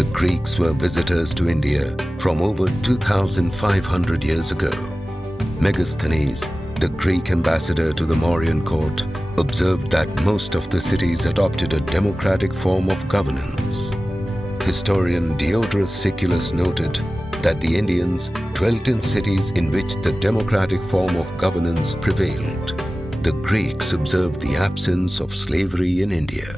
The Greeks were visitors to India from over 2,500 years ago. Megasthenes, the Greek ambassador to the Mauryan court, observed that most of the cities adopted a democratic form of governance. Historian Diodorus Siculus noted that the Indians dwelt in cities in which the democratic form of governance prevailed. The Greeks observed the absence of slavery in India.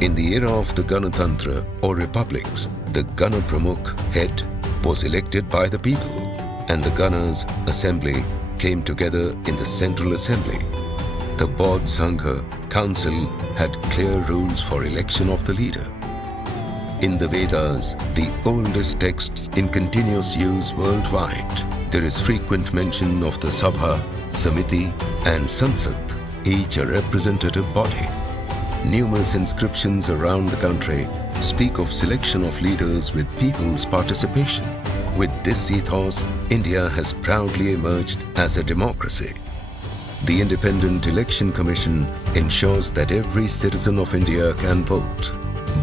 In the era of the Ganatantra or republics, the Gana Pramukh head was elected by the people, and the Ganas assembly came together in the central assembly. The Bodh Sangha council had clear rules for election of the leader. In the Vedas, the oldest texts in continuous use worldwide, there is frequent mention of the Sabha, Samiti and Sansad, each a representative body. Numerous inscriptions around the country speak of selection of leaders with people's participation. With this ethos, India has proudly emerged as a democracy. The Independent Election Commission ensures that every citizen of India can vote.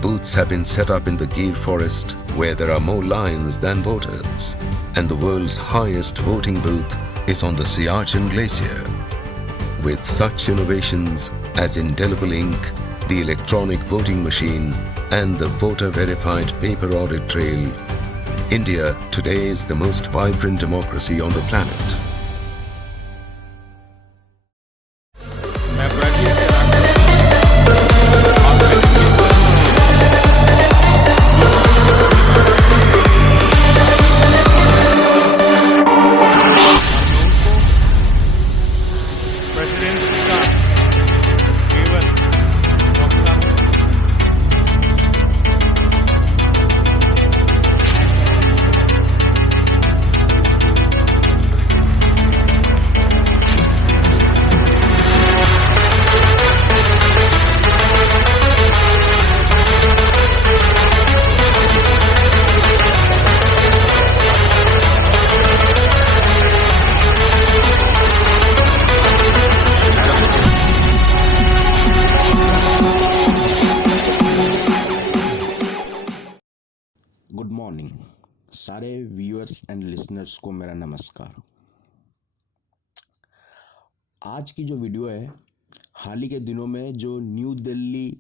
Booths have been set up in the Gir forest where there are more lions than voters. And the world's highest voting booth is on the Siachen Glacier. With such innovations as indelible ink, the electronic voting machine and the voter-verified paper audit trail, India today is the most vibrant democracy on the planet. Good morning सारे viewers and listeners को मेरा नमस्कार। आज की जो video है, हाल ही के दिनों में जो न्यू दिल्ली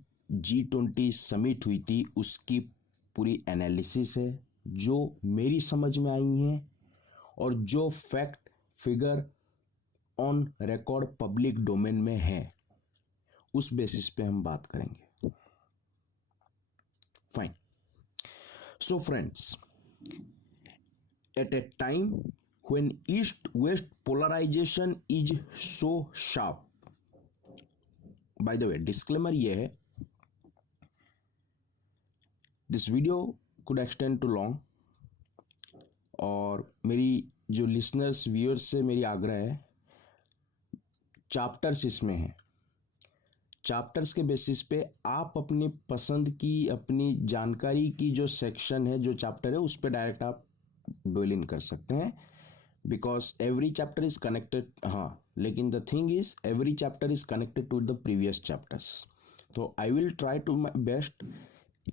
G20 समिट हुई थी उसकी पूरी एनालिसिस है, जो मेरी समझ में आई है और जो fact figure on record public domain में है, उस बेसिस पे हम बात करेंगे। Fine. So friends, at a time when east-west polarization is so sharp, by the way, disclaimer ये है, this video could extend too long, और मेरी जो listeners, viewers से मेरी आग्रह है, चैप्टर्स इसमें है। चैप्टर्स के बेसिस पे आप अपनी पसंद की, अपनी जानकारी की जो सेक्शन है, जो चैप्टर है, उस पे डायरेक्ट आप डोल इन कर सकते हैं, because every chapter is connected. हाँ, लेकिन the thing is every chapter is connected to the previous chapters. तो I will try to my best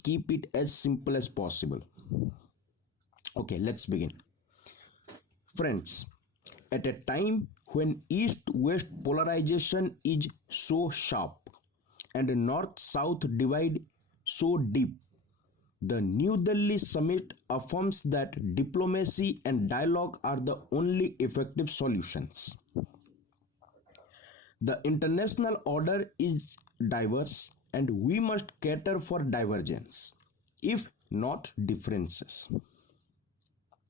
keep it as simple as possible. Okay, let's begin. Friends, at a time when east-west polarization is so sharp and north-south divide so deep, the New Delhi summit affirms that diplomacy and dialogue are the only effective solutions. The international order is diverse and we must cater for divergence, if not differences.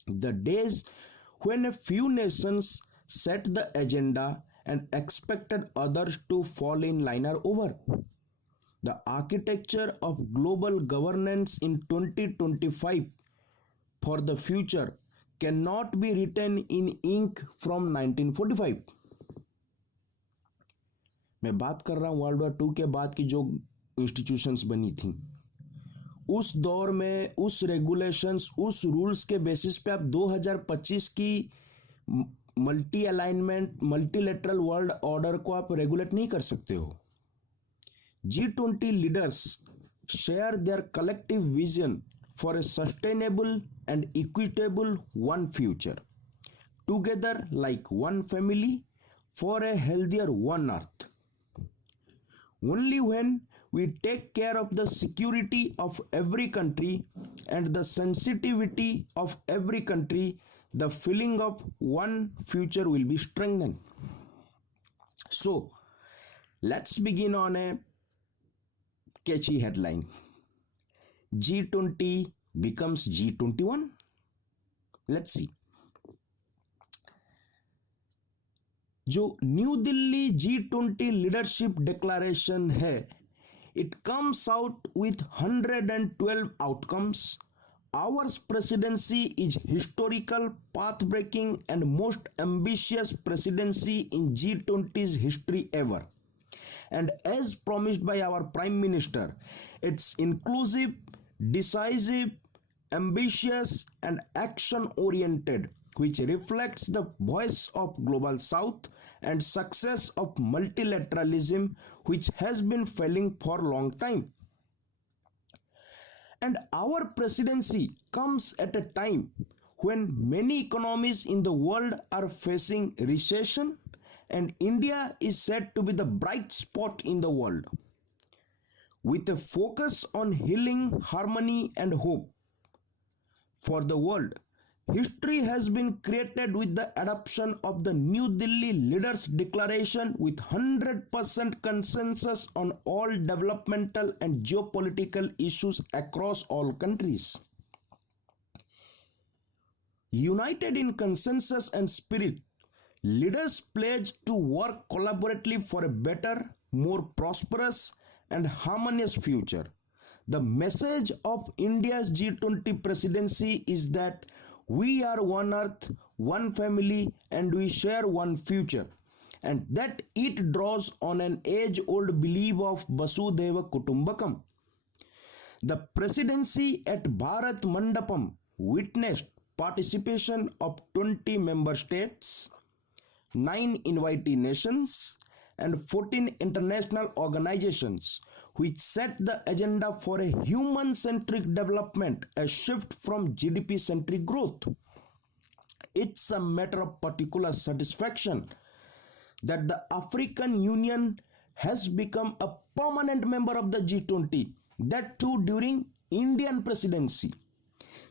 The days when a few nations set the agenda and expected others to fall in line are over. The architecture of global governance in 2025 for the future cannot be written in ink from 1945. मैं बात कर रहा हूँ world war 2 के बाद की जो institutions बनी थी, उस दौर में उस रेगुलेशंस, उस रूल्स के बेसिस पे आप 2025 की multi alignment, multilateral world order को आप रेगुलेट नहीं कर सकते हो। G20 leaders share their collective vision for a sustainable and equitable one future, together like one family for a healthier one earth. Only when we take care of the security of every country and the sensitivity of every country, the feeling of one future will be strengthened. So, let's begin on a catchy headline. G20 becomes G21. Let's see. जो new Delhi G20 leadership declaration है, it comes out with 112 outcomes. Our presidency is historical, path-breaking, and most ambitious presidency in G20's history ever. And as promised by our Prime Minister, it's inclusive, decisive, ambitious, and action-oriented, which reflects the voice of Global South and success of multilateralism, which has been failing for a long time. And our presidency comes at a time when many economies in the world are facing recession, and India is said to be the bright spot in the world. With a focus on healing, harmony, and hope for the world, history has been created with the adoption of the New Delhi Leaders Declaration with 100% consensus on all developmental and geopolitical issues across all countries. United in consensus and spirit, leaders pledged to work collaboratively for a better, more prosperous, and harmonious future. The message of India's G20 presidency is that we are one earth, one family, and we share one future, and that it draws on an age-old belief of Vasudhaiva Kutumbakam. The presidency at Bharat Mandapam witnessed participation of 20 member states, 9 invitee nations, and 14 international organizations, which set the agenda for a human-centric development, a shift from GDP-centric growth. It's a matter of particular satisfaction that the African Union has become a permanent member of the G20, that too during Indian presidency.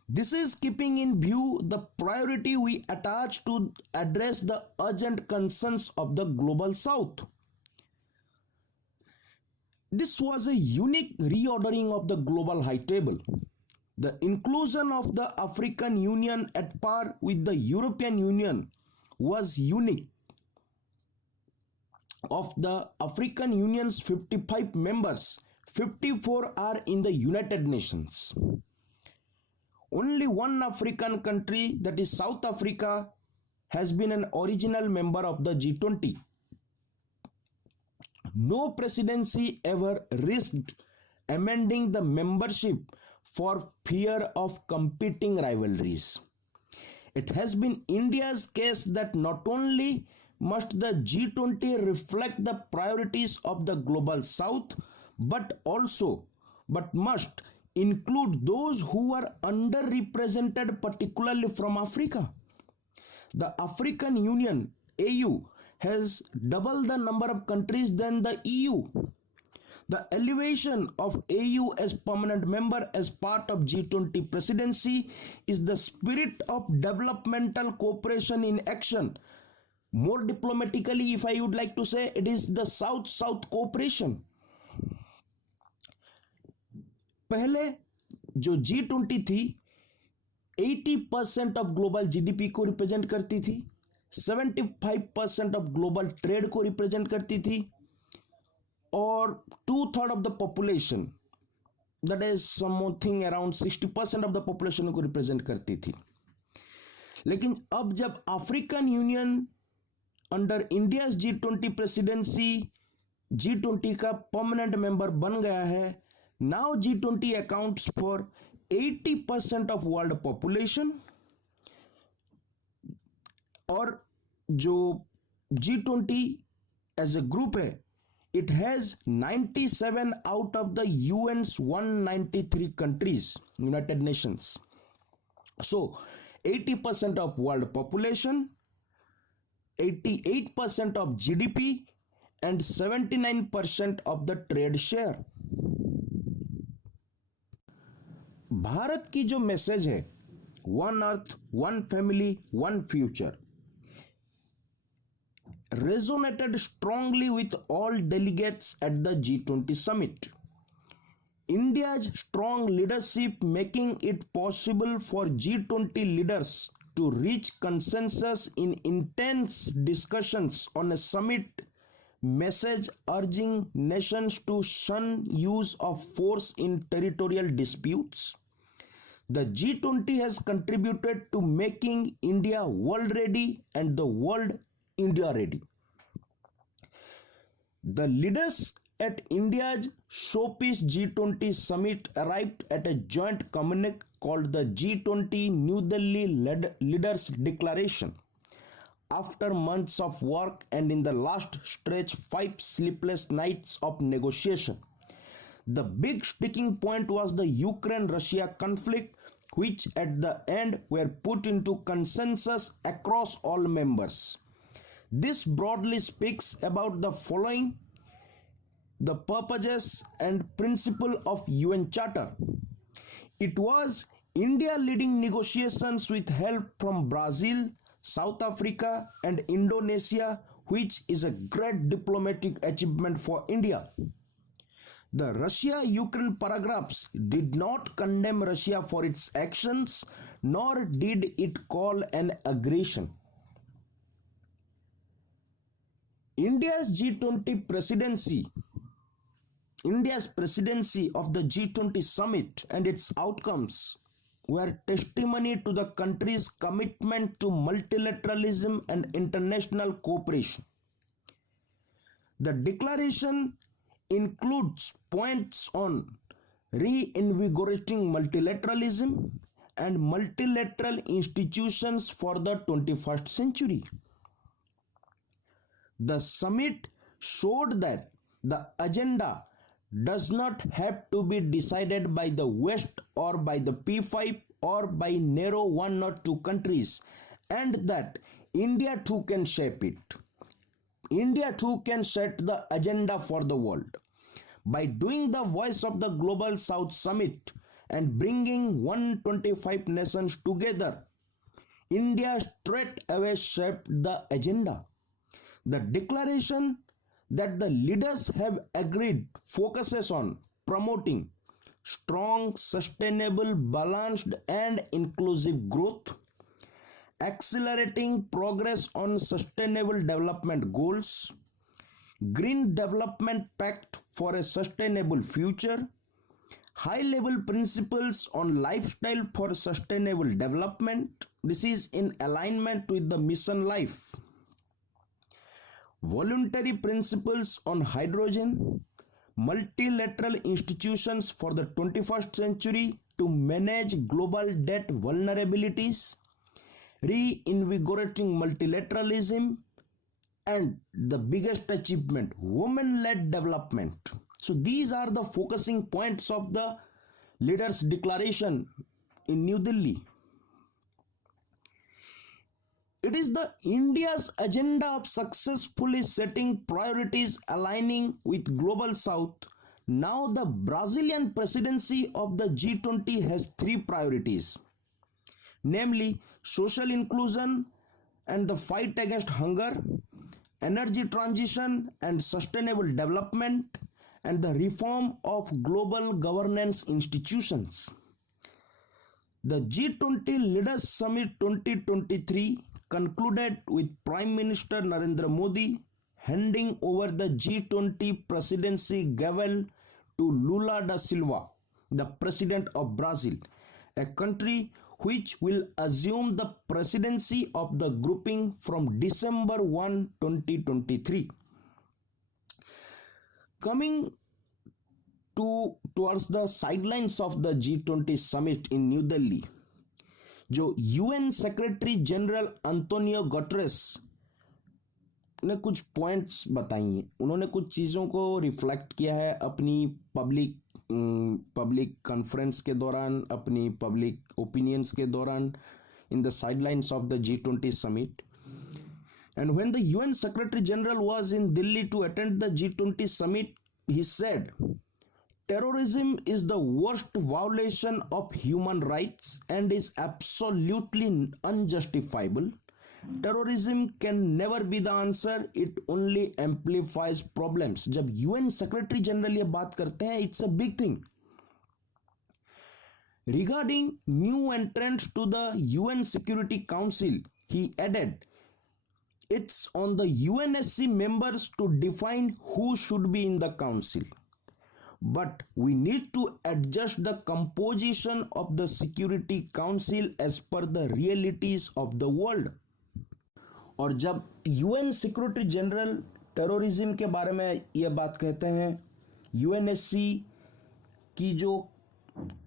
This is keeping in view the priority we attach to address the urgent concerns of the Global South. This was a unique reordering of the global high table. The inclusion of the African Union at par with the European Union was unique. Of the African Union's 55 members, 54 are in the United Nations. Only one African country, that is South Africa, has been an original member of the G20. No presidency ever risked amending the membership for fear of competing rivalries. It has been India's case that not only must the G20 reflect the priorities of the Global South, but must include those who are underrepresented, particularly from Africa. The African Union, AU, has double the number of countries than the EU. The elevation of AU as permanent member as part of G20 presidency is the spirit of developmental cooperation in action. More diplomatically, if I would like to say, it is the South-South cooperation. पहले जो G20 थी 80% of global GDP को represent करती थी, 75% of global trade को represent करती थी, और 2/3 of the population, that is something around 60% of the population को रिप्रेजेंट करती थी. लेकिन अब जब African union under India G20 presidency G20 का परमानेंट मेंबर बन गया है, now G20 accounts for 80% of world population, और जो G20 एज ए ग्रुप है, It has 97 out of the UN's 193 countries, United Nations. So 80% of world population, 88% of GDP and 79% of the trade share. Bharat की जो message है, one earth, one family, one future, resonated strongly with all delegates at the G20 summit. India's strong leadership making it possible for G20 leaders to reach consensus in intense discussions on a summit message urging nations to shun use of force in territorial disputes. The G20 has contributed to making India world ready and the world India ready. The leaders at India's showpiece G20 summit arrived at a joint communique called the G20 New Delhi Leaders Declaration. After months of work and in the last stretch 5 sleepless nights of negotiation, the big sticking point was the Ukraine-Russia conflict, which at the end were put into consensus across all members. This broadly speaks about the following: the purposes and principle of UN Charter. It was India leading negotiations with help from Brazil, South Africa and Indonesia, which is a great diplomatic achievement for India. The Russia-Ukraine paragraphs did not condemn Russia for its actions, nor did it call an aggression. India's presidency of the G20 summit and its outcomes were testimony to the country's commitment to multilateralism and international cooperation. The declaration includes points on reinvigorating multilateralism and multilateral institutions for the 21st century. The summit showed that the agenda does not have to be decided by the West or by the P5 or by narrow one or two countries, and that India too can shape it. India too can set the agenda for the world. By doing the Voice of the Global South Summit and bringing 125 nations together, India straight away shaped the agenda. The declaration that the leaders have agreed focuses on promoting strong, sustainable, balanced and inclusive growth, accelerating progress on sustainable development goals, Green Development Pact for a sustainable future, high-level principles on lifestyle for sustainable development. This is in alignment with the mission life. Voluntary principles on hydrogen, multilateral institutions for the 21st century to manage global debt vulnerabilities, reinvigorating multilateralism, and the biggest achievement, women-led development. So these are the focusing points of the leaders' declaration in New Delhi. It is the India's agenda of successfully setting priorities aligning with Global South. Now the Brazilian presidency of the G20 has 3 priorities, namely social inclusion and the fight against hunger, energy transition and sustainable development, and the reform of global governance institutions. The G20 Leaders Summit 2023 concluded with Prime Minister Narendra Modi handing over the G20 presidency gavel to Lula da Silva, the President of Brazil, a country which will assume the presidency of the grouping from December 1, 2023. Coming towards the sidelines of the G20 summit in New Delhi, जो UN secretary general Antonio Guterres ने कुछ points बताई हैं, उन्होंने कुछ चीज़ों को reflect किया है अपनी पब्लिक कॉन्फ्रेंस के दौरान, अपनी पब्लिक ओपिनियंस के दौरान इन the sidelines of the G20 summit. And when the UN Secretary General was in Delhi to attend the G20 summit, he said, terrorism is the worst violation of human rights and is absolutely unjustifiable. Terrorism can never be the answer, it only amplifies problems. जब UN Secretary General ये बात करते हैं, it's a big thing. Regarding new entrants to the UN Security Council, he added, it's on the UNSC members to define who should be in the council. But we need to adjust the composition of the Security Council as per the realities of the world. और जब UN Secretary General terrorism के बारे में ये बात कहते हैं, UNSC की जो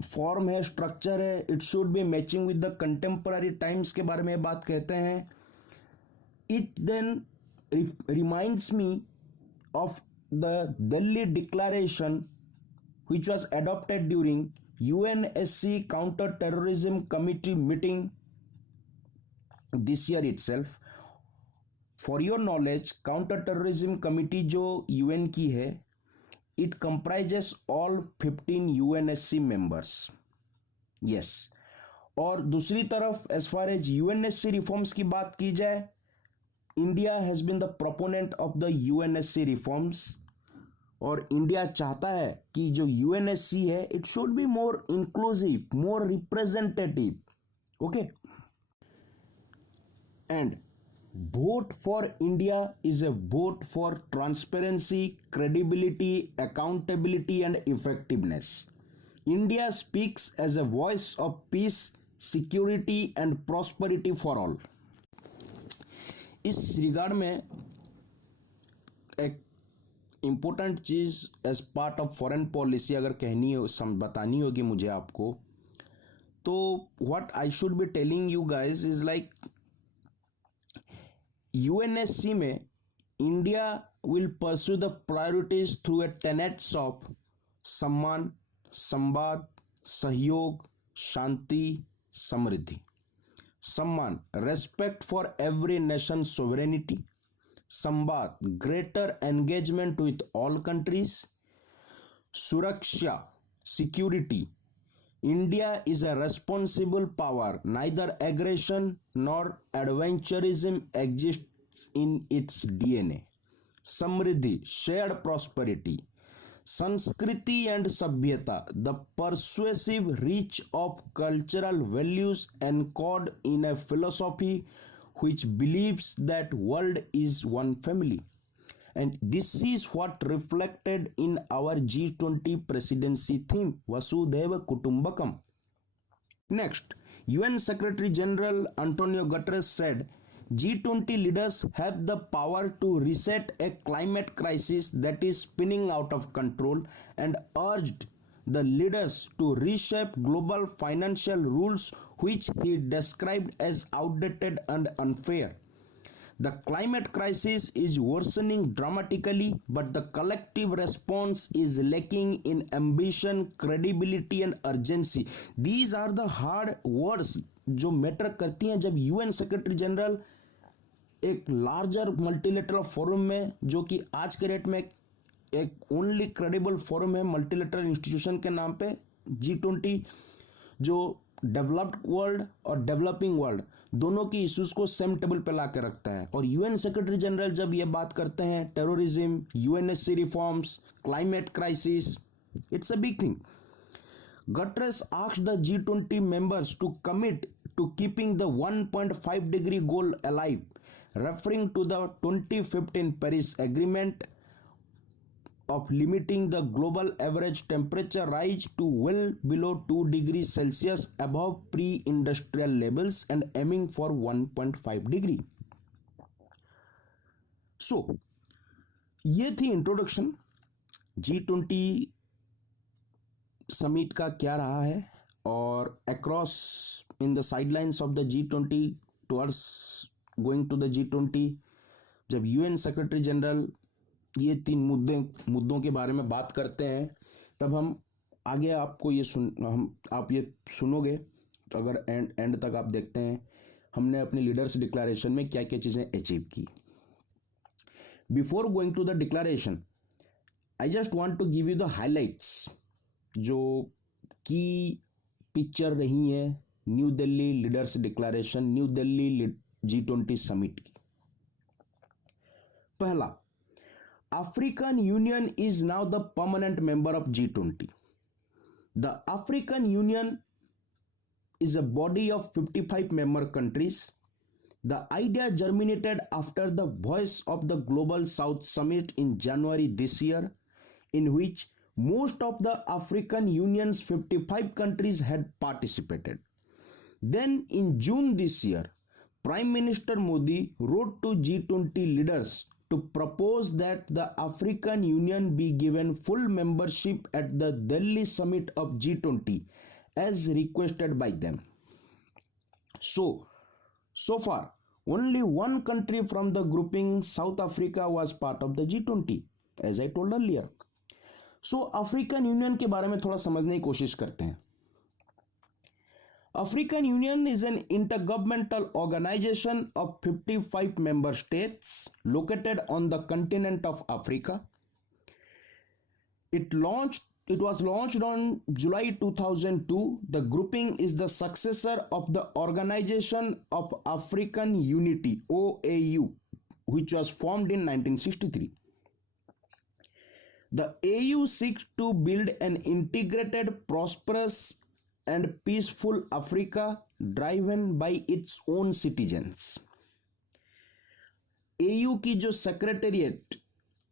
फॉर्म है, स्ट्रक्चर है, it should be matching with the contemporary times के बारे में बात कहते हैं. It then reminds me of the Delhi Declaration which was adopted during UNSC Counter-Terrorism Committee meeting this year itself. For your knowledge, Counter-Terrorism Committee जो UN की है, it comprises all 15 UNSC members. Yes. और दूसरी तरफ as far as UNSC reforms की बात की जाए, India has been the proponent of the UNSC reforms. और इंडिया चाहता है कि जो यूएनएससी है it should be more inclusive, more representative. Okay. And vote for India is a vote for transparency, credibility, accountability and effectiveness. India speaks as a voice of peace, security and prosperity for all. इस regard में एक important चीज़ as part of foreign policy अगर कहनी हो, बतानी होगी मुझे आपको, तो what I should be telling you guys is like UNSC में India will pursue the priorities through a tenets of सम्मान, संवाद, सहयोग, शांति, समृद्धि. सम्मान, respect for every nation's sovereignty. संवाद, greater engagement with all countries. सुरक्षा, security. India is a responsible power. Neither aggression nor adventurism exists in its DNA. Samriddhi, shared prosperity. Sanskriti and Sabhyata, the persuasive reach of cultural values anchored in a philosophy which believes that world is one family. And this is what reflected in our G20 presidency theme, Vasudhaiva Kutumbakam. Next, UN Secretary General Antonio Guterres said, G20 leaders have the power to reset a climate crisis that is spinning out of control and urged the leaders to reshape global financial rules which he described as outdated and unfair. The climate crisis is worsening dramatically, but the collective response is lacking in ambition, credibility and urgency. These are the hard words जो matter करती हैं जब UN secretary general एक larger multilateral forum में, जो कि आज के डेट में एक ओनली क्रेडिबल फोरम है मल्टीलेटरल इंस्टीट्यूशन के नाम पे, G20, जो डेवलप्ड वर्ल्ड और डेवलपिंग वर्ल्ड दोनों की इश्यूज को सेम टेबल पे ला के रखता है. और यूएन सेक्रेटरी जनरल जब ये बात करते हैं, terrorism, UNSC reforms, climate crisis, it's a big thing. Guterres asked the G20 members to commit to keeping the 1.5 degree goal alive, referring to the 2015 Paris Agreement of limiting the global average temperature rise to well below 2 degrees Celsius above pre-industrial levels and aiming for 1.5 degree. So, ये थी introduction G20 summit का क्या रहा है और across in the sidelines of the G20 towards going to the G20 जब UN secretary general ये तीन मुद्दों के बारे में बात करते हैं, तब हम आगे आपको ये आप ये सुनोगे। तो अगर एंड तक आप देखते हैं हमने अपनी लीडर्स डिक्लेरेशन में क्या क्या चीज़ें अचीव की। Before going to the declaration, I just want to give you the highlights जो की पिक्चर रही है new Delhi leaders declaration, new Delhi G20 summit की। पहला, African Union is now the permanent member of G20. The African Union is a body of 55 member countries. The idea germinated after the Voice of the Global South Summit in January this year, in which most of the African Union's 55 countries had participated. Then in June this year, Prime Minister Modi wrote to G20 leaders to propose that the African Union be given full membership at the Delhi summit of G20 as requested by them. So far, only one country from the grouping, South Africa, was part of the G20, as I told earlier. So, African Union के बारे में थोड़ा समझने की कोशिश करते हैं। African Union is an intergovernmental organization of 55 member states located on the continent of Africa. It was launched on July 2002. The grouping is the successor of the Organization of African Unity, OAU, which was formed in 1963. The AU seeks to build an integrated, prosperous and peaceful Africa driven by its own citizens. AU की जो secretariat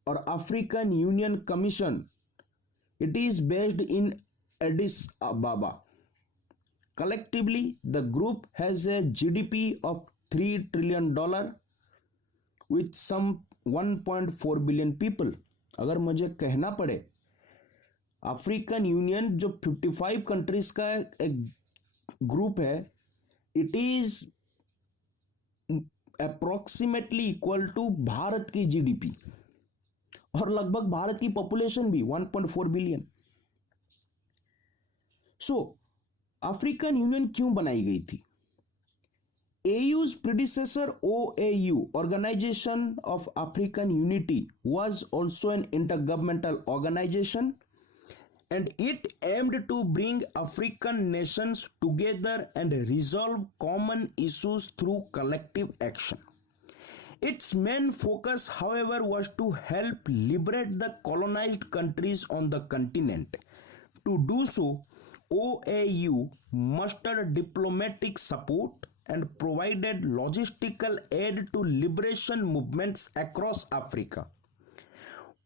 और African union commission, it is based in Addis Ababa. Collectively, the group has a GDP of $3 trillion with some 1.4 billion people. अगर मुझे कहना पड़े, African union जो 55 countries का एक ग्रुप है, it is approximately equal to Bharat की जीडीपी और लगभग भारत की पॉपुलेशन भी 1.4 बिलियन। सो अफ्रीकन यूनियन क्यों बनाई गई थी? AU's predecessor OAU, Organization of African Unity, was also an intergovernmental organization, and it aimed to bring African nations together and resolve common issues through collective action. Its main focus, however, was to help liberate the colonized countries on the continent. To do so, OAU mustered diplomatic support and provided logistical aid to liberation movements across Africa.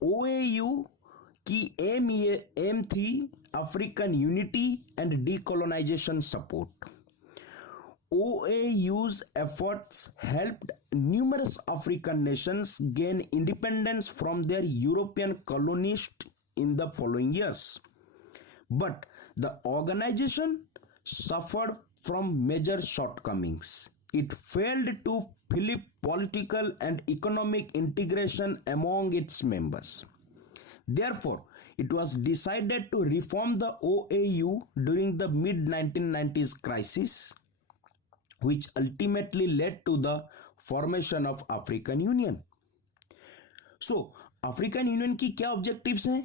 OAU की M थी African unity and decolonisation support. OAU's efforts helped numerous African nations gain independence from their European colonists in the following years. But the organization suffered from major shortcomings. It failed to fulfill political and economic integration among its members. Therefore, it was decided to reform the OAU during the mid-1990s crisis, which ultimately led to the formation of African Union. So, African Union की क्या objectives हैं?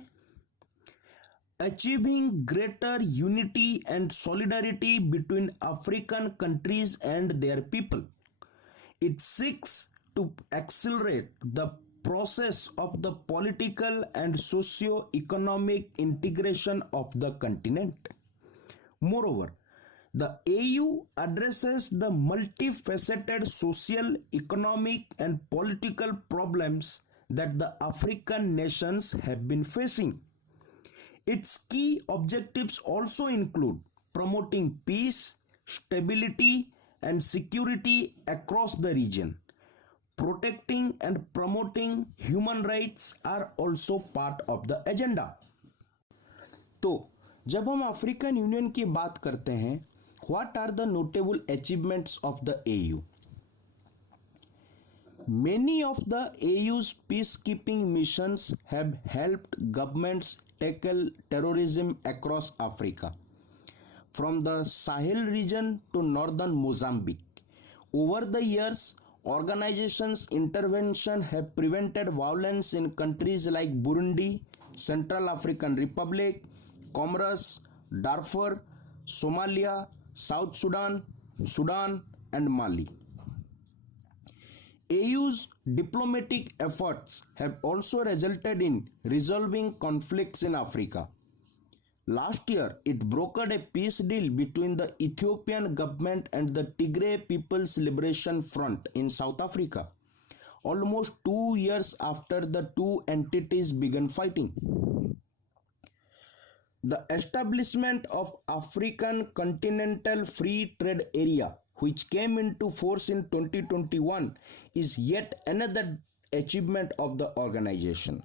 Achieving greater unity and solidarity between African countries and their people. It seeks to accelerate the process of the political and socio-economic integration of the continent. Moreover, the AU addresses the multifaceted social, economic, and political problems that the African nations have been facing. Its key objectives also include promoting peace, stability, and security across the region. Protecting and promoting human rights are also part of the agenda. तो जब हम African Union की बात करते हैं, what are the notable achievements of the AU? Many of the AU's peacekeeping missions have helped governments tackle terrorism across Africa, from the Sahel region to northern Mozambique. Over the years, organizations' intervention have prevented violence in countries like Burundi, Central African Republic, Comoros, Darfur, Somalia, South Sudan, and Mali. AU's diplomatic efforts have also resulted in resolving conflicts in Africa. Last year, it brokered a peace deal between the Ethiopian government and the Tigray People's Liberation Front in South Africa, almost 2 years after the two entities began fighting. The establishment of African Continental Free Trade Area, which came into force in 2021, is yet another achievement of the organization.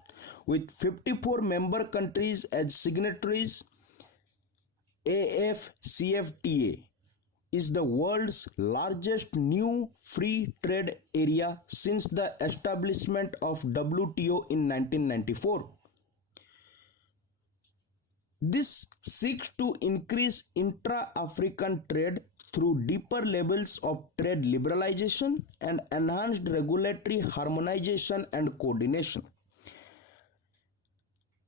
With 54 member countries as signatories, AFCFTA is the world's largest new free trade area since the establishment of WTO in 1994. This seeks to increase intra-African trade through deeper levels of trade liberalization and enhanced regulatory harmonization and coordination.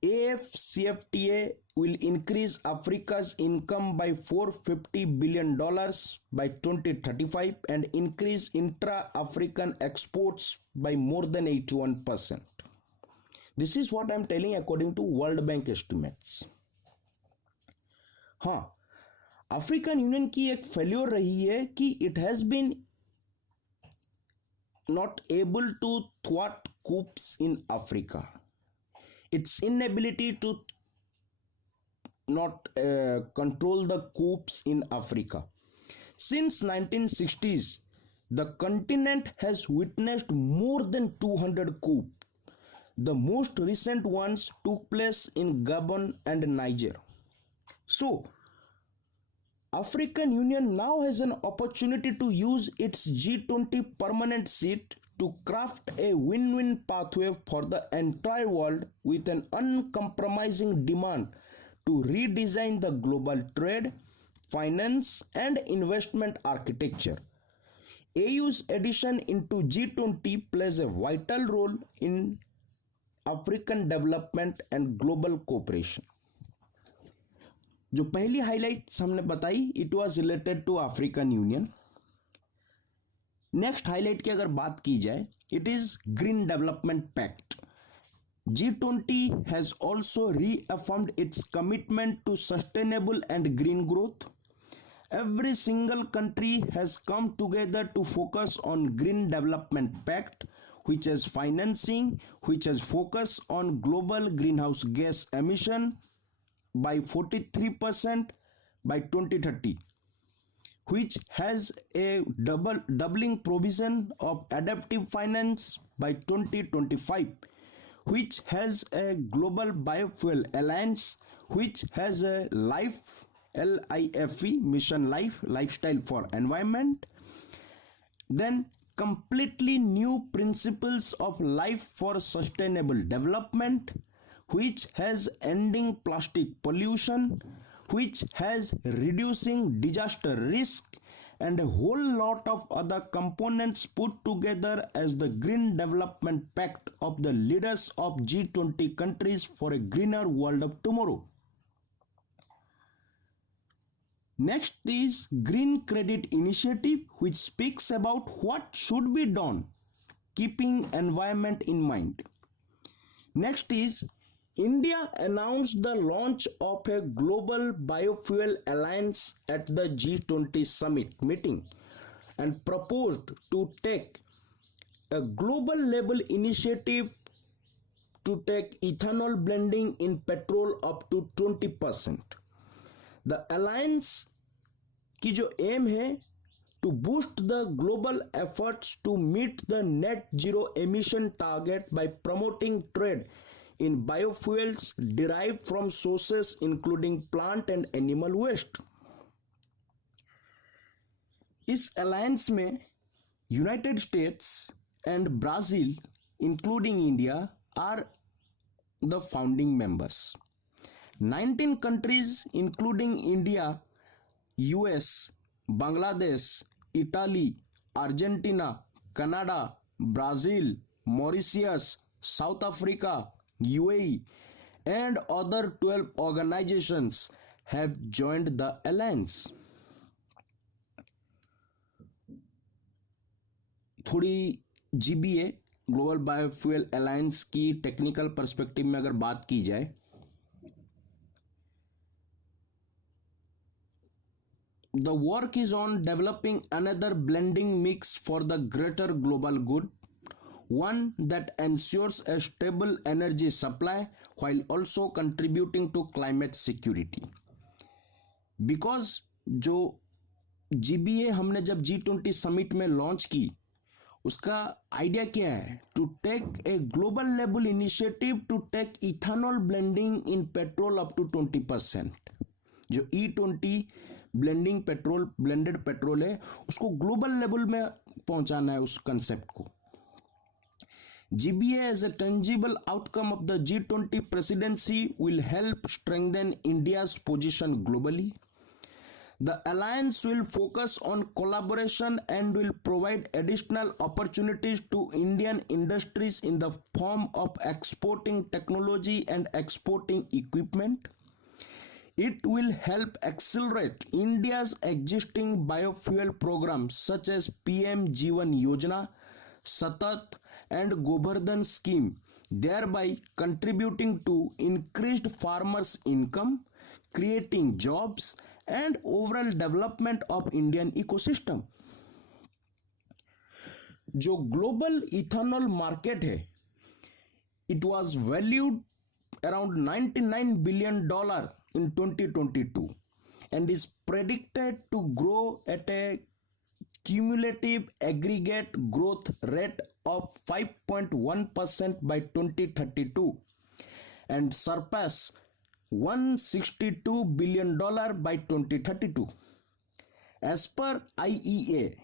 AFCFTA will increase Africa's income by $450 billion by 2035 and increase intra-African exports by more than 81%. This is what I am telling according to World Bank estimates. हाँ, African Union की एक failure रही है कि it has been not able to थ्वाट coups in Africa. Its inability to not control the coups in Africa. Since 1960s, the continent has witnessed more than 200 coups. The most recent ones took place in Gabon and Niger. So, African Union now has an opportunity to use its G20 permanent seat to craft a win-win pathway for the entire world with an uncompromising demand to redesign the global trade, finance and investment architecture. AU's addition into G20 plays a vital role in African development and global cooperation. जो पहली highlights हमने बताई it was related to African Union. Next highlight की अगर बात की जाए it is green development pact. G20 has also reaffirmed its commitment to sustainable and green growth. Every single country has come together to focus on Green Development Pact, which has financing, which has focus on global greenhouse gas emission by 43% by 2030, which has a doubling provision of adaptive finance by 2025, which has a global biofuel alliance, which has a LIFE mission lifestyle for environment, then completely new principles of life for sustainable development, which has ending plastic pollution, which has reducing disaster risk, and a whole lot of other components put together as the Green Development Pact of the leaders of G20 countries for a greener world of tomorrow. Next is Green Credit Initiative, which speaks about what should be done, keeping environment in mind. Next is India announced the launch of a global biofuel alliance at the G20 Summit meeting and proposed to take a global level initiative to take ethanol blending in petrol up to 20%. The alliance की जो M है to boost the global efforts to meet the net zero emission target by promoting trade in biofuels derived from sources including plant and animal waste. इस alliance में United states, and Brazil, including India, are the founding members. 19 countries, including India, US, Bangladesh, Italy, Argentina, Canada, Brazil, Mauritius, South Africa, UAE, and other 12 organizations have joined the alliance. थोड़ी GBA global biofuel alliance की technical perspective में अगर बात की जाए, the work is on developing another blending mix for the greater global good, one that ensures a stable energy supply while also contributing to climate security. Because जो GBA हमने जब G20 summit में launch की, उसका idea क्या है? To take a global level initiative to take ethanol blending in petrol up to 20%. जो E20 blending petrol, blended petrol है, उसको ग्लोबल लेवल में पहुंचाना है उस कंसेप्ट को. GBA as a tangible outcome of the G20 presidency will help strengthen India's position globally. The alliance will focus on collaboration and will provide additional opportunities to Indian industries in the form of exporting technology and exporting equipment. It will help accelerate India's existing biofuel programs such as PM G1 Yojana, Satat and Govardhan scheme, thereby contributing to increased farmers' income, creating jobs and overall development of Indian ecosystem. जो global ethanol market है, it was valued around $99 billion in 2022 and is predicted to grow at a cumulative aggregate growth rate of 5.1% by 2032 and surpass $162 billion by 2032. As per IEA,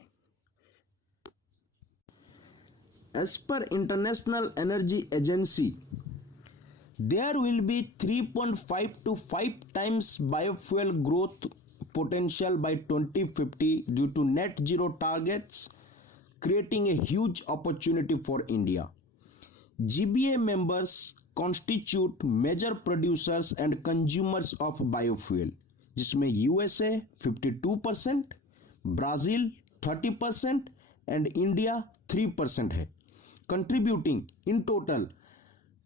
as per International Energy Agency, there will be 3.5 to 5 times biofuel growth potential by 2050 due to net zero targets, creating a huge opportunity for India. GBA members constitute major producers and consumers of biofuel, जिसमें USA 52%, Brazil 30% and India 3% है, contributing in total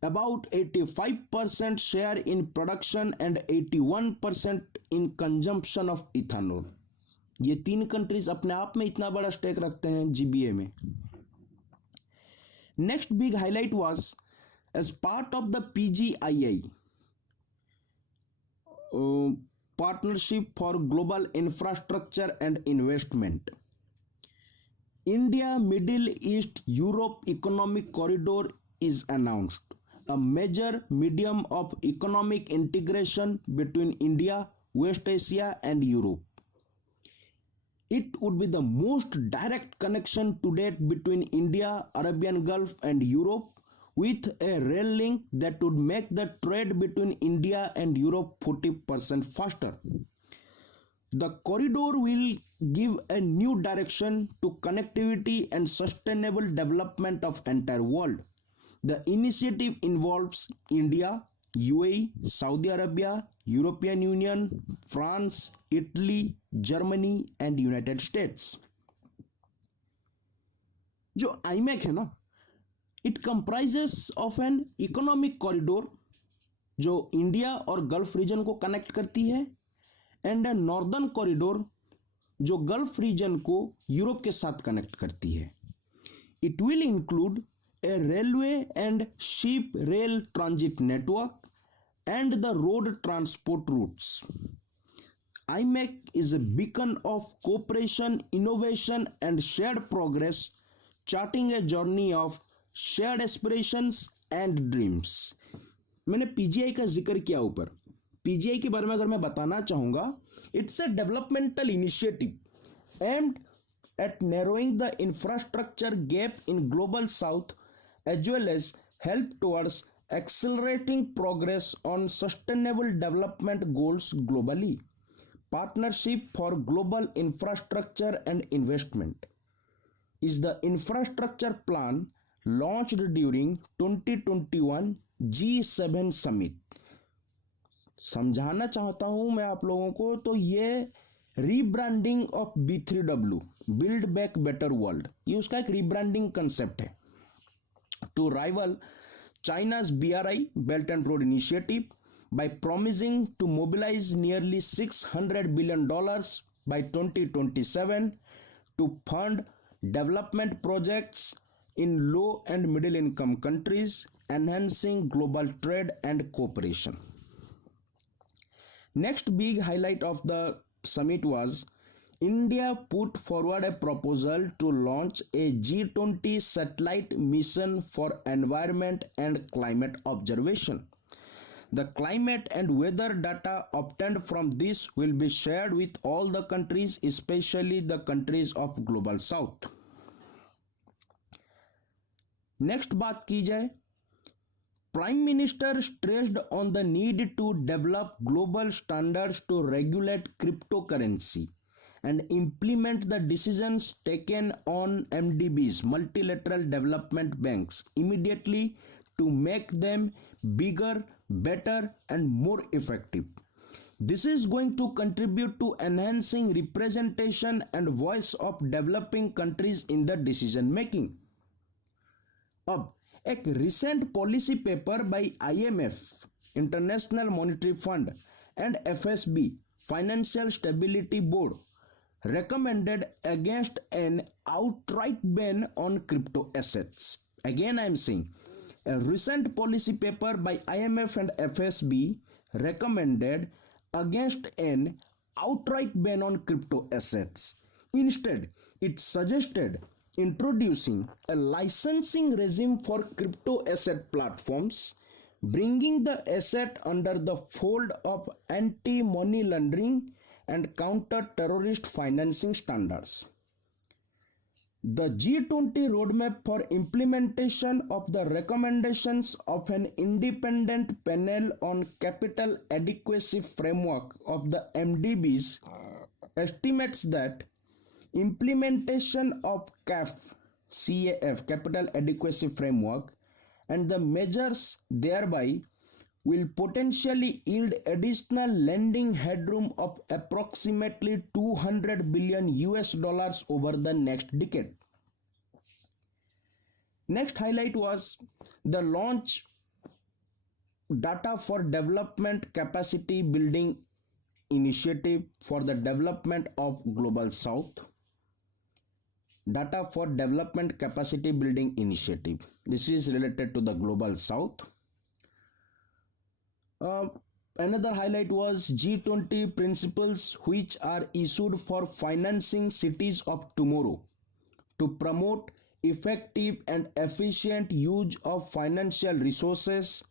about 85% share in production and 81% in consumption of ethanol. ये तीन countries अपने आप में इतना बड़ा stake रखते हैं GBA में. Next big highlight was as part of the PGII, Partnership for Global Infrastructure and Investment, India Middle East Europe Economic Corridor is announced, a major medium of economic integration between India, West Asia and Europe. It would be the most direct connection to date between India, Arabian Gulf and Europe, with a rail link that would make the trade between India and Europe 40% faster. The corridor will give a new direction to connectivity and sustainable development of entire world. The initiative involves India, UAE, Saudi Arabia, European Union, France, Italy, Germany and United States. जो IMEC है ना, it comprises of an economic corridor जो India और gulf reason को connect करती है and A northern corridor जो gulf reason को यूरोप के साथ कनेक्ट करती है. It will include A railway and ship rail transit network and the road transport routes. IMEC is a beacon of cooperation, innovation and shared progress, charting a journey of shared aspirations and dreams. मैंने PGI का जिक्र किया ऊपर. PGI के बारे में अगर मैं बताना चाहूँगा, it's a developmental initiative aimed at narrowing the infrastructure gap in global south as well as help towards accelerating progress on sustainable development goals globally. Partnership for Global Infrastructure and Investment is the infrastructure plan launched during 2021 G7 Summit. समझाना चाहता हूं मैं आप लोगों को, तो ये rebranding of B3W, build back better world, ये उसका एक रीब्रांडिंग कंसेप्ट है to rival China's BRI, Belt and Road Initiative, by promising to mobilize nearly $600 billion by 2027 to fund development projects in low and middle income countries, enhancing global trade and cooperation. Next big highlight of the summit was India put forward a proposal to launch a G20 satellite mission for environment and climate observation. The climate and weather data obtained from this will be shared with all the countries, especially the countries of Global South. Next बात की जाए, Prime Minister stressed on the need to develop global standards to regulate cryptocurrency and implement the decisions taken on MDBs, multilateral development banks, immediately to make them bigger, better, and more effective. This is going to contribute to enhancing representation and voice of developing countries in the decision making. अब एक recent policy paper by IMF, International Monetary Fund, and FSB, Financial Stability Board, recommended against an outright ban on crypto assets. Again, I am saying, a recent policy paper by IMF and FSB recommended against an outright ban on crypto assets. Instead, it suggested introducing a licensing regime for crypto asset platforms, bringing the asset under the fold of anti-money laundering and counter-terrorist financing standards. The G20 roadmap for implementation of the recommendations of an independent panel on capital adequacy framework of the MDBs estimates that implementation of CAF, capital adequacy framework, and the measures thereby will potentially yield additional lending headroom of approximately $200 billion over the next decade. Next highlight was the launch Data for Development Capacity Building Initiative for the Development of Global South. Data for Development Capacity Building Initiative. This is related to the Global South. Another highlight was G20 principles which are issued for financing cities of tomorrow to promote effective and efficient use of financial resources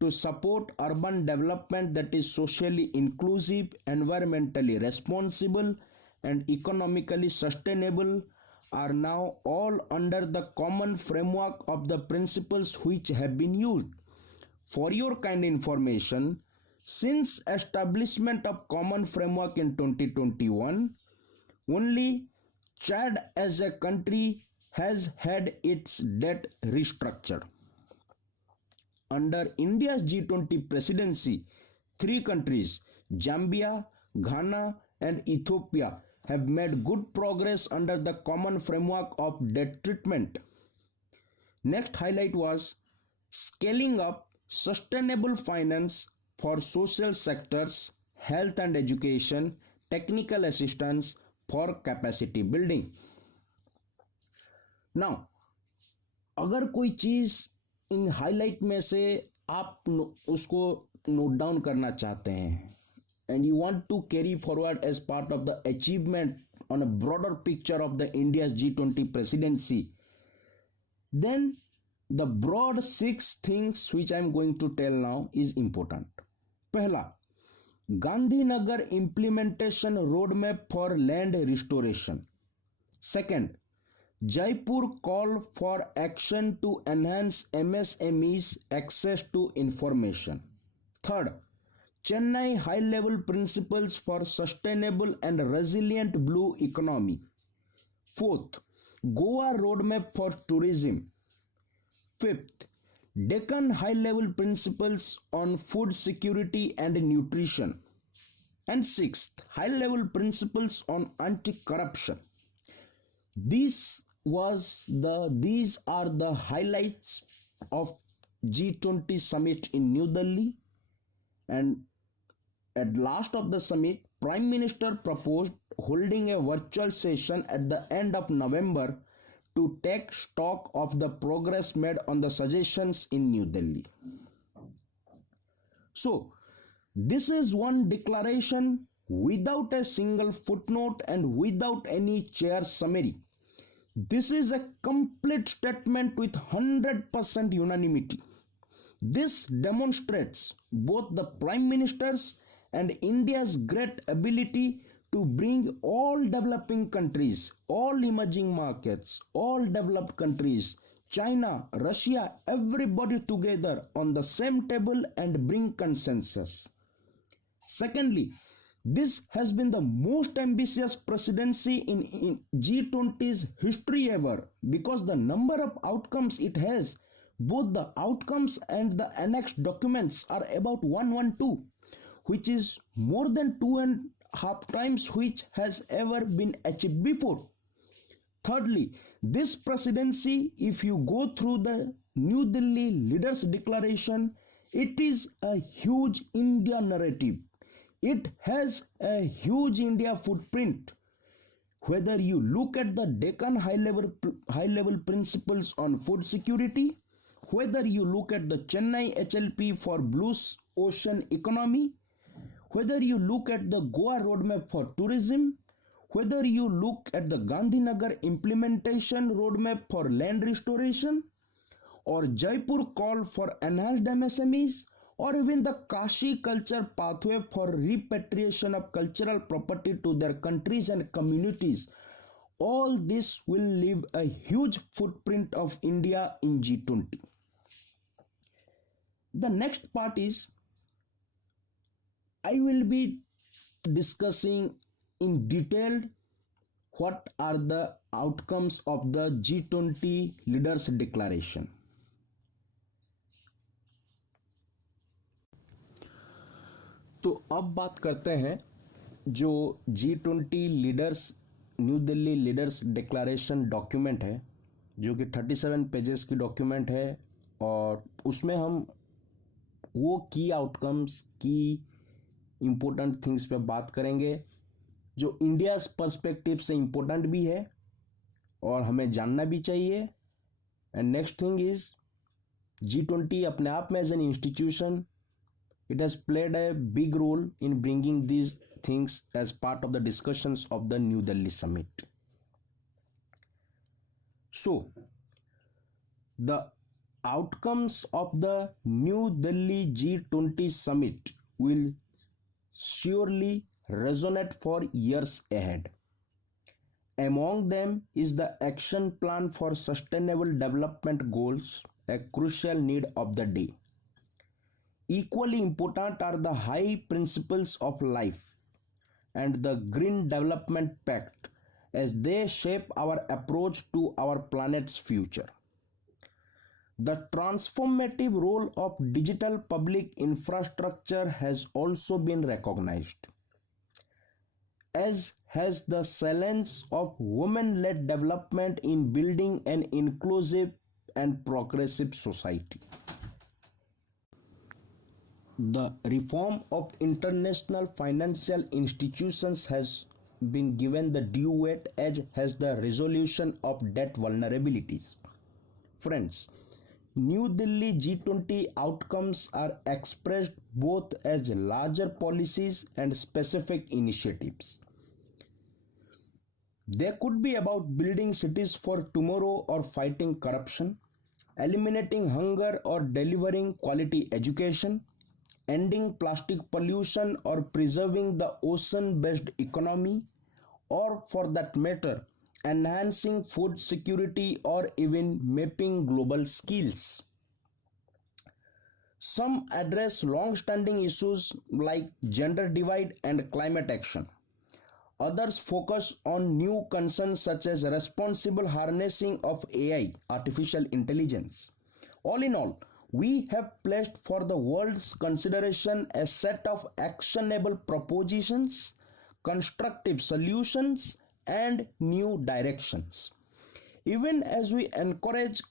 to support urban development that is socially inclusive, environmentally responsible, and economically sustainable are now all under the common framework of the principles which have been used. For your kind information, since establishment of common framework in 2021, only Chad as a country has had its debt restructured. Under India's G20 presidency, 3 countries, Zambia, Ghana, and Ethiopia, have made good progress under the common framework of debt treatment. Next highlight was scaling up sustainable finance for social sectors, health and education, technical assistance for capacity building. Now, अगर कोई चीज इन highlight में से आप उसको note down करना चाहते हैं and you want to carry forward as part of the achievement on a broader picture of the India's G20 presidency, then the broad 6 things which I am going to tell now is important. पहला, Gandhinagar implementation roadmap for land restoration. Second, Jaipur call for action to enhance MSMEs access to information. Third, Chennai high level principles for sustainable and resilient blue economy. Fourth, Goa roadmap for tourism. Fifth, Deccan high level principles on food security and nutrition. And sixth, high level principles on anti corruption. These are the highlights of G20 summit in New Delhi. And at last of the summit, Prime Minister proposed holding a virtual session at the end of November to take stock of the progress made on the suggestions in New Delhi. So, this is one declaration without a single footnote and without any chair summary. This is a complete statement with 100% unanimity. This demonstrates both the Prime Minister's and India's great ability to bring all developing countries, all emerging markets, all developed countries, China, Russia, everybody together on the same table and bring consensus. Secondly, this has been the most ambitious presidency in G20's history ever because the number of outcomes it has, both the outcomes and the annexed documents, are about 112, which is more than 2.5 times which has ever been achieved before. Thirdly, this presidency, if you go through the New Delhi Leaders Declaration, it is a huge India narrative. It has a huge India footprint. Whether you look at the Deccan high level principles on food security, whether you look at the Chennai HLP for blue ocean economy, whether you look at the Goa roadmap for tourism, whether you look at the Gandhinagar implementation roadmap for land restoration, or Jaipur call for enhanced MSMEs, or even the Kashi culture pathway for repatriation of cultural property to their countries and communities, all this will leave a huge footprint of India in G20. The next part is I will be discussing in detail what are the outcomes of the G20 Leaders Declaration. तो अब बात करते हैं जो G20 leaders new Delhi leaders declaration document है, जो कि 37 pages की डॉक्यूमेंट है, और उसमें हम वो की आउटकम्स की इम्पोर्टेंट थिंग्स पे बात करेंगे जो इंडिया पर्सपेक्टिव से इम्पोर्टेंट भी है और हमें जानना भी चाहिए. And next thing is G20 अपने आप में as an institution, it has played a big role in bringing these things as part of the discussions of the New Delhi Summit. So, the outcomes of the New Delhi G20 Summit will surely resonate for years ahead. Among them is the Action Plan for Sustainable Development Goals, a crucial need of the day. Equally important are the high principles of life and the Green Development Pact as they shape our approach to our planet's future. The transformative role of digital public infrastructure has also been recognized, as has the salience of women-led development in building an inclusive and progressive society. The reform of international financial institutions has been given the due weight, as has the resolution of debt vulnerabilities. Friends, New Delhi G20 outcomes are expressed both as larger policies and specific initiatives. They could be about building cities for tomorrow or fighting corruption, eliminating hunger or delivering quality education, ending plastic pollution or preserving the ocean-based economy, or for that matter, enhancing food security, or even mapping global skills. Some address long-standing issues like gender divide and climate action. Others focus on new concerns such as responsible harnessing of AI, artificial intelligence. All in all, we have placed for the world's consideration a set of actionable propositions, constructive solutions, and new directions. Even as we encourage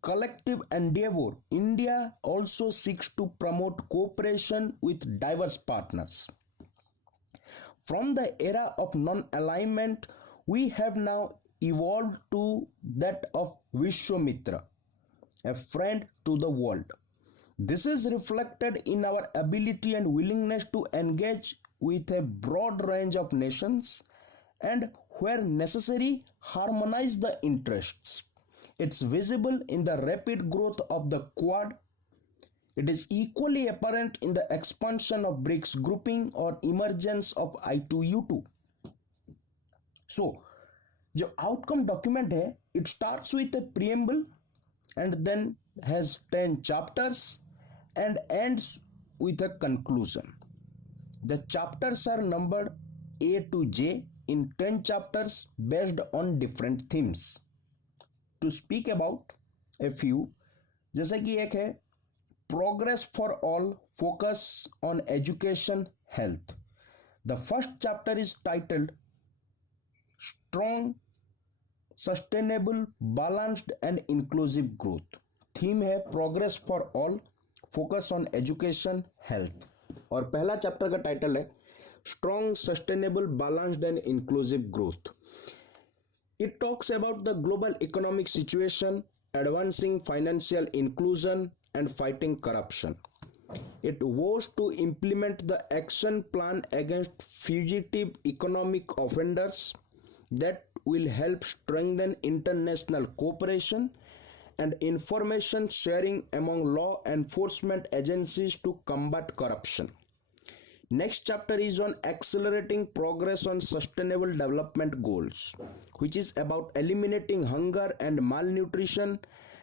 collective endeavor, India also seeks to promote cooperation with diverse partners. From the era of non-alignment, we have now evolved to that of Vishwamitra, a friend to the world. This is reflected in our ability and willingness to engage with a broad range of nations and, where necessary, harmonize the interests. It's visible in the rapid growth of the Quad. It is equally apparent in the expansion of BRICS grouping or emergence of I2U2. So, जो outcome document है, it starts with a preamble and then has 10 chapters and ends with a conclusion. The chapters are numbered A to J in 10 chapters based on different themes. To speak about a few, जैसे कि एक है Progress for All, Focus on Education, Health. The first chapter is titled Strong, Sustainable, Balanced and Inclusive Growth. Theme है Progress for All, Focus on Education, Health. और पहला chapter का title है Strong, Sustainable, Balanced and Inclusive Growth. It talks about the global economic situation, advancing financial inclusion, and fighting corruption. It vows to implement the action plan against fugitive economic offenders that will help strengthen international cooperation and information sharing among law enforcement agencies to combat corruption. Next chapter is on accelerating progress on sustainable development goals, which is about eliminating hunger and malnutrition,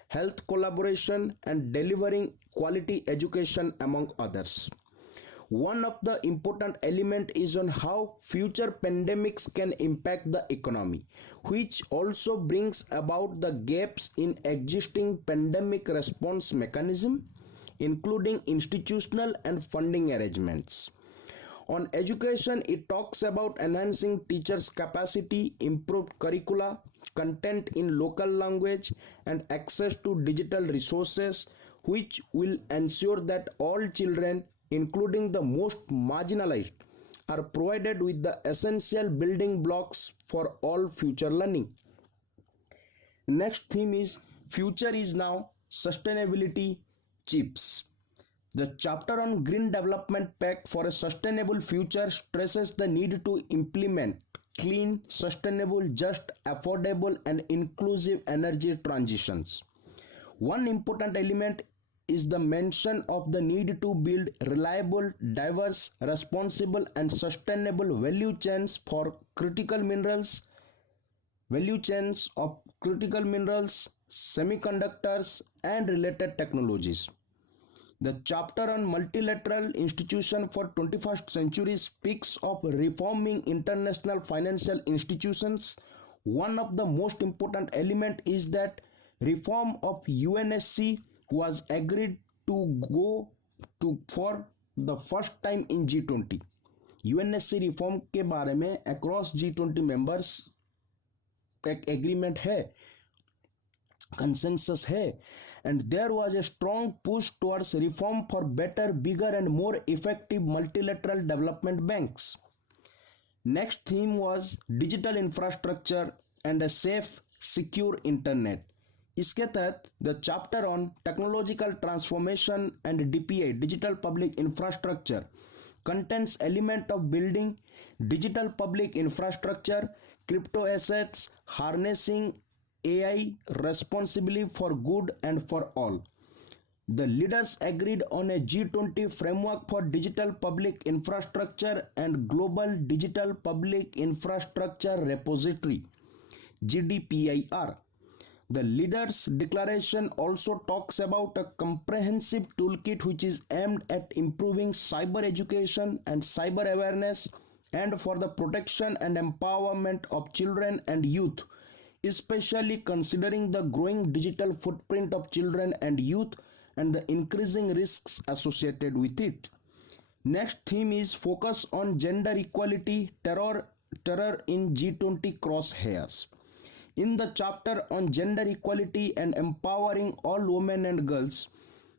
health collaboration, and delivering quality education among others. One of the important elements is on how future pandemics can impact the economy, which also brings about the gaps in existing pandemic response mechanism, including institutional and funding arrangements. On education, it talks about enhancing teachers' capacity, improved curricula, content in local language, and access to digital resources, which will ensure that all children, including the most marginalized, are provided with the essential building blocks for all future learning. Next theme is Future is Now, Sustainability Chips. The chapter on Green Development Pact for a Sustainable Future stresses the need to implement clean, sustainable, just, affordable, and inclusive energy transitions. One important element is the mention of the need to build reliable, diverse, responsible, and sustainable value chains for critical minerals, semiconductors, and related technologies. The chapter on multilateral institution for 21st century speaks of reforming international financial institutions. One of the most important element is that reform of UNSC was agreed to go to for the first time in G20. UNSC reform के बारे में across G20 members एक agreement है, consensus है, and there was a strong push towards reform for better, bigger and more effective multilateral development banks. Next theme was digital infrastructure and a safe, secure internet. इसके तहत the chapter on technological transformation and DPI, digital public infrastructure, contains element of building digital public infrastructure, crypto assets, harnessing AI responsibly for good and for all. The leaders agreed on a G20 framework for digital public infrastructure and global digital public infrastructure repository. GDPIR. The leaders' declaration also talks about a comprehensive toolkit which is aimed at improving cyber education and cyber awareness and for the protection and empowerment of children and youth, especially considering the growing digital footprint of children and youth and the increasing risks associated with it. Next theme is focus on gender equality, terror in G20 crosshairs. In the chapter on gender equality and empowering all women and girls,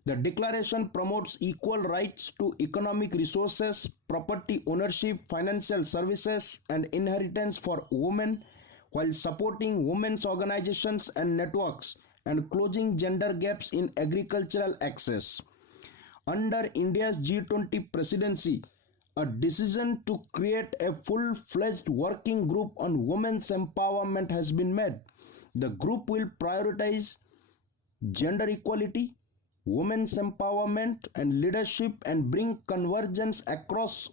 the declaration promotes equal rights to economic resources, property ownership, financial services, and inheritance for women, while supporting women's organizations and networks and closing gender gaps in agricultural access. Under India's G20 presidency, a decision to create a full-fledged working group on women's empowerment has been made. The group will prioritize gender equality, women's empowerment and leadership and bring convergence across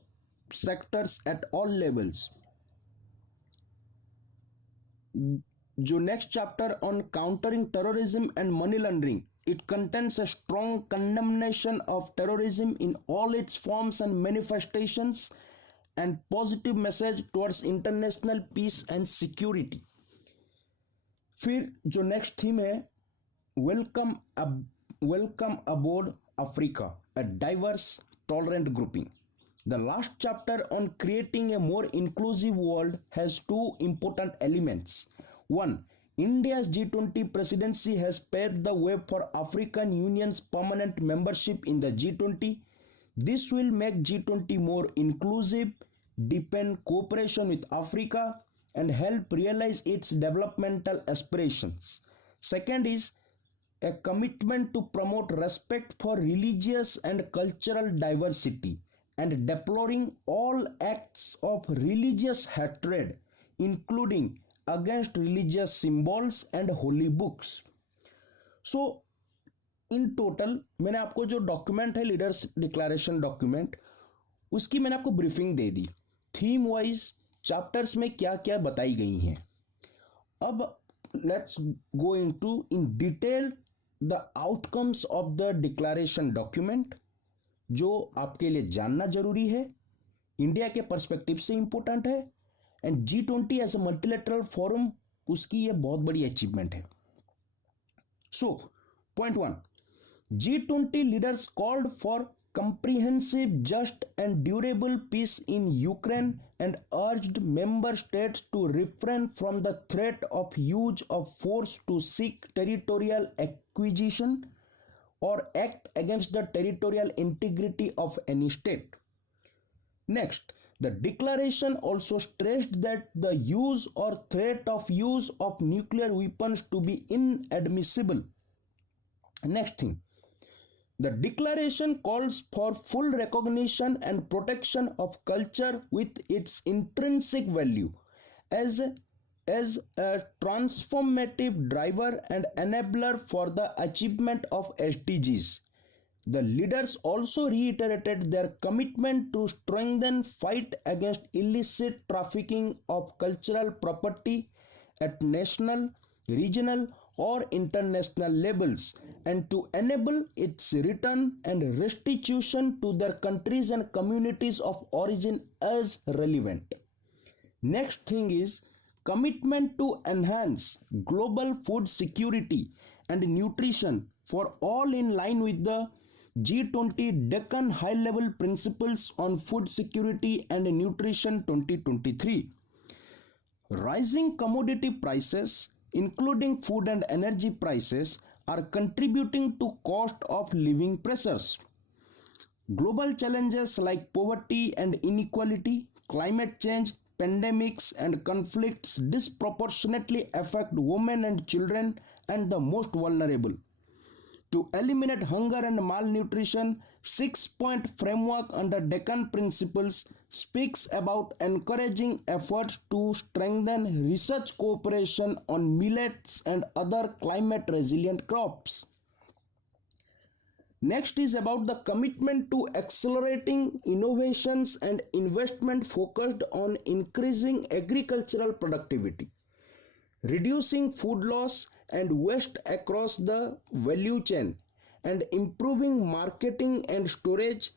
sectors at all levels. जो next chapter on countering terrorism and money laundering, it contains a strong condemnation of terrorism in all its forms and manifestations and positive message towards international peace and security. फिर जो next theme है welcome aboard Africa, a diverse, tolerant grouping. The last chapter on creating a more inclusive world has two important elements. One, India's G20 presidency has paved the way for African Union's permanent membership in the G20. This will make G20 more inclusive, deepen cooperation with Africa, and help realize its developmental aspirations. Second is a commitment to promote respect for religious and cultural diversity and deploring all acts of religious hatred, including against religious symbols and holy books. So, in total, मैंने आपको जो document है leaders declaration document, उसकी मैंने आपको briefing दे दी, theme wise chapters में क्या क्या बताई गई हैं. अब let's go into in detail the outcomes of the declaration document, जो आपके लिए जानना जरूरी है, इंडिया के पर्सपेक्टिव से इंपॉर्टेंट है, and G20 as a multilateral forum उसकी ये बहुत बड़ी अचीवमेंट है. So point 1, G20 leaders called for comprehensive, just and durable peace in Ukraine and urged member states to refrain from the threat of use of force to seek territorial acquisition or act against the territorial integrity of any state. Next, the declaration also stressed that the use or threat of use of nuclear weapons to be inadmissible. Next thing, the declaration calls for full recognition and protection of culture with its intrinsic value as a transformative driver and enabler for the achievement of SDGs. The leaders also reiterated their commitment to strengthen fight against illicit trafficking of cultural property at national, regional, or international levels and to enable its return and restitution to their countries and communities of origin as relevant. Next thing is commitment to enhance global food security and nutrition for all in line with the G20 Deccan High-Level Principles on Food Security and Nutrition 2023. Rising commodity prices, including food and energy prices, are contributing to cost of living pressures. Global challenges like poverty and inequality, climate change, pandemics, and conflicts disproportionately affect women and children and the most vulnerable. To eliminate hunger and malnutrition, 6-point framework under Deccan Principles speaks about encouraging efforts to strengthen research cooperation on millets and other climate-resilient crops. Next is about the commitment to accelerating innovations and investment focused on increasing agricultural productivity. reducing food loss and waste across the value chain, and improving marketing and storage,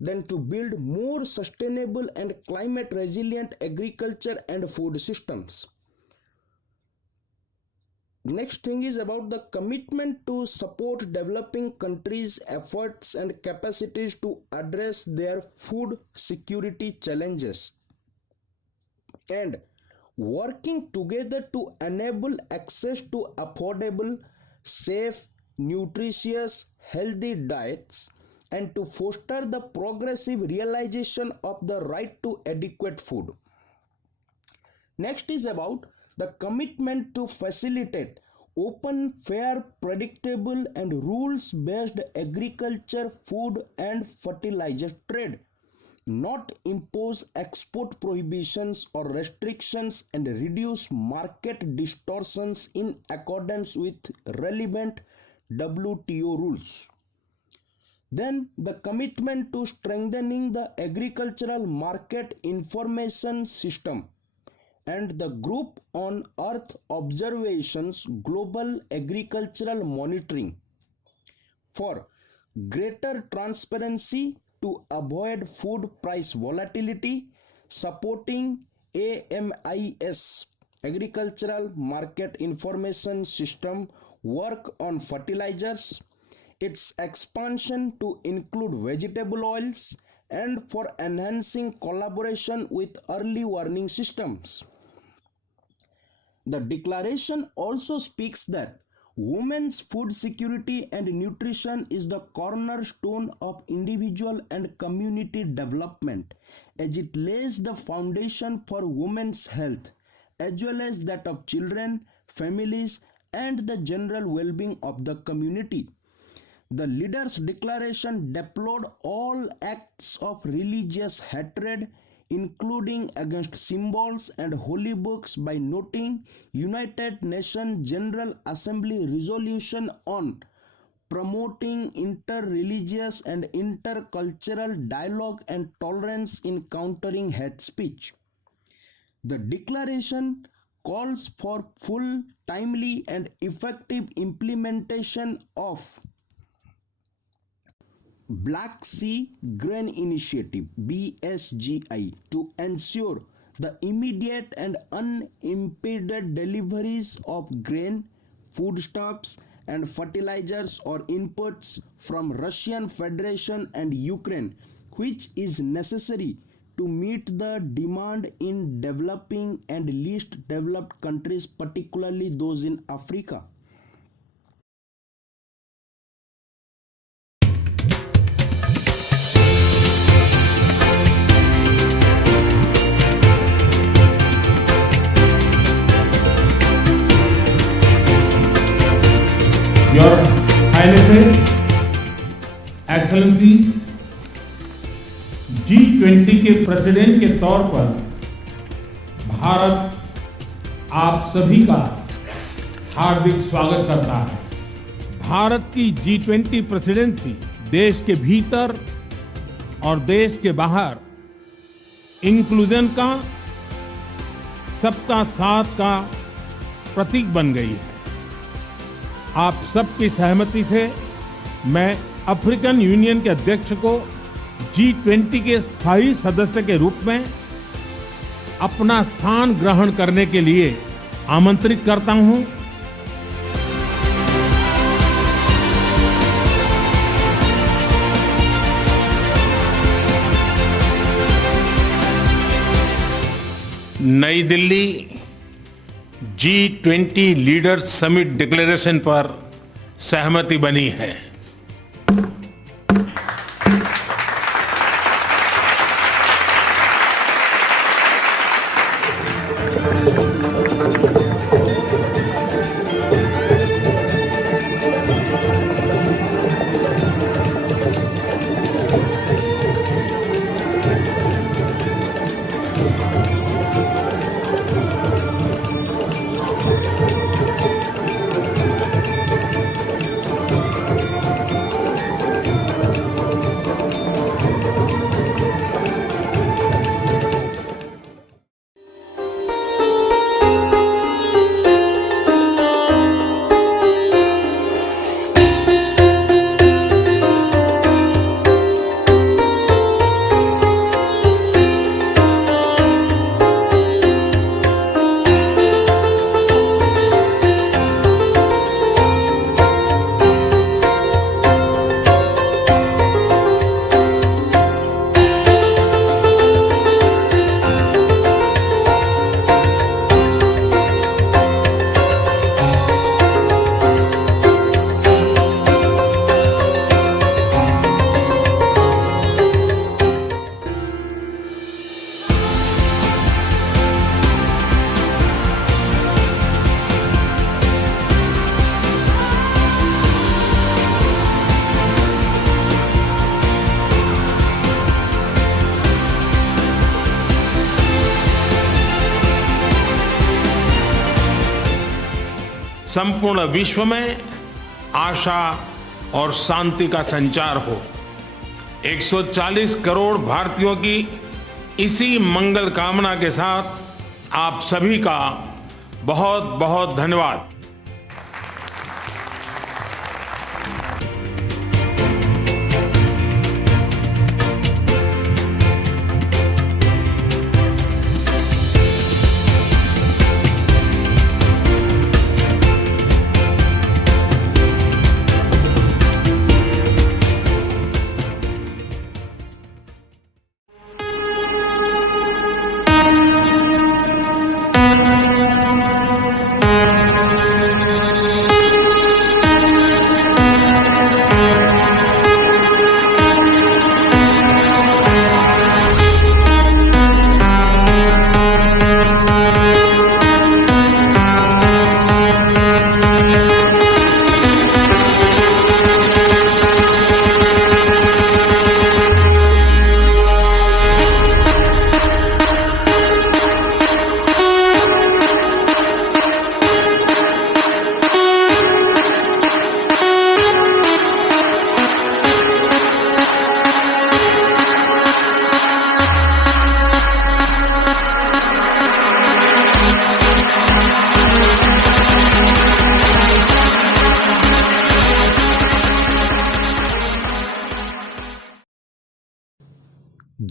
then to build more sustainable and climate resilient agriculture and food systems. Next thing is about the commitment to support developing countries' efforts and capacities to address their food security challenges, and working together to enable access to affordable, safe, nutritious, healthy diets, and to foster the progressive realization of the right to adequate food. Next is about the commitment to facilitate open, fair, predictable, and rules-based agriculture, food, and fertilizer trade, not impose export prohibitions or restrictions, and reduce market distortions in accordance with relevant WTO rules. Then the commitment to strengthening the agricultural market information system and the Group on Earth Observations Global Agricultural Monitoring for greater transparency to avoid food price volatility, supporting AMIS Agricultural Market Information System work on fertilizers, its expansion to include vegetable oils, and for enhancing collaboration with early warning systems. The declaration also speaks that women's food security and nutrition is the cornerstone of individual and community development, as it lays the foundation for women's health, as well as that of children, families, and the general well-being of the community. The leaders' declaration deplored all acts of religious hatred, including against symbols and holy books, by noting United Nations General Assembly resolution on promoting inter-religious and intercultural dialogue and tolerance in countering hate speech. The declaration calls for full, timely, and effective implementation of Black Sea Grain Initiative (BSGI) to ensure the immediate and unimpeded deliveries of grain, foodstuffs, and fertilizers or inputs from Russian Federation and Ukraine, which is necessary to meet the demand in developing and least developed countries, particularly those in Africa. Your Highnesses, Excellencies, G20 के president के तौर पर भारत आप सभी का हार्दिक स्वागत करता है। भारत की G20 प्रेसिडेंसी देश के भीतर और देश के बाहर इंक्लूजन का, सबका साथ का प्रतीक बन गई है। आप सबकी सहमति से मैं अफ्रीकन यूनियन के अध्यक्ष को G20 के स्थायी सदस्य के रूप में अपना स्थान ग्रहण करने के लिए आमंत्रित करता हूं। नई Delhi G20 leaders summit declaration पर सहमति बनी है। संपूर्ण विश्व में आशा और शांति का संचार हो। 140 करोड़ भारतीयों की इसी मंगल कामना के साथ आप सभी का बहुत बहुत धन्यवाद।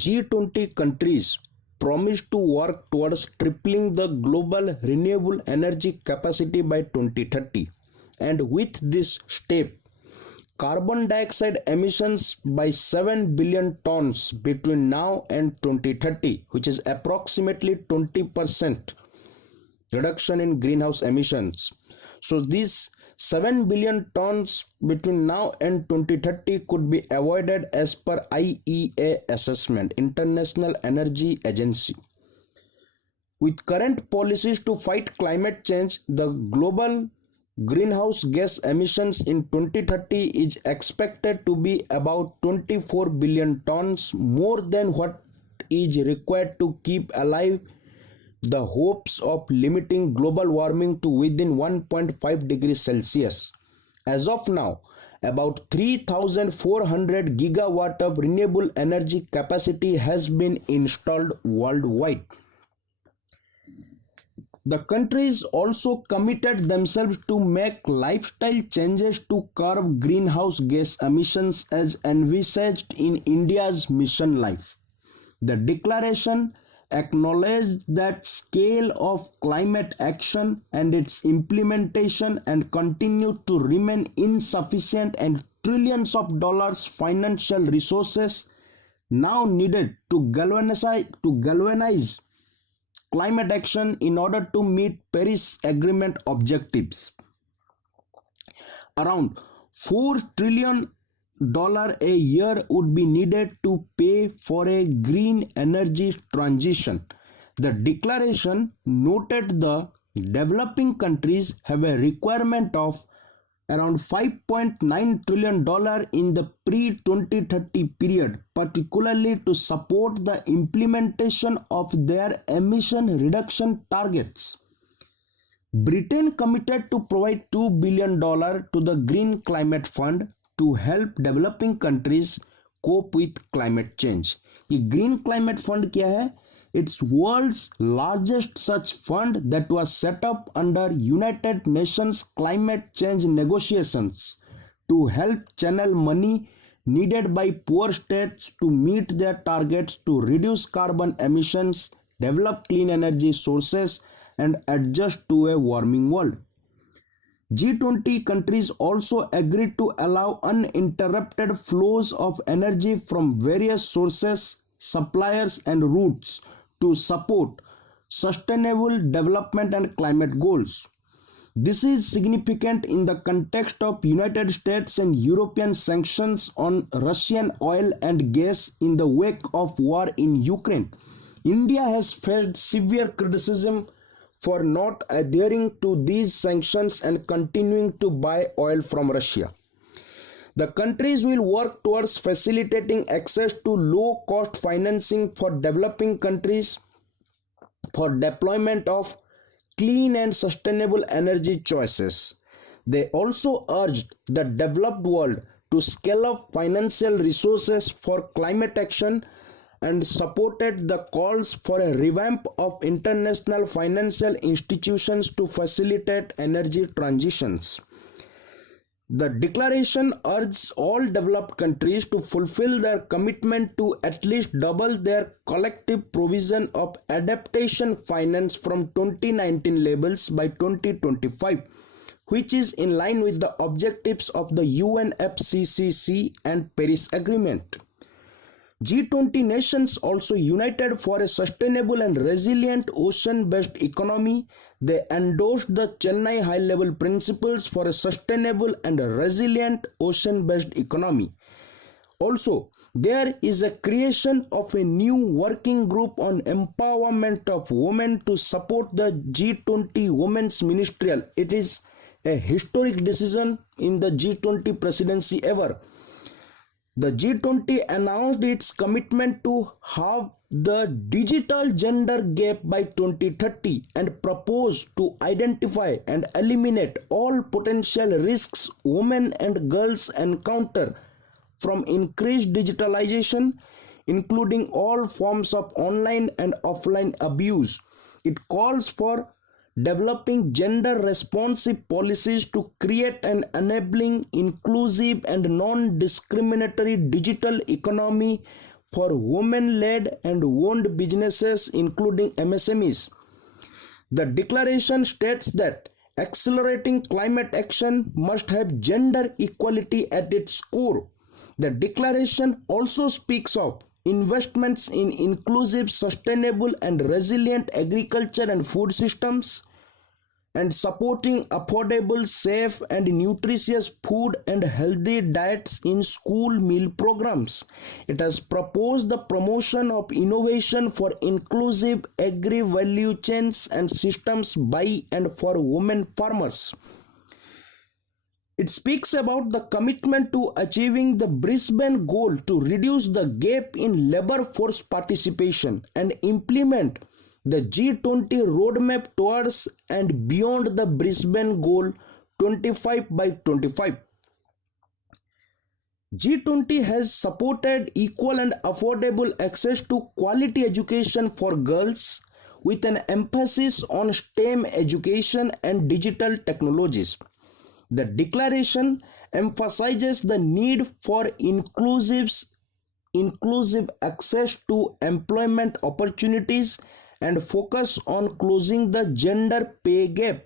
G20 countries promised to work towards tripling the global renewable energy capacity by 2030. And with this step, carbon dioxide emissions by 7 billion tons between now and 2030, which is approximately 20% reduction in greenhouse emissions. So these 7 billion tons between now and 2030 could be avoided as per IEA assessment, International Energy Agency. With current policies to fight climate change, the global greenhouse gas emissions in 2030 is expected to be about 24 billion tons, more than what is required to keep alive the hopes of limiting global warming to within 1.5 degrees Celsius. As of now, about 3,400 gigawatt of renewable energy capacity has been installed worldwide. The countries also committed themselves to make lifestyle changes to curb greenhouse gas emissions as envisaged in India's Mission Life. The declaration acknowledged that scale of climate action and its implementation and continue to remain insufficient, and trillions of dollars financial resources now needed to galvanize climate action in order to meet Paris Agreement objectives. Around $4 trillion a year would be needed to pay for a green energy transition. The declaration noted the developing countries have a requirement of around $5.9 trillion in the pre-2030 period, particularly to support the implementation of their emission reduction targets. Britain committed to provide $2 billion to the Green Climate Fund to help developing countries cope with climate change. ये green climate fund क्या है? It's world's largest such fund that was set up under United Nations climate change negotiations to help channel money needed by poor states to meet their targets to reduce carbon emissions, develop clean energy sources, and adjust to a warming world. G20 countries also agreed to allow uninterrupted flows of energy from various sources, suppliers, and routes to support sustainable development and climate goals. This is significant in the context of United States and European sanctions on Russian oil and gas in the wake of war in Ukraine. India has faced severe criticism for not adhering to these sanctions and continuing to buy oil from Russia. The countries will work towards facilitating access to low-cost financing for developing countries for deployment of clean and sustainable energy choices. They also urged the developed world to scale up financial resources for climate action and supported the calls for a revamp of international financial institutions to facilitate energy transitions. The declaration urges all developed countries to fulfill their commitment to at least double their collective provision of adaptation finance from 2019 levels by 2025, which is in line with the objectives of the UNFCCC and Paris Agreement. G20 nations also united for a sustainable and resilient ocean-based economy. They endorsed the Chennai High-Level Principles for a sustainable and resilient ocean-based economy. Also, there is a creation of a new working group on empowerment of women to support the G20 Women's Ministerial. It is a historic decision in the G20 presidency ever. The G20 announced its commitment to halve the digital gender gap by 2030 and proposed to identify and eliminate all potential risks women and girls encounter from increased digitalization, including all forms of online and offline abuse. It calls for developing gender-responsive policies to create an enabling, inclusive and non-discriminatory digital economy for women-led and owned businesses including MSMEs. The declaration states that accelerating climate action must have gender equality at its core. The declaration also speaks of investments in inclusive, sustainable and resilient agriculture and food systems, and supporting affordable, safe and nutritious food and healthy diets in school meal programs. It has proposed the promotion of innovation for inclusive agri-value chains and systems by and for women farmers. It speaks about the commitment to achieving the Brisbane goal to reduce the gap in labor force participation and implement the G20 roadmap towards and beyond the Brisbane goal 25 by 25. G20 has supported equal and affordable access to quality education for girls with an emphasis on STEM education and digital technologies. The declaration emphasizes the need for inclusive access to employment opportunities and focus on closing the gender pay gap.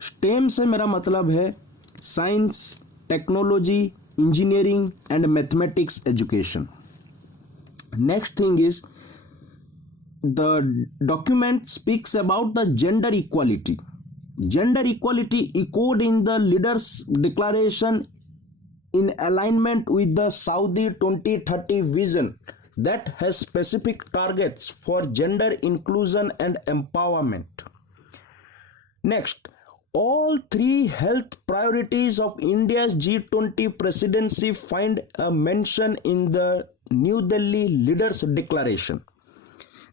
STEM से मेरा मतलब है science, technology, engineering and mathematics education. Next thing is the document speaks about the gender equality. Gender equality echoed in the leaders' declaration in alignment with the Saudi 2030 vision that has specific targets for gender inclusion and empowerment. Next, all three health priorities of India's G20 presidency find a mention in the New Delhi leaders' declaration.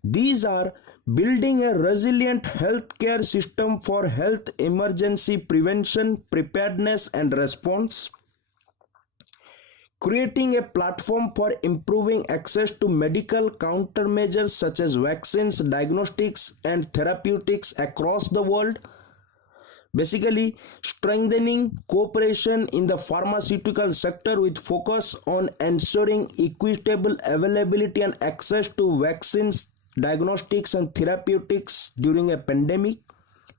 These are building a resilient healthcare system for health emergency prevention, preparedness and response, creating a platform for improving access to medical countermeasures such as vaccines, diagnostics and therapeutics across the world, basically strengthening cooperation in the pharmaceutical sector with focus on ensuring equitable availability and access to vaccines, diagnostics and therapeutics during a pandemic,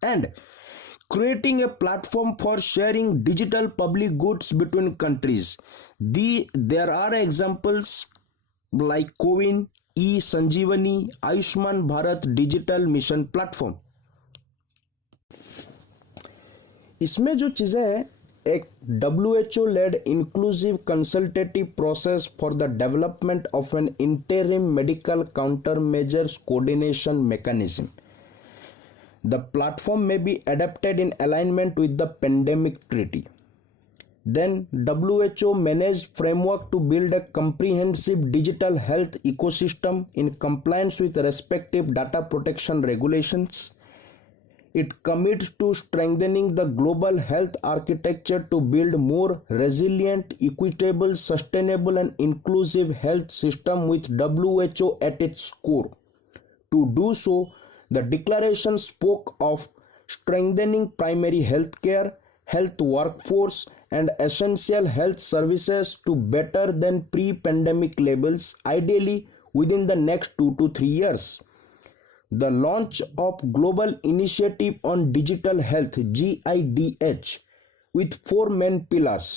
and creating a platform for sharing digital public goods between countries. There are examples like CoWIN, e-Sanjeevani, Ayushman Bharat Digital Mission Platform. इसमें जो चीज़ें हैं, एक WHO led inclusive consultative process for the development of an interim medical countermeasures coordination mechanism. The platform may be adapted in alignment with the pandemic treaty. Then WHO managed framework to build a comprehensive digital health ecosystem in compliance with respective data protection regulations. It commits to strengthening the global health architecture to build more resilient, equitable, sustainable, and inclusive health system with WHO at its core. To do so, the declaration spoke of strengthening primary health care, health workforce, and essential health services to better than pre-pandemic levels, ideally within the next 2 to 3 years. The launch of Global Initiative on Digital Health (GIDH) with 4 main pillars: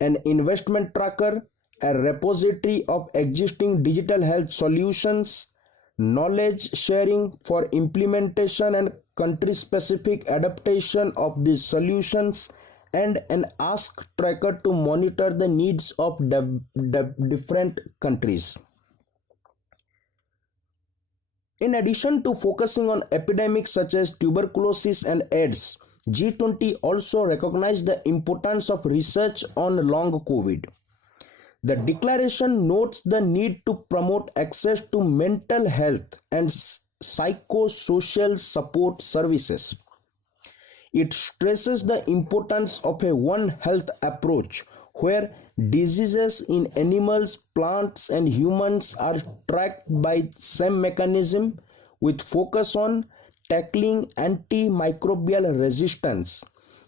an investment tracker, a repository of existing digital health solutions, knowledge sharing for implementation and country-specific adaptation of these solutions, and an ask tracker to monitor the needs of different countries. In addition to focusing on epidemics such as tuberculosis and AIDS, G20 also recognized the importance of research on long COVID. The declaration notes the need to promote access to mental health and psychosocial support services. It stresses the importance of a One Health approach where diseases in animals, plants, and humans are tracked by same mechanism, with focus on tackling antimicrobial resistance.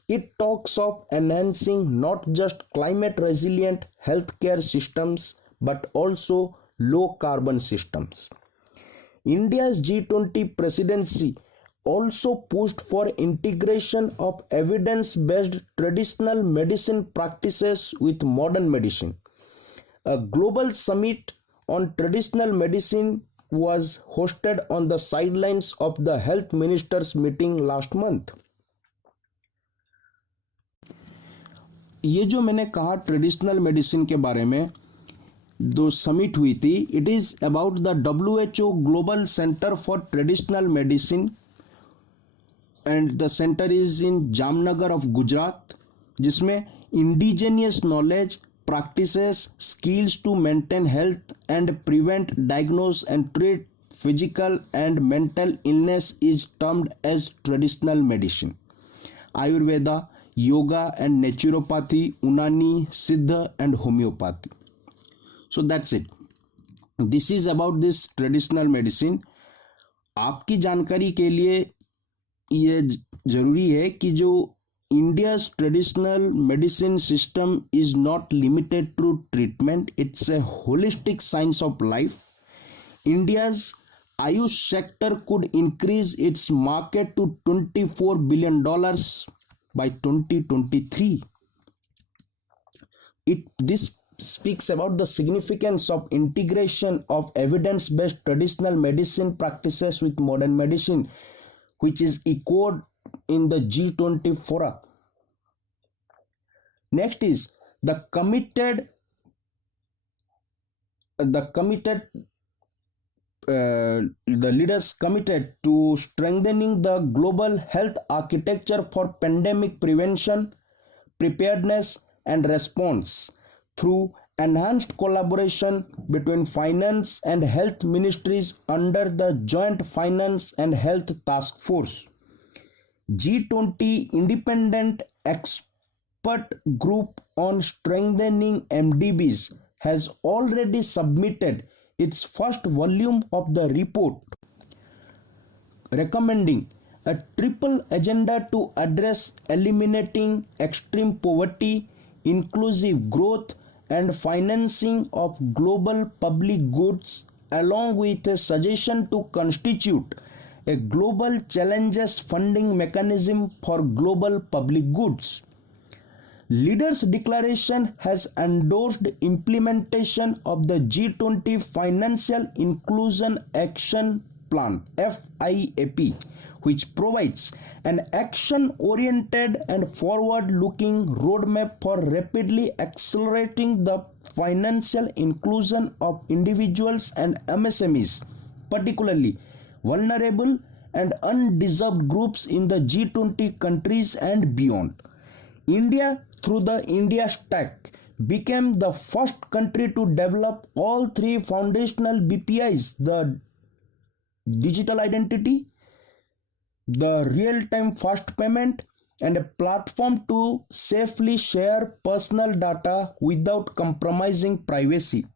It talks of enhancing not just climate resilient healthcare systems but also low carbon systems. India's G20 presidency also pushed for integration of evidence-based traditional medicine practices with modern medicine. A global summit on traditional medicine was hosted on the sidelines of the health ministers meeting last month. ये जो मैंने कहा traditional medicine के बारे में दो summit हुई थी, it is about the WHO global centre for traditional medicine and the centre is in Jamnagar of Gujarat, जिसमें indigenous knowledge, practices, skills to maintain health and prevent, diagnose and treat physical and mental illness is termed as traditional medicine. Ayurveda, yoga and naturopathy, unani, siddha and homeopathy. So that's it. This is about this traditional medicine. आपकी जानकारी के लिए ये जरूरी है कि जो India's traditional medicine system is not limited to treatment. It's a holistic science of life. India's Ayush sector could increase its market to $24 billion by 2023. This speaks about the significance of integration of evidence-based traditional medicine practices with modern medicine, which is echoed in the G20 fora. Next is the leaders committed to strengthening the global health architecture for pandemic prevention, preparedness, and response through enhanced collaboration between finance and health ministries under the Joint Finance and Health Task Force. G20 Independent Expert Group on Strengthening MDBs has already submitted its first volume of the report, recommending a triple agenda to address eliminating extreme poverty, inclusive growth, and financing of global public goods, along with a suggestion to constitute a global challenges funding mechanism for global public goods. Leaders' declaration has endorsed implementation of the G20 Financial Inclusion Action Plan (FIAP), which provides an action-oriented and forward-looking roadmap for rapidly accelerating the financial inclusion of individuals and MSMEs, particularly vulnerable and undeserved groups in the G20 countries and beyond. India, through the India Stack, became the first country to develop all three foundational BPIs: the digital identity, the real-time fast payment, and a platform to safely share personal data without compromising privacy.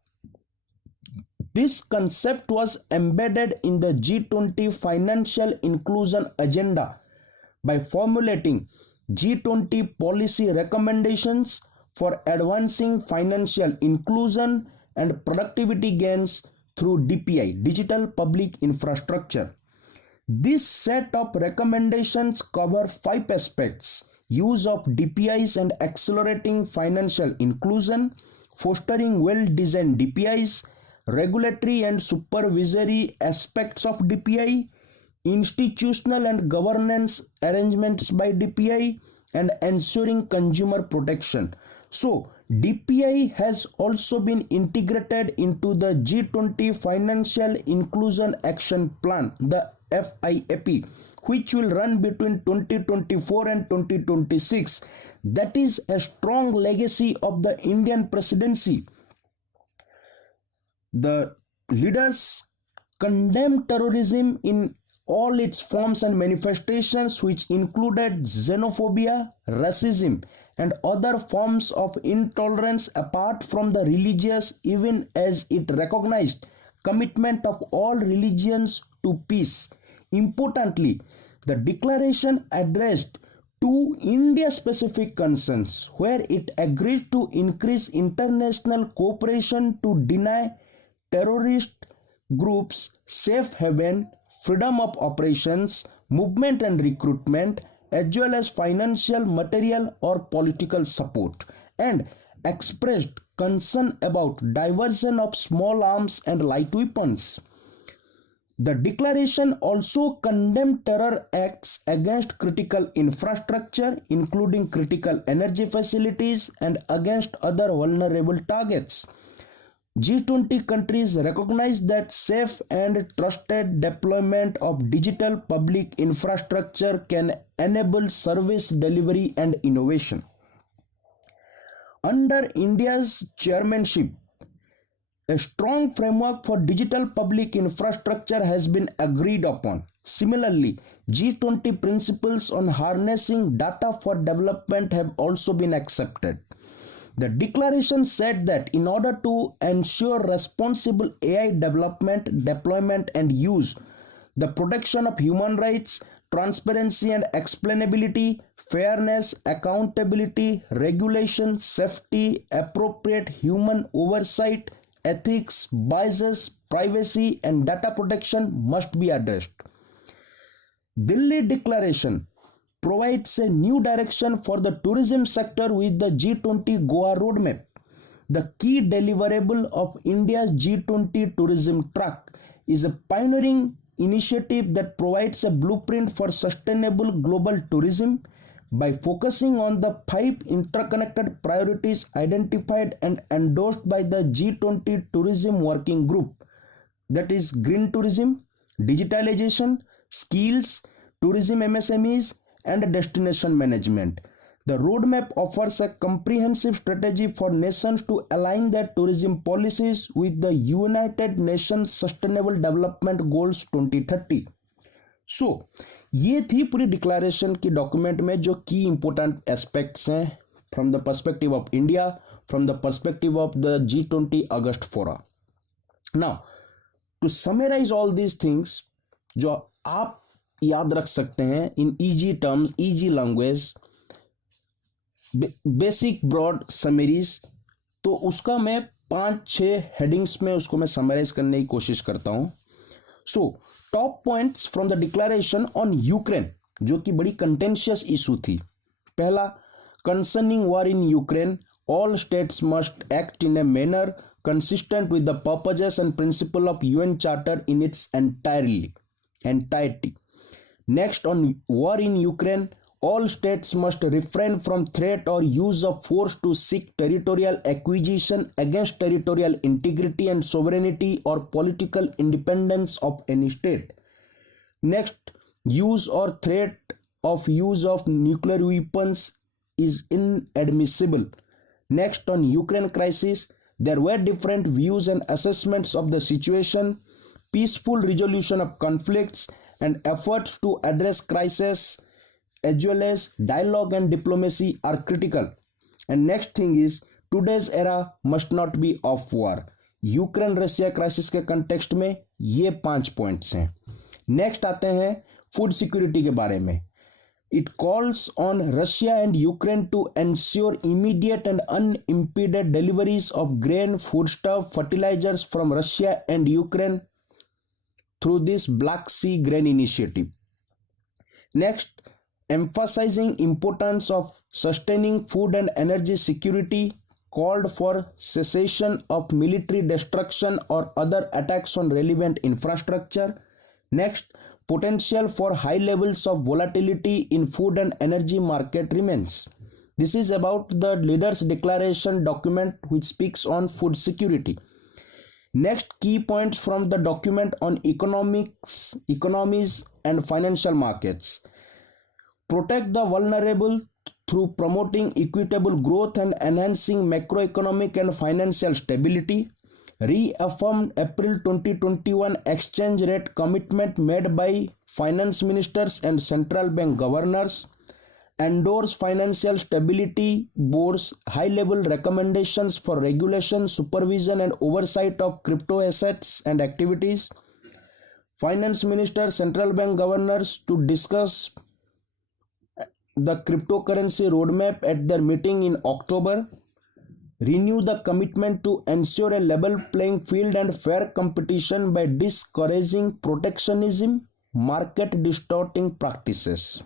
This concept was embedded in the G20 financial inclusion agenda by formulating G20 policy recommendations for advancing financial inclusion and productivity gains through DPI, Digital Public Infrastructure. This set of recommendations cover 5 aspects: use of DPIs and accelerating financial inclusion, fostering well-designed DPIs, regulatory and supervisory aspects of DPI, institutional and governance arrangements by DPI, and ensuring consumer protection. So, DPI has also been integrated into the G20 Financial Inclusion Action Plan, the FIAP, which will run between 2024 and 2026. That is a strong legacy of the Indian presidency. The leaders condemned terrorism in all its forms and manifestations, which included xenophobia, racism, and other forms of intolerance apart from the religious, even as it recognized commitment of all religions to peace. Importantly, the declaration addressed two India-specific concerns, where it agreed to increase international cooperation to deny terrorist groups safe haven, freedom of operations, movement and recruitment, as well as financial, material, or political support, and expressed concern about diversion of small arms and light weapons. The declaration also condemned terror acts against critical infrastructure, including critical energy facilities, and against other vulnerable targets. G20 countries recognize that safe and trusted deployment of digital public infrastructure can enable service delivery and innovation. Under India's chairmanship, a strong framework for digital public infrastructure has been agreed upon. Similarly, G20 principles on harnessing data for development have also been accepted. The declaration said that in order to ensure responsible AI development, deployment, and use, the protection of human rights, transparency and explainability, fairness, accountability, regulation, safety, appropriate human oversight, ethics, biases, privacy, and data protection must be addressed. Delhi Declaration provides a new direction for the tourism sector with the G20 Goa roadmap. The key deliverable of India's G20 tourism track is a pioneering initiative that provides a blueprint for sustainable global tourism by focusing on the 5 interconnected priorities identified and endorsed by the G20 Tourism Working Group, that is green tourism, digitalization, skills, tourism MSMEs, and destination management. The roadmap offers a comprehensive strategy for nations to align their tourism policies with the United Nations Sustainable Development Goals 2030. So, ये थी पूरी declaration की document में जो की important aspects हैं from the perspective of India, from the perspective of the G20 august forum. Now to summarise all these things जो आप याद रख सकते हैं in easy terms, easy language, basic broad summaries, तो उसका मैं 5-6 हेडिंग्स में उसको मैं समराइज करने की कोशिश करता हूं. So top points from the declaration on Ukraine, जो कि बड़ी कंटेंशियस इशू थी. पहला, concerning war in Ukraine, all states must act in a manner consistent with the purposes and principle of UN Charter in its entirety. Next, on war in Ukraine, all states must refrain from threat or use of force to seek territorial acquisition against territorial integrity and sovereignty or political independence of any state. Next, use or threat of use of nuclear weapons is inadmissible. Next, on Ukraine crisis, there were different views and assessments of the situation. Peaceful resolution of conflicts and efforts to address crisis as well as dialogue and diplomacy are critical. And next thing is today's era must not be of war. Ukraine Russia crisis के context में ये 5 points हैं. Next आते हैं food security के बारे में. It calls on Russia and Ukraine to ensure immediate and unimpeded deliveries of grain, foodstuff, fertilizers from Russia and Ukraine through this Black Sea Grain Initiative. Next, emphasizing importance of sustaining food and energy security, called for cessation of military destruction or other attacks on relevant infrastructure. Next, potential for high levels of volatility in food and energy market remains. This is about the leaders' declaration document which speaks on food security. Next, key points from the document on economies and financial markets. Protect the vulnerable through promoting equitable growth and enhancing macroeconomic and financial stability. Reaffirmed April 2021 exchange rate commitment made by finance ministers and central bank governors. Endorse financial stability board's high-level recommendations for regulation, supervision and oversight of crypto assets and activities. Finance ministers, central bank governors to discuss the cryptocurrency roadmap at their meeting in October. Renew the commitment to ensure a level playing field and fair competition by discouraging protectionism, market distorting practices.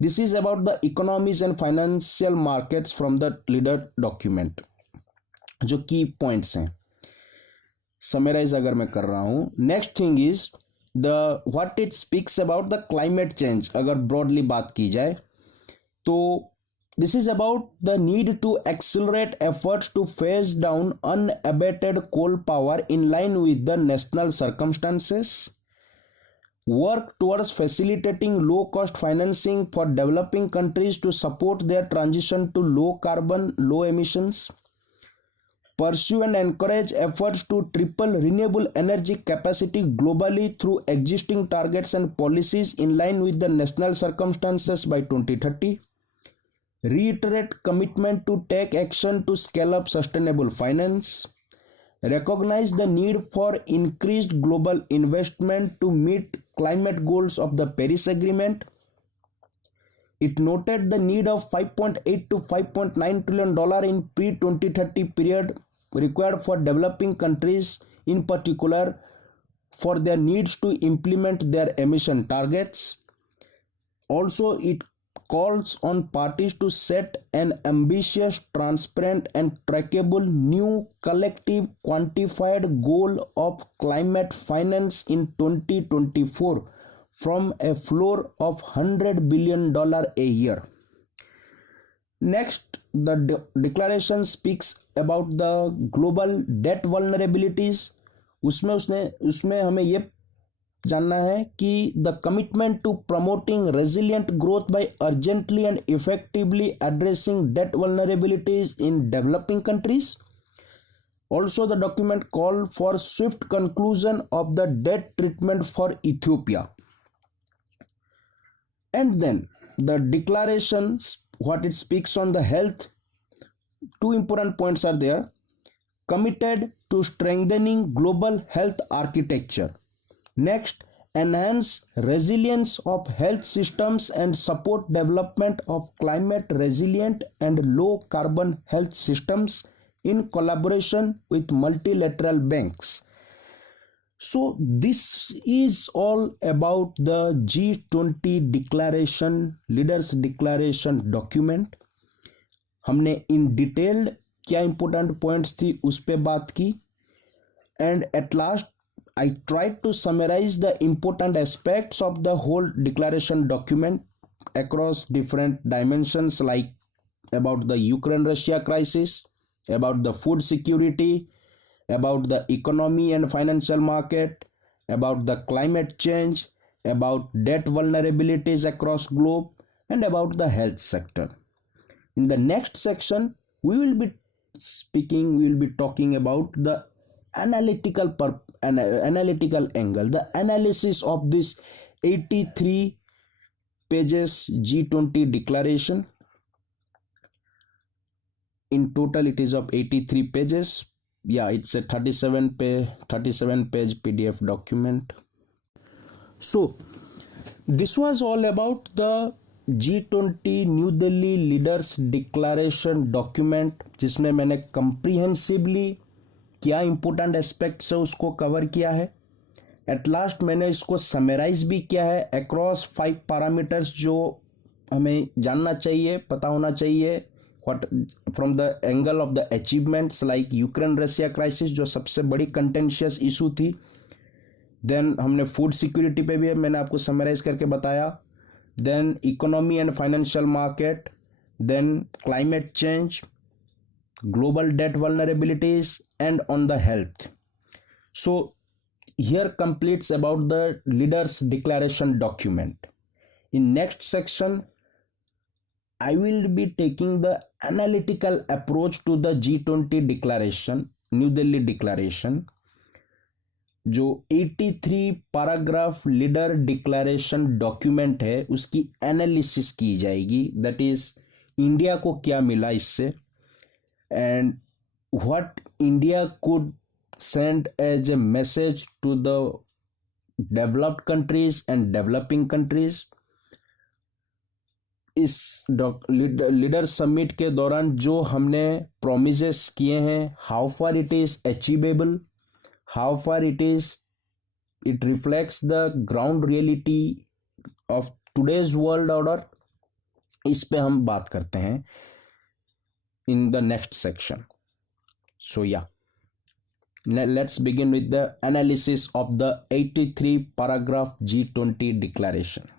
This is about the economies and financial markets from the leader document. जो key points हैं, summarize अगर मैं कर रहा हूँ. Next thing is the what it speaks about the climate change. अगर broadly बात की जाए तो this is about the need to accelerate efforts to phase down unabated coal power in line with the national circumstances. Work towards facilitating low-cost financing for developing countries to support their transition to low carbon, low emissions. Pursue and encourage efforts to triple renewable energy capacity globally through existing targets and policies in line with the national circumstances by 2030. Reiterate commitment to take action to scale up sustainable finance. Recognize the need for increased global investment to meet climate goals of the Paris Agreement. It noted the need of $5.8 to $5.9 trillion in pre-2030 period required for developing countries, in particular for their needs to implement their emission targets. Also, it calls on parties to set an ambitious, transparent and trackable new collective quantified goal of climate finance in 2024 from a floor of $100 billion a year. Next, the declaration speaks about the global debt vulnerabilities. उसमें हमें ये जानना है कि the commitment to promoting resilient growth by urgently and effectively addressing debt vulnerabilities in developing countries. Also, the document called for swift conclusion of the debt treatment for Ethiopia. And then the declarations, what it speaks on the health, two important points are there. Committed to strengthening global health architecture. Next, enhance resilience of health systems and support development of climate resilient and low carbon health systems in collaboration with multilateral banks. So this is all about the G20 declaration, leaders declaration document. हमने in detailed क्या important points थी उस पे बात की, and at last I tried to summarize the important aspects of the whole declaration document across different dimensions, like about the Ukraine-Russia crisis, about the food security, about the economy and financial market, about the climate change, about debt vulnerabilities across globe, and about the health sector. In the next section, we will be talking about the analytical angle, the analysis of this 83 pages G20 declaration. In total it is of 83 pages. Yeah, it's a 37 page PDF document. So this was all about the G20 new Delhi leaders declaration document, जिसमें मैंने comprehensively क्या important aspects है उसको cover किया है. At last मैंने इसको summarise भी किया है अक्रॉस 5 पैरामीटर्स जो हमें जानना चाहिए, पता होना चाहिए. What from the angle of the achievements like Ukraine Russia crisis जो सबसे बड़ी कंटेंशियस इशू थी. देन हमने फूड सिक्योरिटी पे भी मैंने आपको समराइज करके बताया. Then economy and financial market, then climate change, global debt vulnerabilities, and on the health. So here completes about the leaders declaration document. In next section I will be taking the analytical approach to the G20 declaration, new Delhi declaration, जो 83 paragraph leader declaration document है उसकी analysis की जाएगी. That is India को क्या मिला इससे, and what India could send as a message to the developed countries and developing countries. इस लीडर समिट के दौरान जो हमने प्रोमिसेस किए हैं, how far it is achievable, how far it reflects the ground reality of today's world order, इस पे हम बात करते हैं in the next section. So yeah, let's begin with the analysis of the 83 paragraph G20 declaration.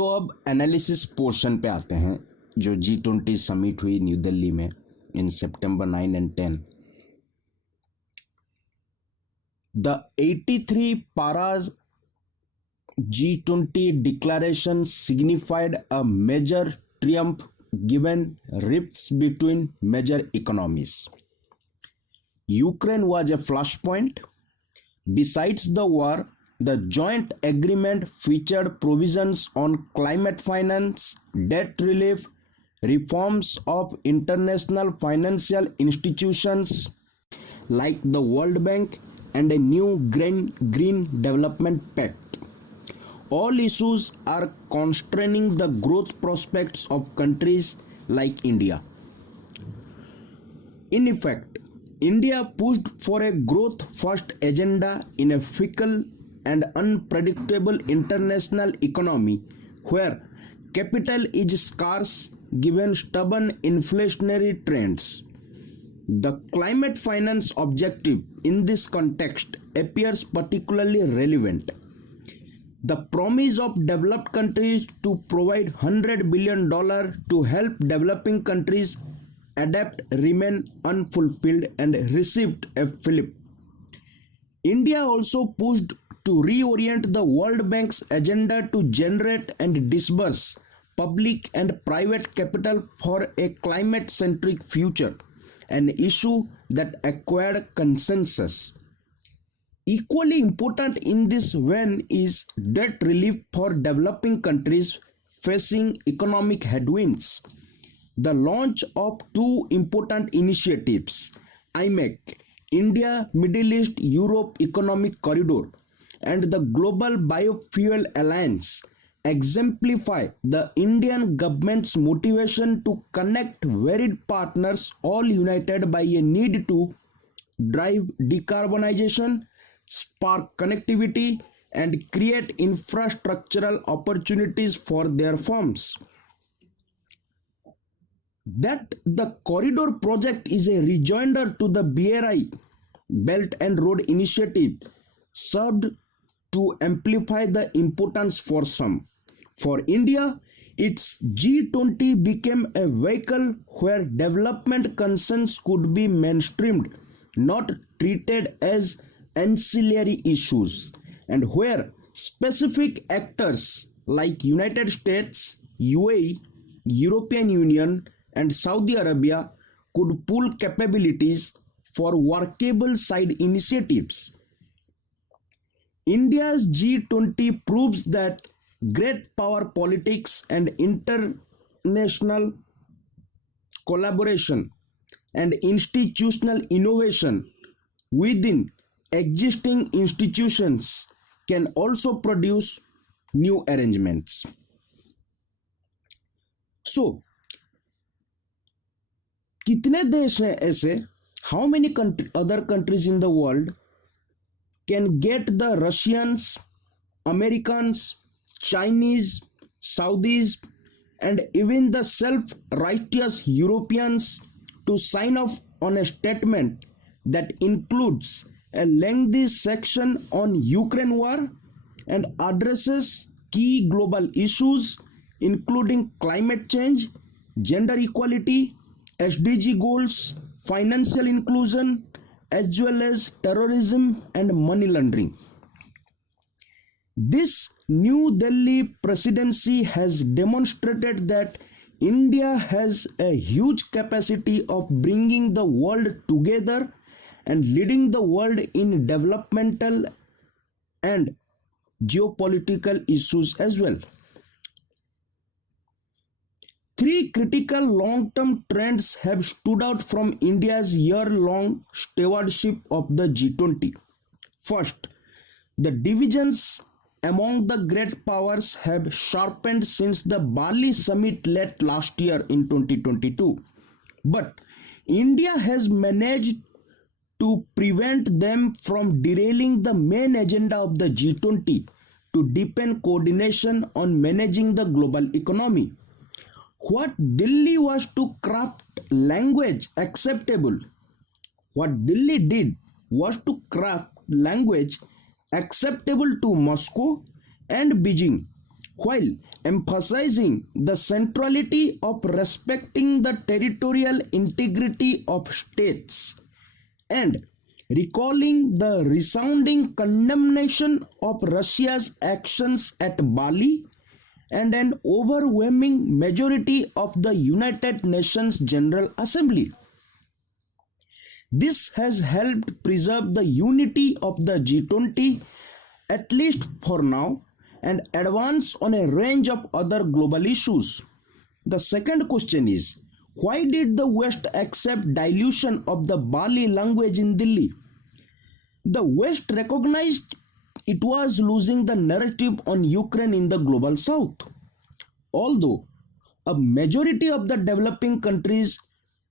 तो अब analysis portion पे आते हैं, जो G20 समिट हुई न्यू दिल्ली में इन September 9 and 10. The 83 paras G20 declaration signified a major triumph given rifts between major economies. Ukraine was a flashpoint. Besides the war, the joint agreement featured provisions on climate finance, debt relief, reforms of international financial institutions like the World Bank, and a new Green Development Pact. All issues are constraining the growth prospects of countries like India. In effect, India pushed for a growth-first agenda in a fickle and unpredictable international economy where capital is scarce given stubborn inflationary trends. The climate finance objective in this context appears particularly relevant. The promise of developed countries to provide $100 billion to help developing countries adapt remain unfulfilled and received a fillip. India also pushed to reorient the World Bank's agenda to generate and disburse public and private capital for a climate-centric future, an issue that acquired consensus. Equally important in this vein is debt relief for developing countries facing economic headwinds. The launch of two important initiatives, IMEC, India Middle East Europe Economic Corridor, and the Global Biofuel Alliance, exemplify the Indian government's motivation to connect varied partners all united by a need to drive decarbonization, spark connectivity, and create infrastructural opportunities for their firms. That the corridor project is a rejoinder to the BRI, Belt and Road Initiative, served to amplify the importance for some. For India, its G20 became a vehicle where development concerns could be mainstreamed, not treated as ancillary issues, and where specific actors like United States, UAE, European Union, and Saudi Arabia could pool capabilities for workable side initiatives. India's G20 proves that great power politics and international collaboration and institutional innovation within existing institutions can also produce new arrangements. So, कितने देश हैं ऐसे, how many other countries in the world can get the Russians, Americans, Chinese, Saudis, and even the self-righteous Europeans to sign off on a statement that includes a lengthy section on Ukraine war and addresses key global issues including climate change, gender equality, SDG goals, financial inclusion, as well as terrorism and money laundering. This New Delhi presidency has demonstrated that India has a huge capacity of bringing the world together and leading the world in developmental and geopolitical issues as well. Three critical long-term trends have stood out from India's year-long stewardship of the G20. First, the divisions among the great powers have sharpened since the Bali summit late last year in 2022. But India has managed to prevent them from derailing the main agenda of the G20 to deepen coordination on managing the global economy. What Delhi was to craft language acceptable, what Delhi did was to craft language acceptable to Moscow and Beijing, while emphasizing the centrality of respecting the territorial integrity of states and recalling the resounding condemnation of Russia's actions at Bali and an overwhelming majority of the United Nations General Assembly. This has helped preserve the unity of the G20, at least for now, and advance on a range of other global issues. The second question is, why did the West accept dilution of the Bali language in Delhi? The West recognized it was losing the narrative on Ukraine in the global south. Although a majority of the developing countries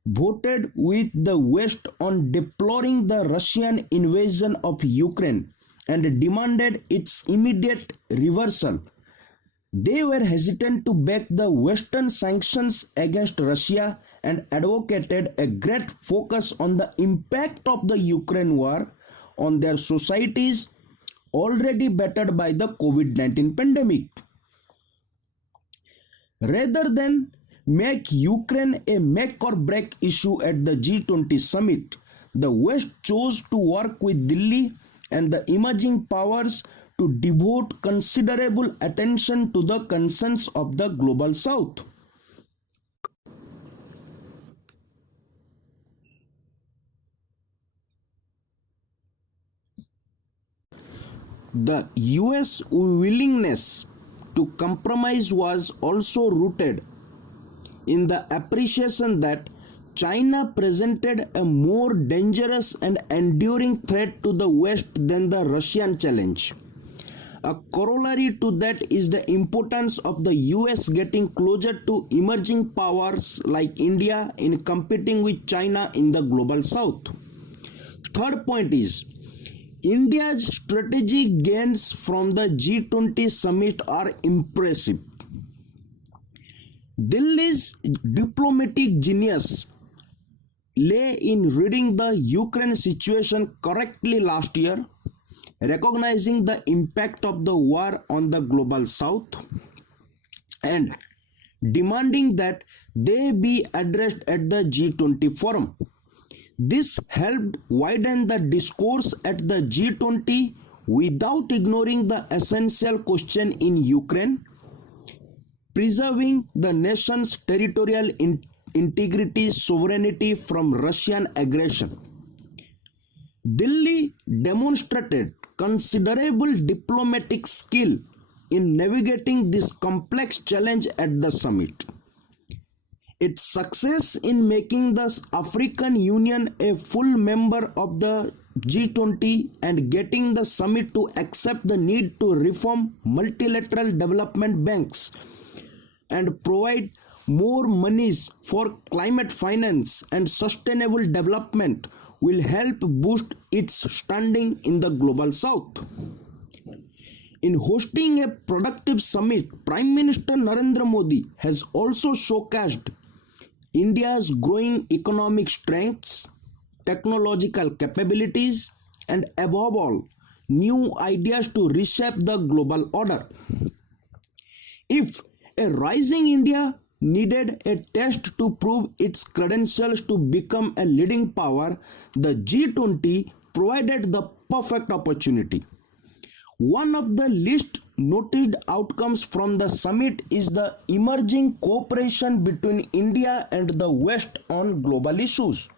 voted with the West on deploring the Russian invasion of Ukraine and demanded its immediate reversal, they were hesitant to back the Western sanctions against Russia and advocated a great focus on the impact of the Ukraine war on their societies already battered by the COVID-19 pandemic. Rather than make Ukraine a make or break issue at the G20 summit, the West chose to work with Delhi and the emerging powers to devote considerable attention to the concerns of the global south. The US willingness to compromise was also rooted in the appreciation that China presented a more dangerous and enduring threat to the West than the Russian challenge. A corollary to that is the importance of the US getting closer to emerging powers like India in competing with China in the global south. Third point is, India's strategic gains from the G20 summit are impressive. Delhi's diplomatic genius lay in reading the Ukraine situation correctly last year, recognizing the impact of the war on the global south, and demanding that they be addressed at the G20 forum. This helped widen the discourse at the G20 without ignoring the essential question in Ukraine, preserving the nation's territorial integrity, sovereignty from Russian aggression. Delhi demonstrated considerable diplomatic skill in navigating this complex challenge at the summit. Its success in making the African Union a full member of the G20 and getting the summit to accept the need to reform multilateral development banks and provide more monies for climate finance and sustainable development will help boost its standing in the global south. In hosting a productive summit, Prime Minister Narendra Modi has also showcased India's growing economic strengths, technological capabilities, and above all, new ideas to reshape the global order. If a rising India needed a test to prove its credentials to become a leading power, the G20 provided the perfect opportunity. One of the least noticed outcomes from the summit is the emerging cooperation between India and the West on global issues.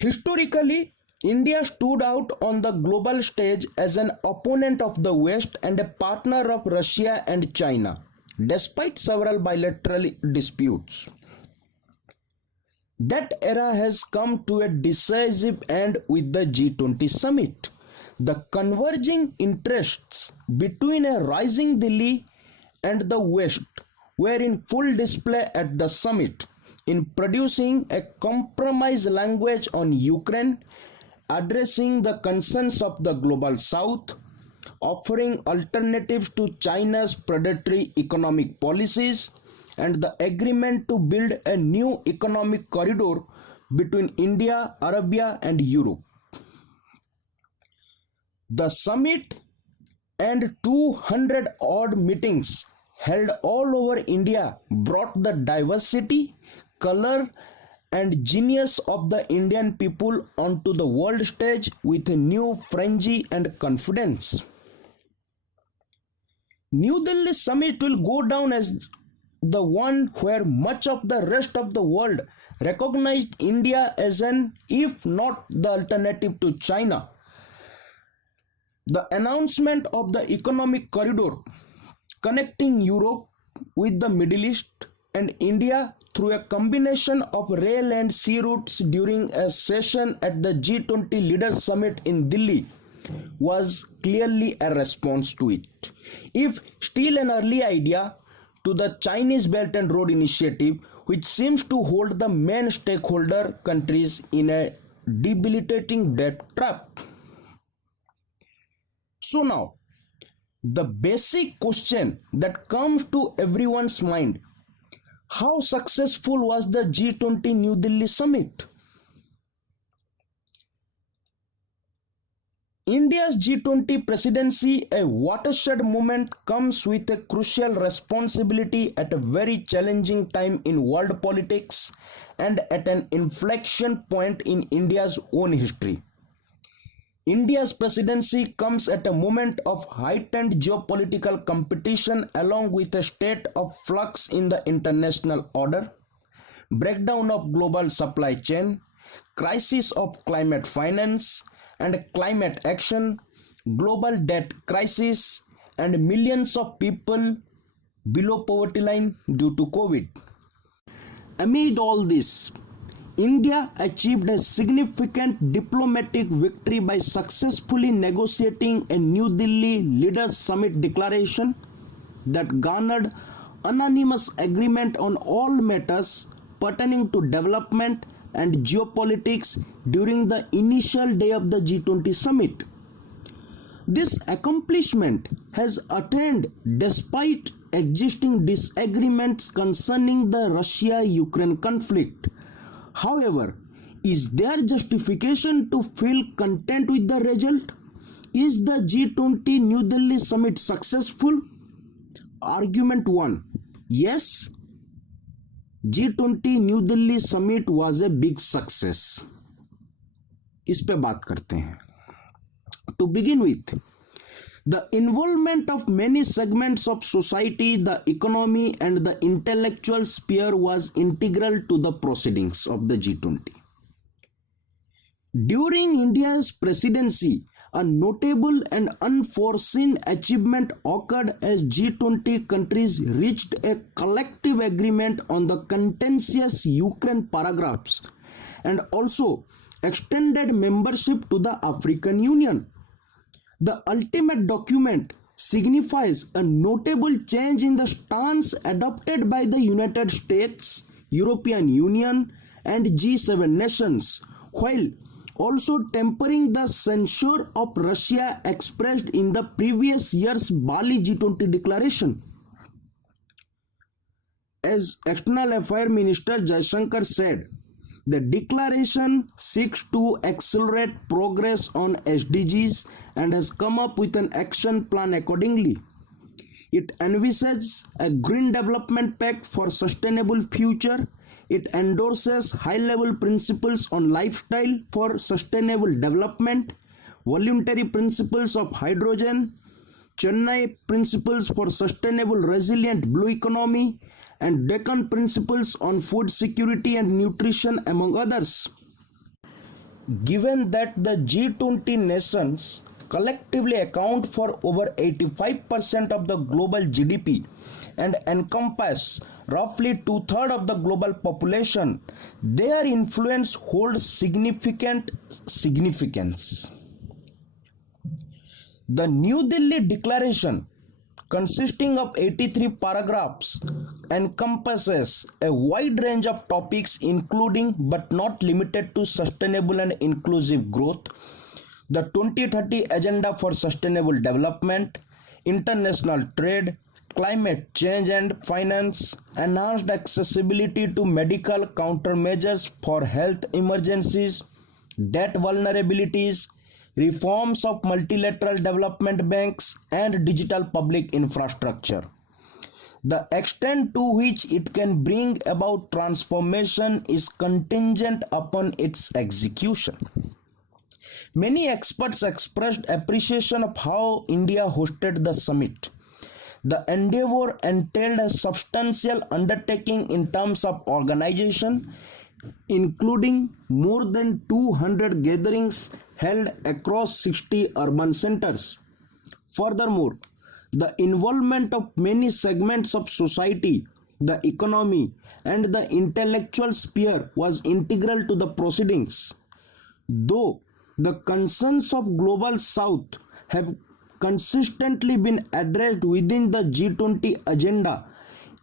Historically, India stood out on the global stage as an opponent of the West and a partner of Russia and China, despite several bilateral disputes. That era has come to a decisive end with the G20 summit. The converging interests between a rising Delhi and the West were in full display at the summit in producing a compromise language on Ukraine, addressing the concerns of the global south, offering alternatives to China's predatory economic policies, and the agreement to build a new economic corridor between India, Arabia, and Europe. The summit and 200 odd meetings held all over India brought the diversity, color, and genius of the Indian people onto the world stage with a new frenzy and confidence. New Delhi summit will go down as the one where much of the rest of the world recognized India as an, if not the alternative to China. The announcement of the economic corridor connecting Europe with the Middle East and India through a combination of rail and sea routes during a session at the G20 Leaders Summit in Delhi was clearly a response to it. If still an early idea to the Chinese Belt and Road Initiative, which seems to hold the main stakeholder countries in a debilitating debt trap. So now, the basic question that comes to everyone's mind: how successful was the G20 New Delhi summit? India's G20 presidency, a watershed moment, comes with a crucial responsibility at a very challenging time in world politics and at an inflection point in India's own history. India's presidency comes at a moment of heightened geopolitical competition along with a state of flux in the international order, breakdown of global supply chain, crisis of climate finance and climate action, global debt crisis, and millions of people below poverty line due to COVID. Amid all this, India achieved a significant diplomatic victory by successfully negotiating a New Delhi Leaders Summit declaration that garnered unanimous agreement on all matters pertaining to development and geopolitics during the initial day of the G20 summit. This accomplishment has attained despite existing disagreements concerning the Russia-Ukraine conflict. However, is there justification to feel content with the result? Is the G20 New Delhi summit successful? Argument 1. Yes, G20 New Delhi summit was a big success. इस पे बात करते हैं. To begin with, the involvement of many segments of society, the economy, and the intellectual sphere was integral to the proceedings of the G20. During India's presidency, a notable and unforeseen achievement occurred as G20 countries reached a collective agreement on the contentious Ukraine paragraphs and also extended membership to the African Union. The ultimate document signifies a notable change in the stance adopted by the United States, European Union, and G7 nations, while also tempering the censure of Russia expressed in the previous year's Bali G20 declaration. As External Affairs Minister Jaishankar said, the declaration seeks to accelerate progress on SDGs and has come up with an action plan accordingly. It envisages a green development pact for sustainable future. It endorses high-level principles on lifestyle for sustainable development, voluntary principles of hydrogen, Chennai principles for sustainable resilient blue economy, and Deccan principles on food security and nutrition, among others. Given that the G20 nations collectively account for over 85% of the global GDP and encompass roughly 2/3 of the global population, their influence holds significant significance. The New Delhi Declaration, consisting of 83 paragraphs, encompasses a wide range of topics including but not limited to sustainable and inclusive growth, the 2030 Agenda for Sustainable Development, international trade, climate change and finance, enhanced accessibility to medical countermeasures for health emergencies, debt vulnerabilities, reforms of multilateral development banks, and digital public infrastructure. The extent to which it can bring about transformation is contingent upon its execution. Many experts expressed appreciation of how India hosted the summit. The endeavor entailed a substantial undertaking in terms of organization, including more than 200 gatherings held across 60 urban centers. Furthermore, the involvement of many segments of society, the economy, and the intellectual sphere was integral to the proceedings. Though the concerns of Global South have consistently been addressed within the G20 agenda,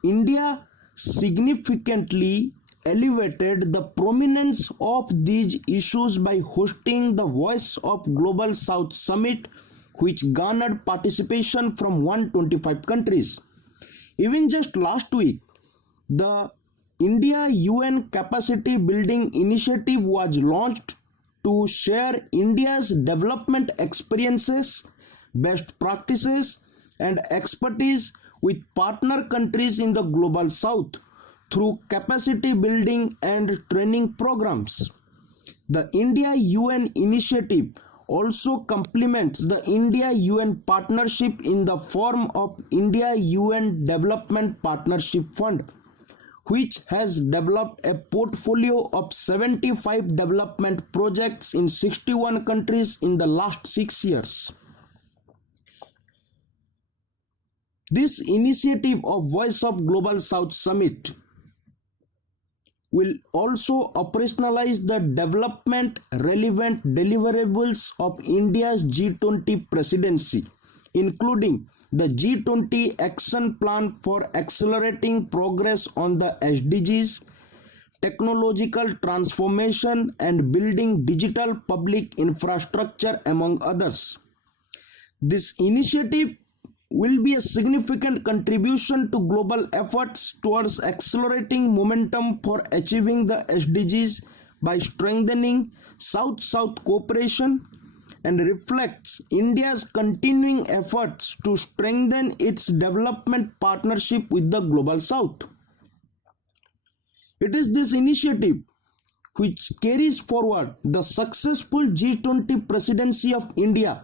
India significantly elevated the prominence of these issues by hosting the Voice of Global South Summit, which garnered participation from 125 countries. Even just last week, the India UN Capacity Building Initiative was launched to share India's development experiences, best practices, and expertise with partner countries in the Global South through capacity building and training programs. The India UN initiative also complements the India UN partnership in the form of India UN Development Partnership Fund, which has developed a portfolio of 75 development projects in 61 countries in the last 6 years. This initiative of Voice of Global South Summit will also operationalize the development relevant deliverables of India's G20 presidency, including the G20 Action Plan for Accelerating Progress on the SDGs, Technological Transformation and Building Digital Public Infrastructure, among others. This initiative will be a significant contribution to global efforts towards accelerating momentum for achieving the SDGs by strengthening South-South cooperation and reflects India's continuing efforts to strengthen its development partnership with the Global South. It is this initiative which carries forward the successful G20 presidency of India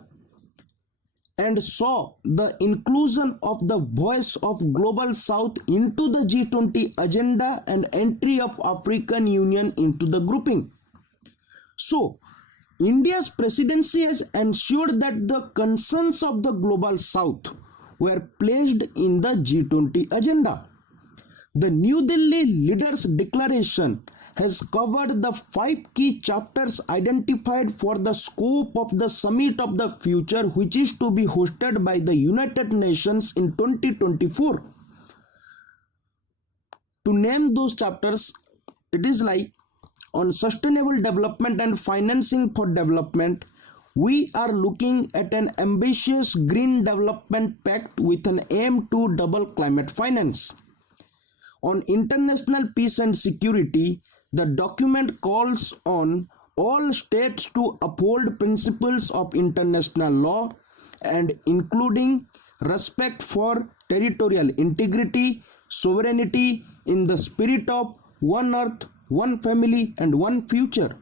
and saw the inclusion of the Voice of Global South into the G20 agenda and entry of African Union into the grouping. So, India's presidency has ensured that the concerns of the Global South were placed in the G20 agenda. The New Delhi Leaders' Declaration has covered the 5 key chapters identified for the scope of the Summit of the Future, which is to be hosted by the United Nations in 2024. To name those chapters, it is like on sustainable development and financing for development, we are looking at an ambitious green development pact with an aim to double climate finance. On international peace and security, the document calls on all states to uphold principles of international law and including respect for territorial integrity, sovereignty in the spirit of one earth, one family and one future.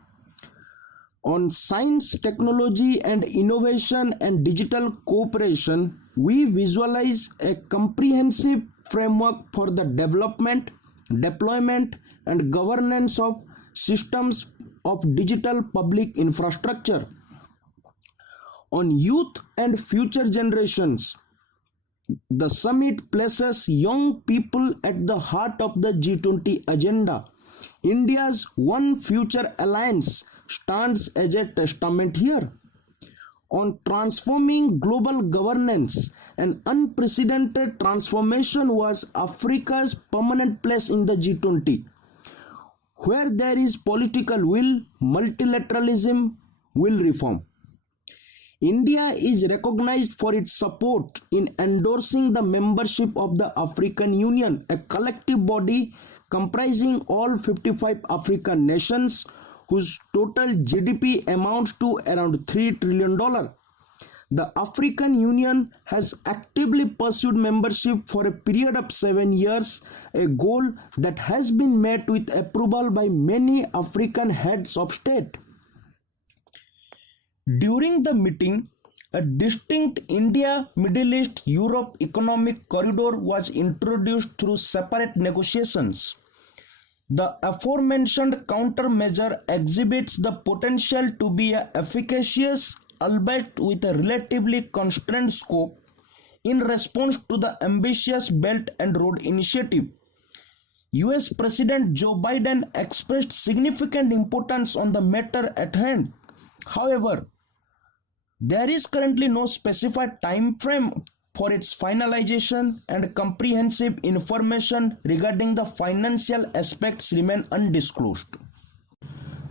On science, technology and innovation and digital cooperation, we visualize a comprehensive framework for the development, deployment and governance of systems of digital public infrastructure. On youth and future generations, the summit places young people at the heart of the G20 agenda. India's One Future Alliance stands as a testament here. On transforming global governance, an unprecedented transformation was Africa's permanent place in the G20. Where there is political will, multilateralism will reform. India is recognized for its support in endorsing the membership of the African Union, a collective body comprising all 55 African nations whose total GDP amounts to around $3 trillion. The African Union has actively pursued membership for a period of 7 years, a goal that has been met with approval by many African heads of state. During the meeting, a distinct India-Middle East-Europe economic corridor was introduced through separate negotiations. The aforementioned countermeasure exhibits the potential to be efficacious, albeit with a relatively constrained scope, in response to the ambitious Belt and Road Initiative. US President Joe Biden expressed significant importance on the matter at hand. However, there is currently no specified time frame for its finalization, and comprehensive information regarding the financial aspects remain undisclosed.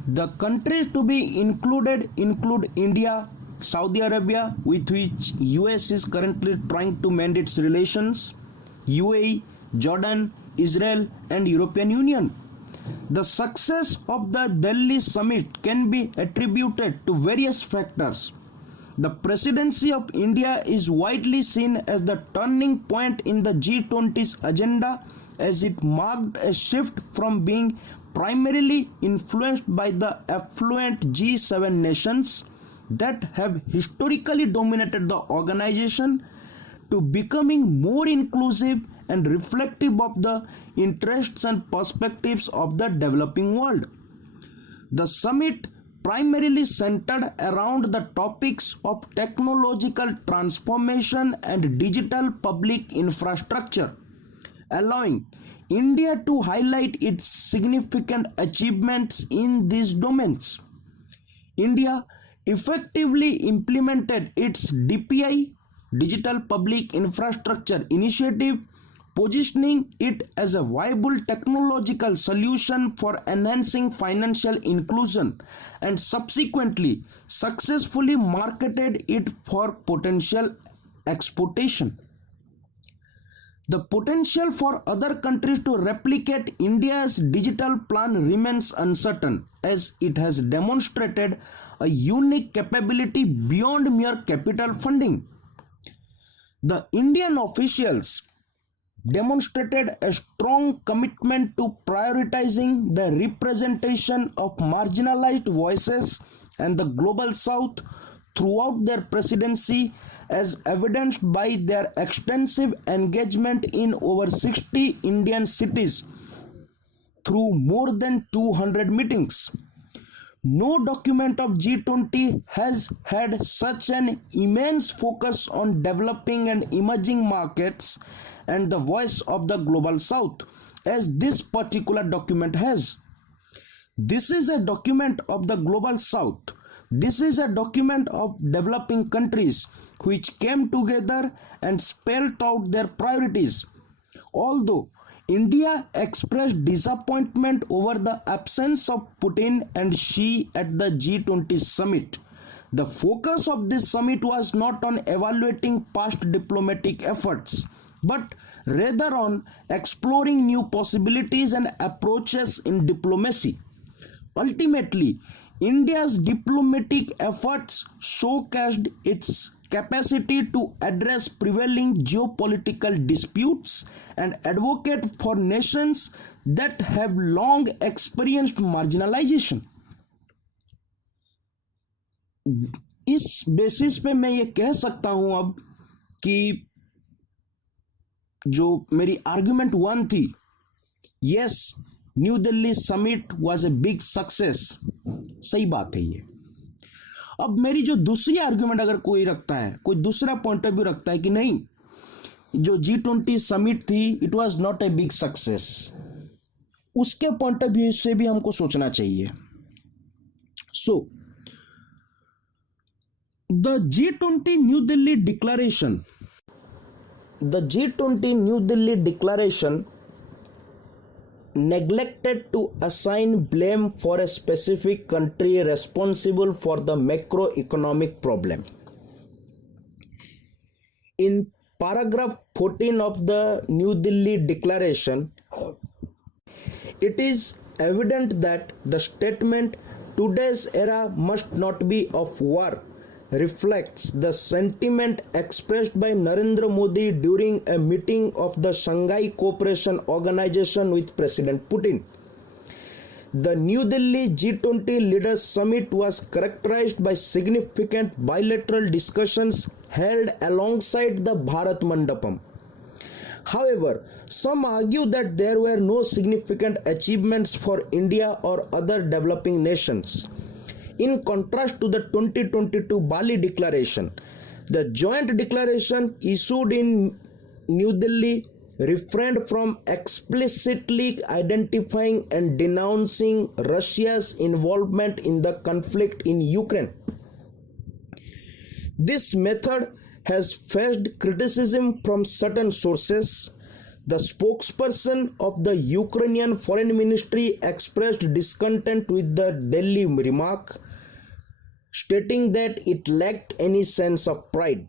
The countries to be included include India, Saudi Arabia, with which US is currently trying to mend its relations, UAE, Jordan, Israel, and European Union. The success of the Delhi summit can be attributed to various factors. The presidency of India is widely seen as the turning point in the G20's agenda, as it marked a shift from being primarily influenced by the affluent G7 nations that have historically dominated the organization to becoming more inclusive and reflective of the interests and perspectives of the developing world. The summit primarily centered around the topics of technological transformation and digital public infrastructure, allowing India to highlight its significant achievements in these domains. India effectively implemented its DPI, Digital Public Infrastructure Initiative, positioning it as a viable technological solution for enhancing financial inclusion, and subsequently successfully marketed it for potential exportation. The potential for other countries to replicate India's digital plan remains uncertain, as it has demonstrated a unique capability beyond mere capital funding. The Indian officials demonstrated a strong commitment to prioritizing the representation of marginalized voices and the global south throughout their presidency, as evidenced by their extensive engagement in over 60 Indian cities through more than 200 meetings. No document of G20 has had such an immense focus on developing and emerging markets and the voice of the global south as this particular document has. This is a document of the global south. This is a document of developing countries which came together and spelled out their priorities. Although India expressed disappointment over the absence of Putin and Xi at the G20 summit, the focus of this summit was not on evaluating past diplomatic efforts, but rather on exploring new possibilities and approaches in diplomacy. Ultimately, India's diplomatic efforts showcased its capacity to address prevailing geopolitical disputes and advocate for nations that have long experienced marginalization. इस basis पे मैं ये कह सकता हूं अब कि जो मेरी आर्ग्यूमेंट 1 थी, yes new Delhi summit was a big success, सही बात है ये। अब मेरी जो दूसरी आर्ग्यूमेंट अगर कोई रखता है, कोई दूसरा पॉइंट ऑफ व्यू रखता है कि नहीं, जो G20 समिट थी it was not a big success, उसके पॉइंट ऑफ व्यू से भी हमको सोचना चाहिए। So the G20 new Delhi declaration, the G20 New Delhi Declaration neglected to assign blame for a specific country responsible for the macroeconomic problem. In paragraph 14 of the New Delhi Declaration, it is evident that the statement "today's era must not be of war" reflects the sentiment expressed by Narendra Modi during a meeting of the Shanghai Cooperation Organization with President Putin. The New Delhi G20 Leaders Summit was characterized by significant bilateral discussions held alongside the Bharat Mandapam. However, some argue that there were no significant achievements for India or other developing nations. In contrast to the 2022 Bali Declaration, the joint declaration issued in New Delhi refrained from explicitly identifying and denouncing Russia's involvement in the conflict in Ukraine. This method has faced criticism from certain sources. The spokesperson of the Ukrainian Foreign Ministry expressed discontent with the Delhi remark, stating that it lacked any sense of pride.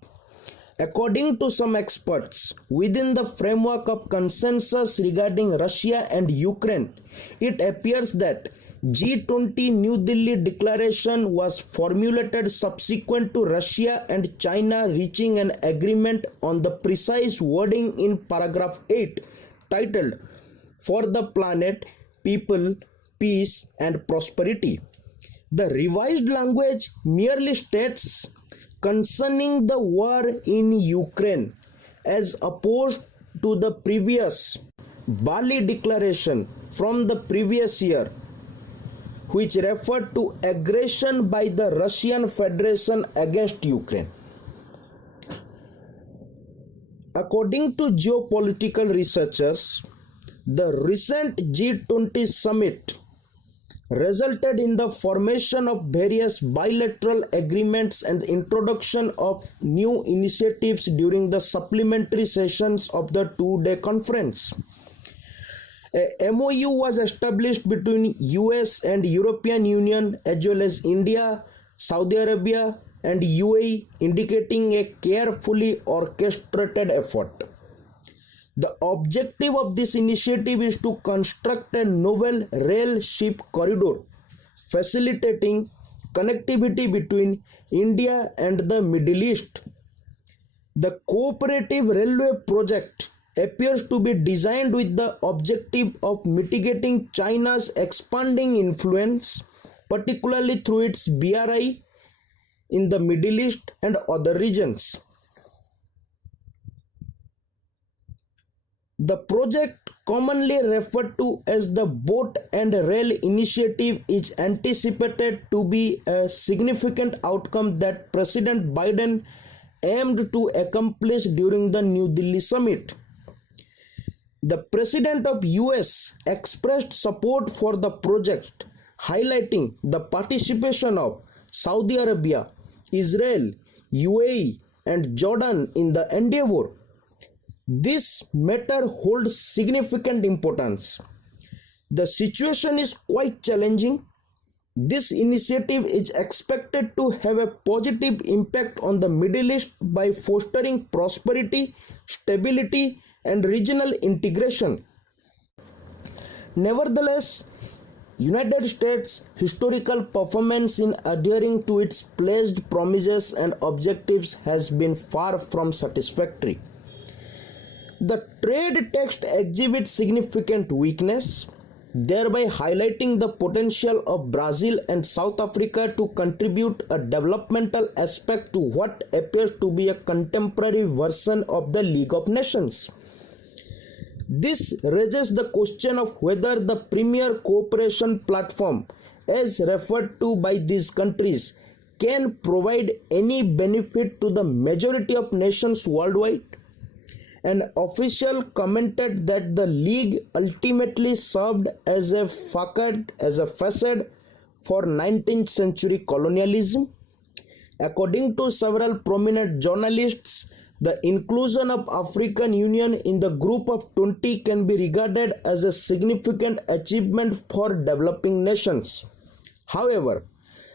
According to some experts, within the framework of consensus regarding Russia and Ukraine, it appears that G20 New Delhi Declaration was formulated subsequent to Russia and China reaching an agreement on the precise wording in paragraph 8, titled "For the Planet, People, Peace and Prosperity." The revised language merely states concerning the war in Ukraine, as opposed to the previous Bali Declaration from the previous year, which referred to aggression by the Russian Federation against Ukraine. According to geopolitical researchers, the recent G20 summit resulted in the formation of various bilateral agreements and introduction of new initiatives during the supplementary sessions of the two-day conference. A MOU was established between US and European Union as well as India, Saudi Arabia and UAE, indicating a carefully orchestrated effort. The objective of this initiative is to construct a novel rail ship corridor, facilitating connectivity between India and the Middle East. The cooperative railway project appears to be designed with the objective of mitigating China's expanding influence, particularly through its BRI in the Middle East and other regions. The project, commonly referred to as the Boat and Rail Initiative, is anticipated to be a significant outcome that President Biden aimed to accomplish during the New Delhi summit. The President of US expressed support for the project, highlighting the participation of Saudi Arabia, Israel, UAE, and Jordan in the endeavor. This matter holds significant importance. The situation is quite challenging. This initiative is expected to have a positive impact on the Middle East by fostering prosperity, stability, and regional integration. Nevertheless, United States' historical performance in adhering to its pledged promises and objectives has been far from satisfactory. The trade text exhibits significant weakness, thereby highlighting the potential of Brazil and South Africa to contribute a developmental aspect to what appears to be a contemporary version of the League of Nations. This raises the question of whether the Premier Cooperation Platform, as referred to by these countries, can provide any benefit to the majority of nations worldwide. An official commented that the League ultimately served as a facade for 19th century colonialism. According to several prominent journalists, the inclusion of African Union in the group of 20 can be regarded as a significant achievement for developing nations. However,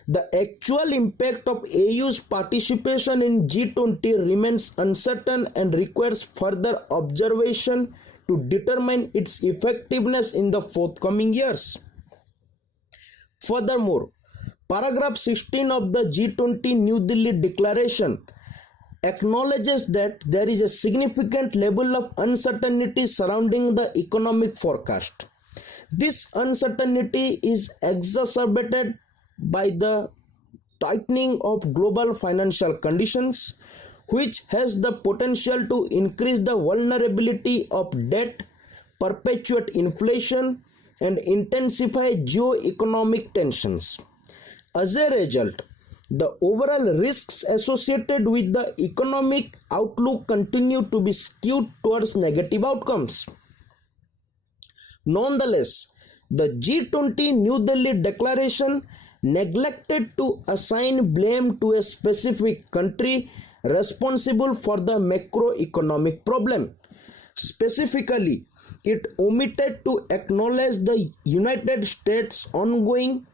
the actual impact of AU's participation in G20 remains uncertain and requires further observation to determine its effectiveness in the forthcoming years. Furthermore, Paragraph 16 of the G20 New Delhi Declaration acknowledges that there is a significant level of uncertainty surrounding the economic forecast. This uncertainty is exacerbated by the tightening of global financial conditions, which has the potential to increase the vulnerability of debt, perpetuate inflation, and intensify geo-economic tensions. As a result, the overall risks associated with the economic outlook continue to be skewed towards negative outcomes. Nonetheless, the G20 New Delhi Declaration neglected to assign blame to a specific country responsible for the macroeconomic problem. Specifically, it omitted to acknowledge the United States' ongoing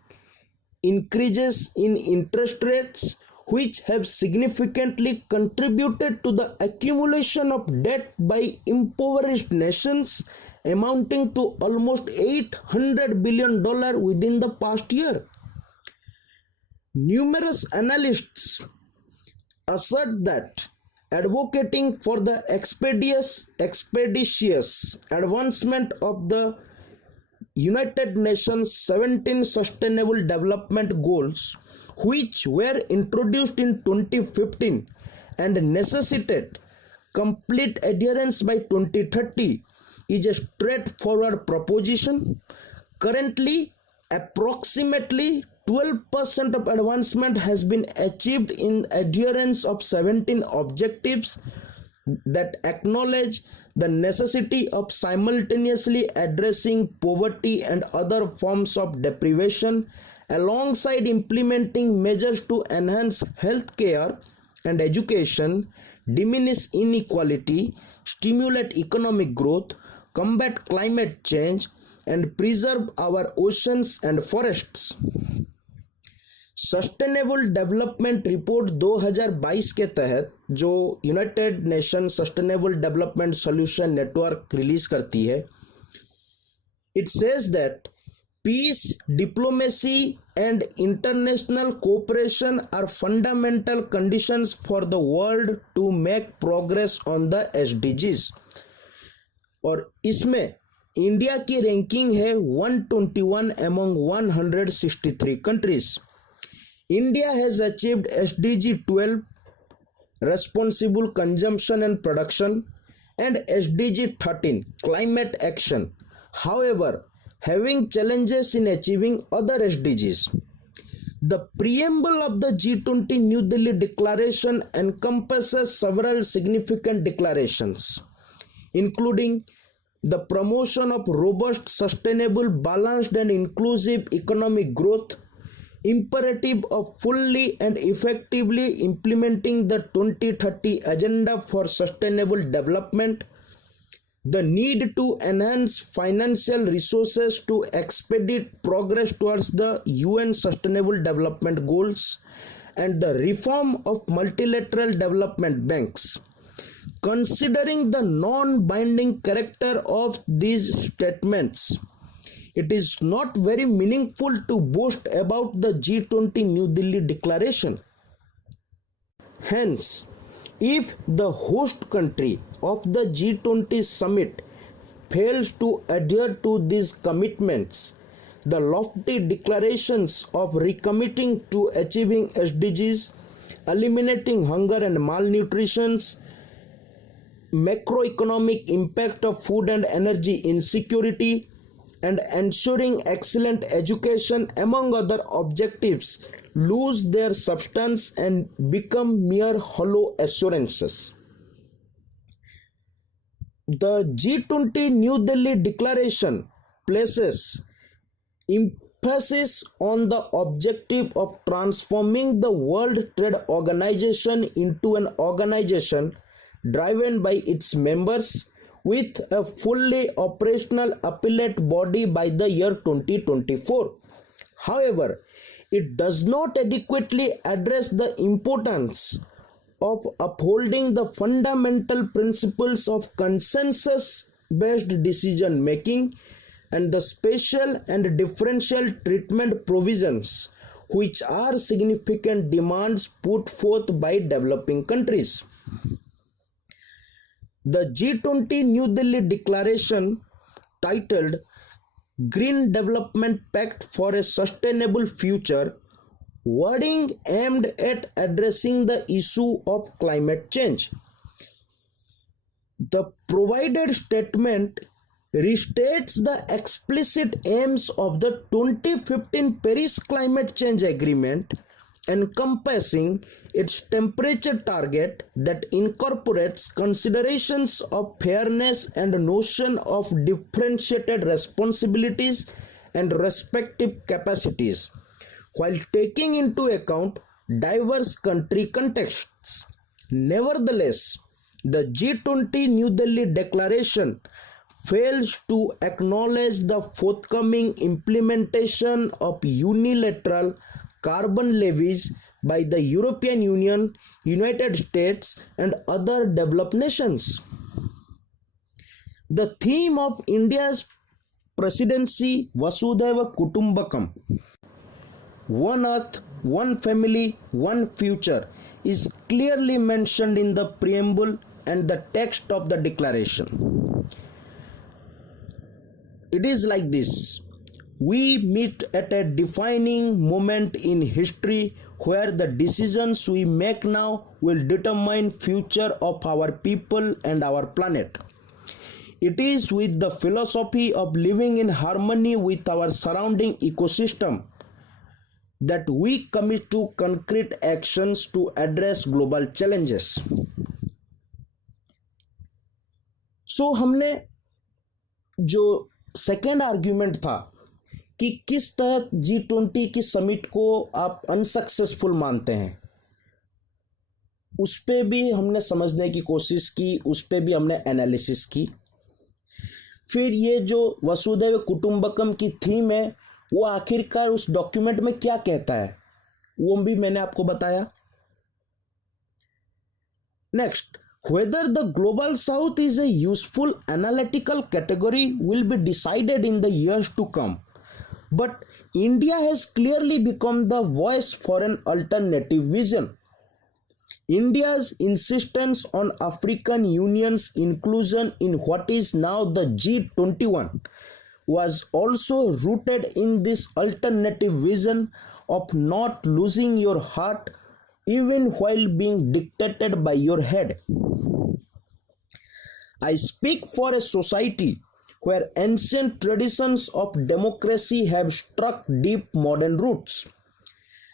increases in interest rates, which have significantly contributed to the accumulation of debt by impoverished nations amounting to almost $800 billion within the past year. Numerous analysts assert that advocating for the expeditious advancement of the United Nations 17 Sustainable Development Goals, which were introduced in 2015 and necessitate complete adherence by 2030, is a straightforward proposition. Currently, approximately 12% of advancement has been achieved in adherence of 17 objectives that acknowledge the necessity of simultaneously addressing poverty and other forms of deprivation alongside implementing measures to enhance healthcare and education, diminish inequality, stimulate economic growth, combat climate change, and preserve our oceans and forests. Sustainable development report 2022 के तहत जो United Nation sustainable development solution network release करती है, it says that peace, diplomacy and international cooperation are fundamental conditions for the world to make progress on the SDGs. और इसमें India की ranking है 121 among 163 countries. India has achieved SDG 12, Responsible Consumption and Production, and SDG 13, Climate Action. However, having challenges in achieving other SDGs. The preamble of the G20 New Delhi Declaration encompasses several significant declarations, including the promotion of robust, sustainable, balanced, and inclusive economic growth, imperative of fully and effectively implementing the 2030 Agenda for Sustainable Development, the need to enhance financial resources to expedite progress towards the UN Sustainable Development Goals, and the reform of multilateral development banks. Considering the non-binding character of these statements, it is not very meaningful to boast about the G20 New Delhi Declaration. Hence, if the host country of the G20 Summit fails to adhere to these commitments, the lofty declarations of recommitting to achieving SDGs, eliminating hunger and malnutrition, macroeconomic impact of food and energy insecurity, and ensuring excellent education, among other objectives, lose their substance and become mere hollow assurances. The G20 New Delhi Declaration places emphasis on the objective of transforming the World Trade Organization into an organization driven by its members with a fully operational appellate body by the year 2024. However, it does not adequately address the importance of upholding the fundamental principles of consensus-based decision-making and the special and differential treatment provisions which are significant demands put forth by developing countries. The G20 New Delhi Declaration, titled Green Development Pact for a Sustainable Future, wording aimed at addressing the issue of climate change. The provided statement restates the explicit aims of the 2015 Paris Climate Change Agreement, encompassing its temperature target that incorporates considerations of fairness and notion of differentiated responsibilities and respective capacities, while taking into account diverse country contexts. Nevertheless, the G20 New Delhi Declaration fails to acknowledge the forthcoming implementation of unilateral carbon levies by the European Union, United States, and other developed nations. The theme of India's presidency, Vasudhaiva Kutumbakam, one earth, one family, one future, is clearly mentioned in the preamble and the text of the declaration. It is like this: we meet at a defining moment in history where the decisions we make now will determine future of our people and our planet. It is with the philosophy of living in harmony with our surrounding ecosystem that we commit to concrete actions to address global challenges. So हमने जो second argument था कि किस तरह G20 की summit को आप unsuccessful मानते हैं, उस पे भी हमने समझने की कोशिश की, उस पे भी हमने एनालिसिस की. फिर ये जो वसुधैव कुटुंबकम की थीम है वो आखिरकार उस डॉक्यूमेंट में क्या कहता है वो भी मैंने आपको बताया. Next, whether the global south is a useful analytical category will be decided in the years to come, but India has clearly become the voice for an alternative vision. India's insistence on African Union's inclusion in what is now the G21 was also rooted in this alternative vision of not losing your heart even while being dictated by your head. I speak for a society where ancient traditions of democracy have struck deep modern roots.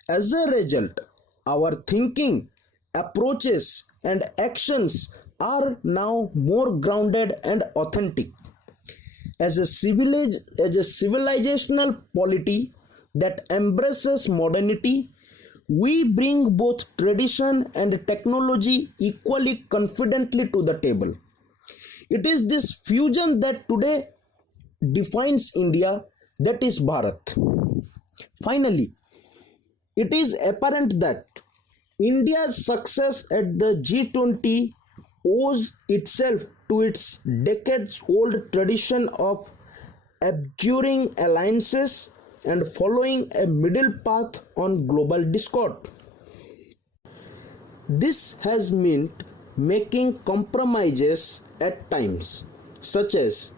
As a result, our thinking, approaches, and actions are now more grounded and authentic. As a civilizational polity that embraces modernity, we bring both tradition and technology equally confidently to the table. It is this fusion that today defines India, that is Bharat. Finally, it is apparent that India's success at the G20 owes itself to its decades-old tradition of abjuring alliances and following a middle path on global discord. This has meant making compromises at times, such as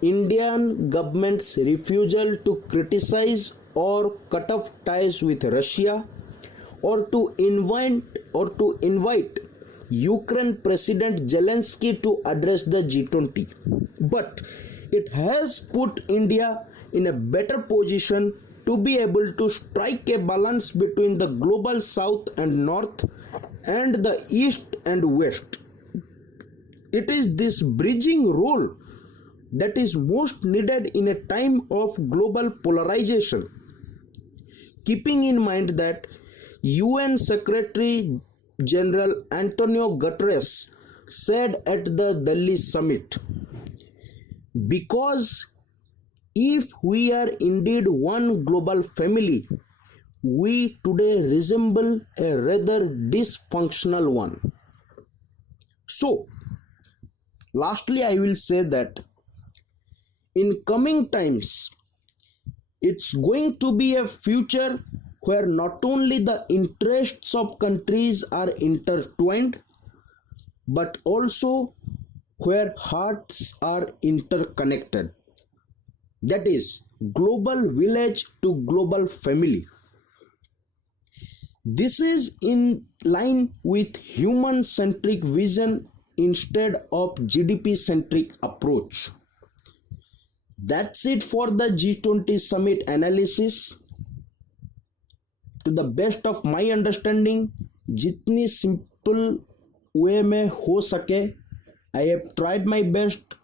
Indian government's refusal to criticize or cut off ties with Russia, or to invite Ukraine President Zelensky to address the G20. But it has put India in a better position to be able to strike a balance between the global south and north and the east and west. It is this bridging role that is most needed in a time of global polarization, keeping in mind that UN Secretary General Antonio Guterres said at the Delhi Summit, because if we are indeed one global family, we today resemble a rather dysfunctional one. So, lastly, I will say that in coming times, it's going to be a future where not only the interests of countries are intertwined, but also where hearts are interconnected. That is, global village to global family. This is in line with human-centric vision instead of GDP-centric approach. That's it for the G20 Summit analysis. To the best of my understanding, जितनी simple way में हो सके, I have tried my best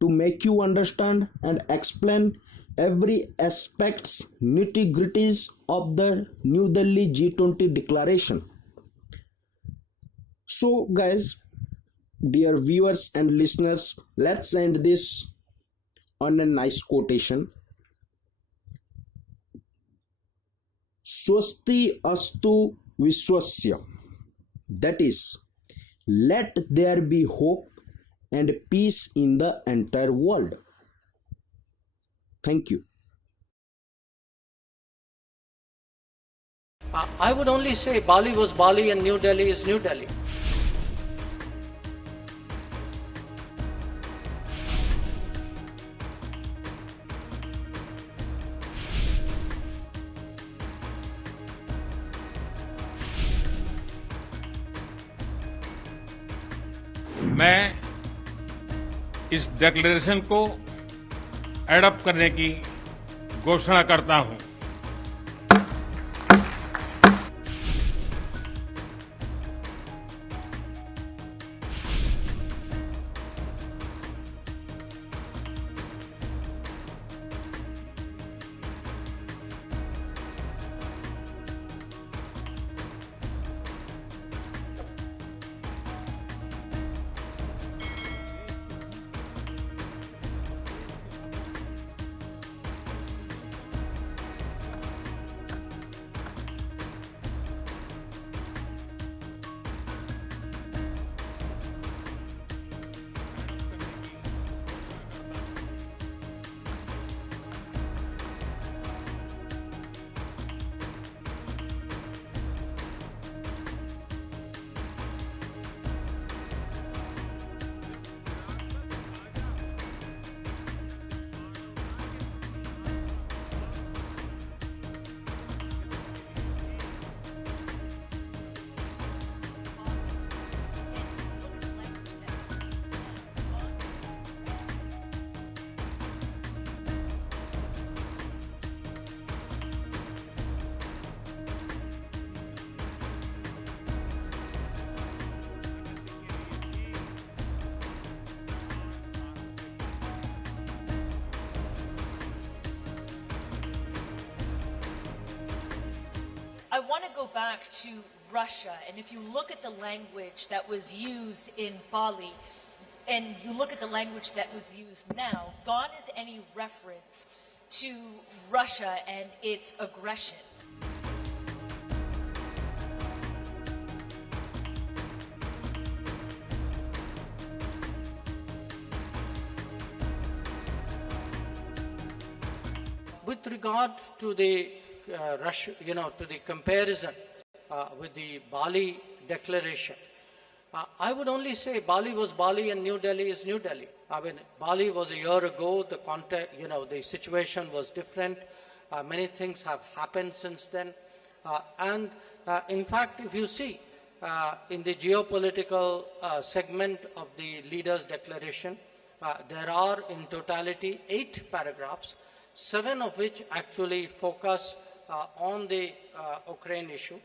to make you understand and explain every aspects, nitty-gritties of the New Delhi G20 declaration. So guys, dear viewers and listeners, let's end this on a nice quotation. Swasti astu vishwasya. That is, let there be hope and peace in the entire world. Thank you. I would only say Bali was Bali and New Delhi is New Delhi. मैं इस declaration को adopt करने की घोषणा करता हूं। I want to go back to Russia, and if you look at the language that was used in Bali, and you look at the language that was used now, gone is any reference to Russia and its aggression. With regard to the Russia, to the comparison with the Bali declaration, I would only say Bali was Bali and New Delhi is New Delhi. I mean, Bali was a year ago. The context, the situation was different. Many things have happened since then, and in fact, if you see in the geopolitical segment of the leaders' declaration, there are in totality 8 paragraphs, 7 of which actually focus on the Ukraine issue.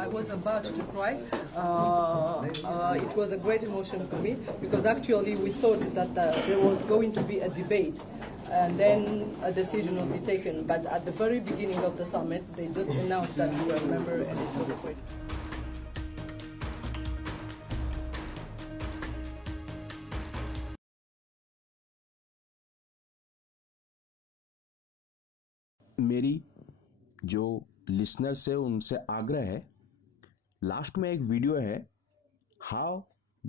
I was about to cry. It was a great emotion for me because actually we thought that there was going to be a debate and then a decision will be taken. But at the very beginning of the summit, they just announced that we were a member, and it was great. मेरी जो listeners है उनसे आग्रह है, last में एक video है how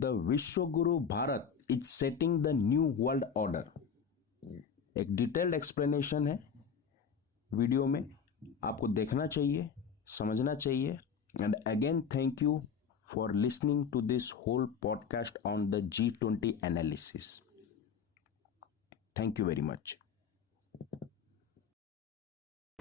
the Vishwaguru Bharat is setting the new world order. एक डिटेल्ड एक्सप्लेनेशन है वीडियो में, आपको देखना चाहिए, समझना चाहिए। And again thank you for listening to this whole podcast on the G20 analysis. Thank you very much.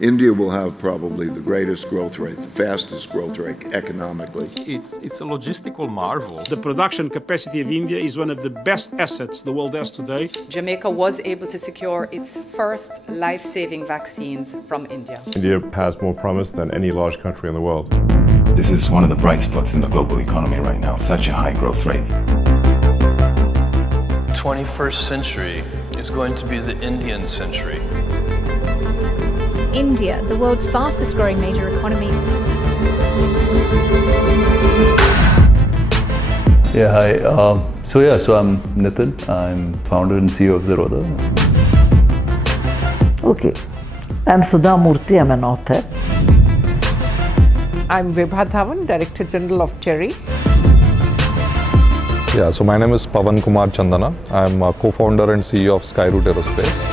India will have probably the greatest growth rate, the fastest growth rate economically. It's a logistical marvel. The production capacity of India is one of the best assets the world has today. Jamaica was able to secure its first life-saving vaccines from India. India has more promise than any large country in the world. This is one of the bright spots in the global economy right now, such a high growth rate. 21st century is going to be the Indian century. India, the world's fastest growing major economy. Yeah, hi. So I'm Nitin. I'm founder and CEO of Zerodha. Okay. I'm Sudha Murthy. I'm an author. I'm Vibha Dhawan, Director General of Cherry. Yeah, so my name is Pavan Kumar Chandana. I'm a co-founder and CEO of Skyroot Aerospace.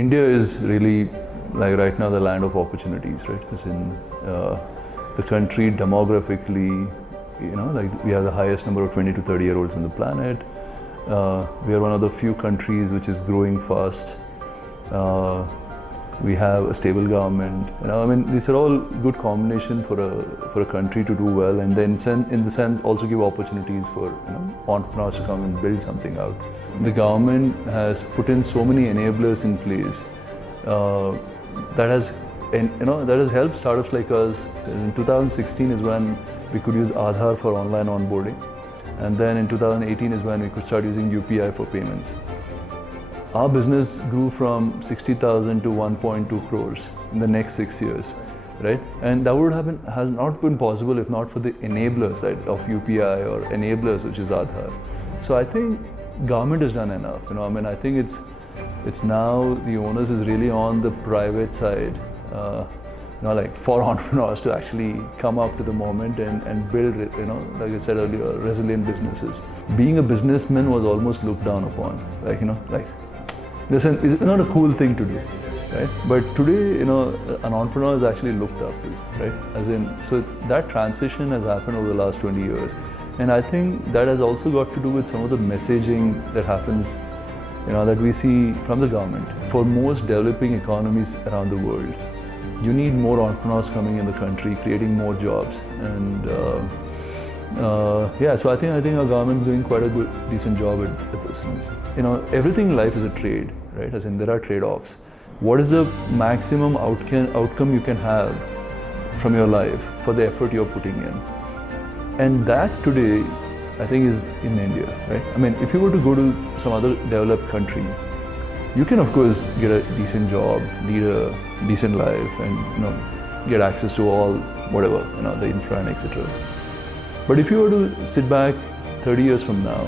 India is really, like right now, the land of opportunities, right? As in the country demographically, like we have the highest number of 20 to 30-year-olds on the planet. We are one of the few countries which is growing fast. We have a stable government. I mean, these are all good combination for a country to do well, and then in the sense also give opportunities for entrepreneurs to come and build something out. The government has put in so many enablers in place that has helped startups like us. In 2016 is when we could use Aadhaar for online onboarding, and then in 2018 is when we could start using UPI for payments. Our business grew from 60,000 to 1.2 crores in the next 6 years, right? And that has not been possible if not for the enablers of UPI or enablers, which is Aadhaar. So I think government has done enough. I think it's now the onus is really on the private side, like for entrepreneurs to actually come up to the moment and build, like I said earlier, resilient businesses. Being a businessman was almost looked down upon, listen, it's not a cool thing to do, right? But today, an entrepreneur is actually looked up to, right? So that transition has happened over the last 20 years. And I think that has also got to do with some of the messaging that happens, that we see from the government. For most developing economies around the world, you need more entrepreneurs coming in the country, creating more jobs. And so I think our government is doing quite a decent job at this. Everything in life is a trade, right? There are trade-offs. What is the maximum outcome you can have from your life for the effort you're putting in? And that today, I think, is in India, right? If you were to go to some other developed country, you can of course get a decent job, lead a decent life, and get access to all whatever, the infra and etc. But if you were to sit back 30 years from now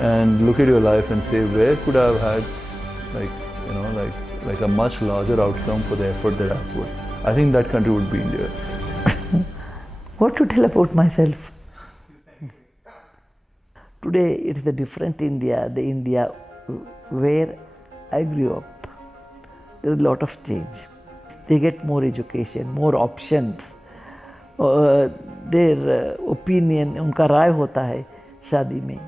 and look at your life and say, where could I have had like a much larger outcome for the effort that I put? I think that country would be India. What to tell about myself? Today it is a different India, the India where I grew up. There is a lot of change. They get more education, more options. Their opinion, उनका राय होता है शादी में.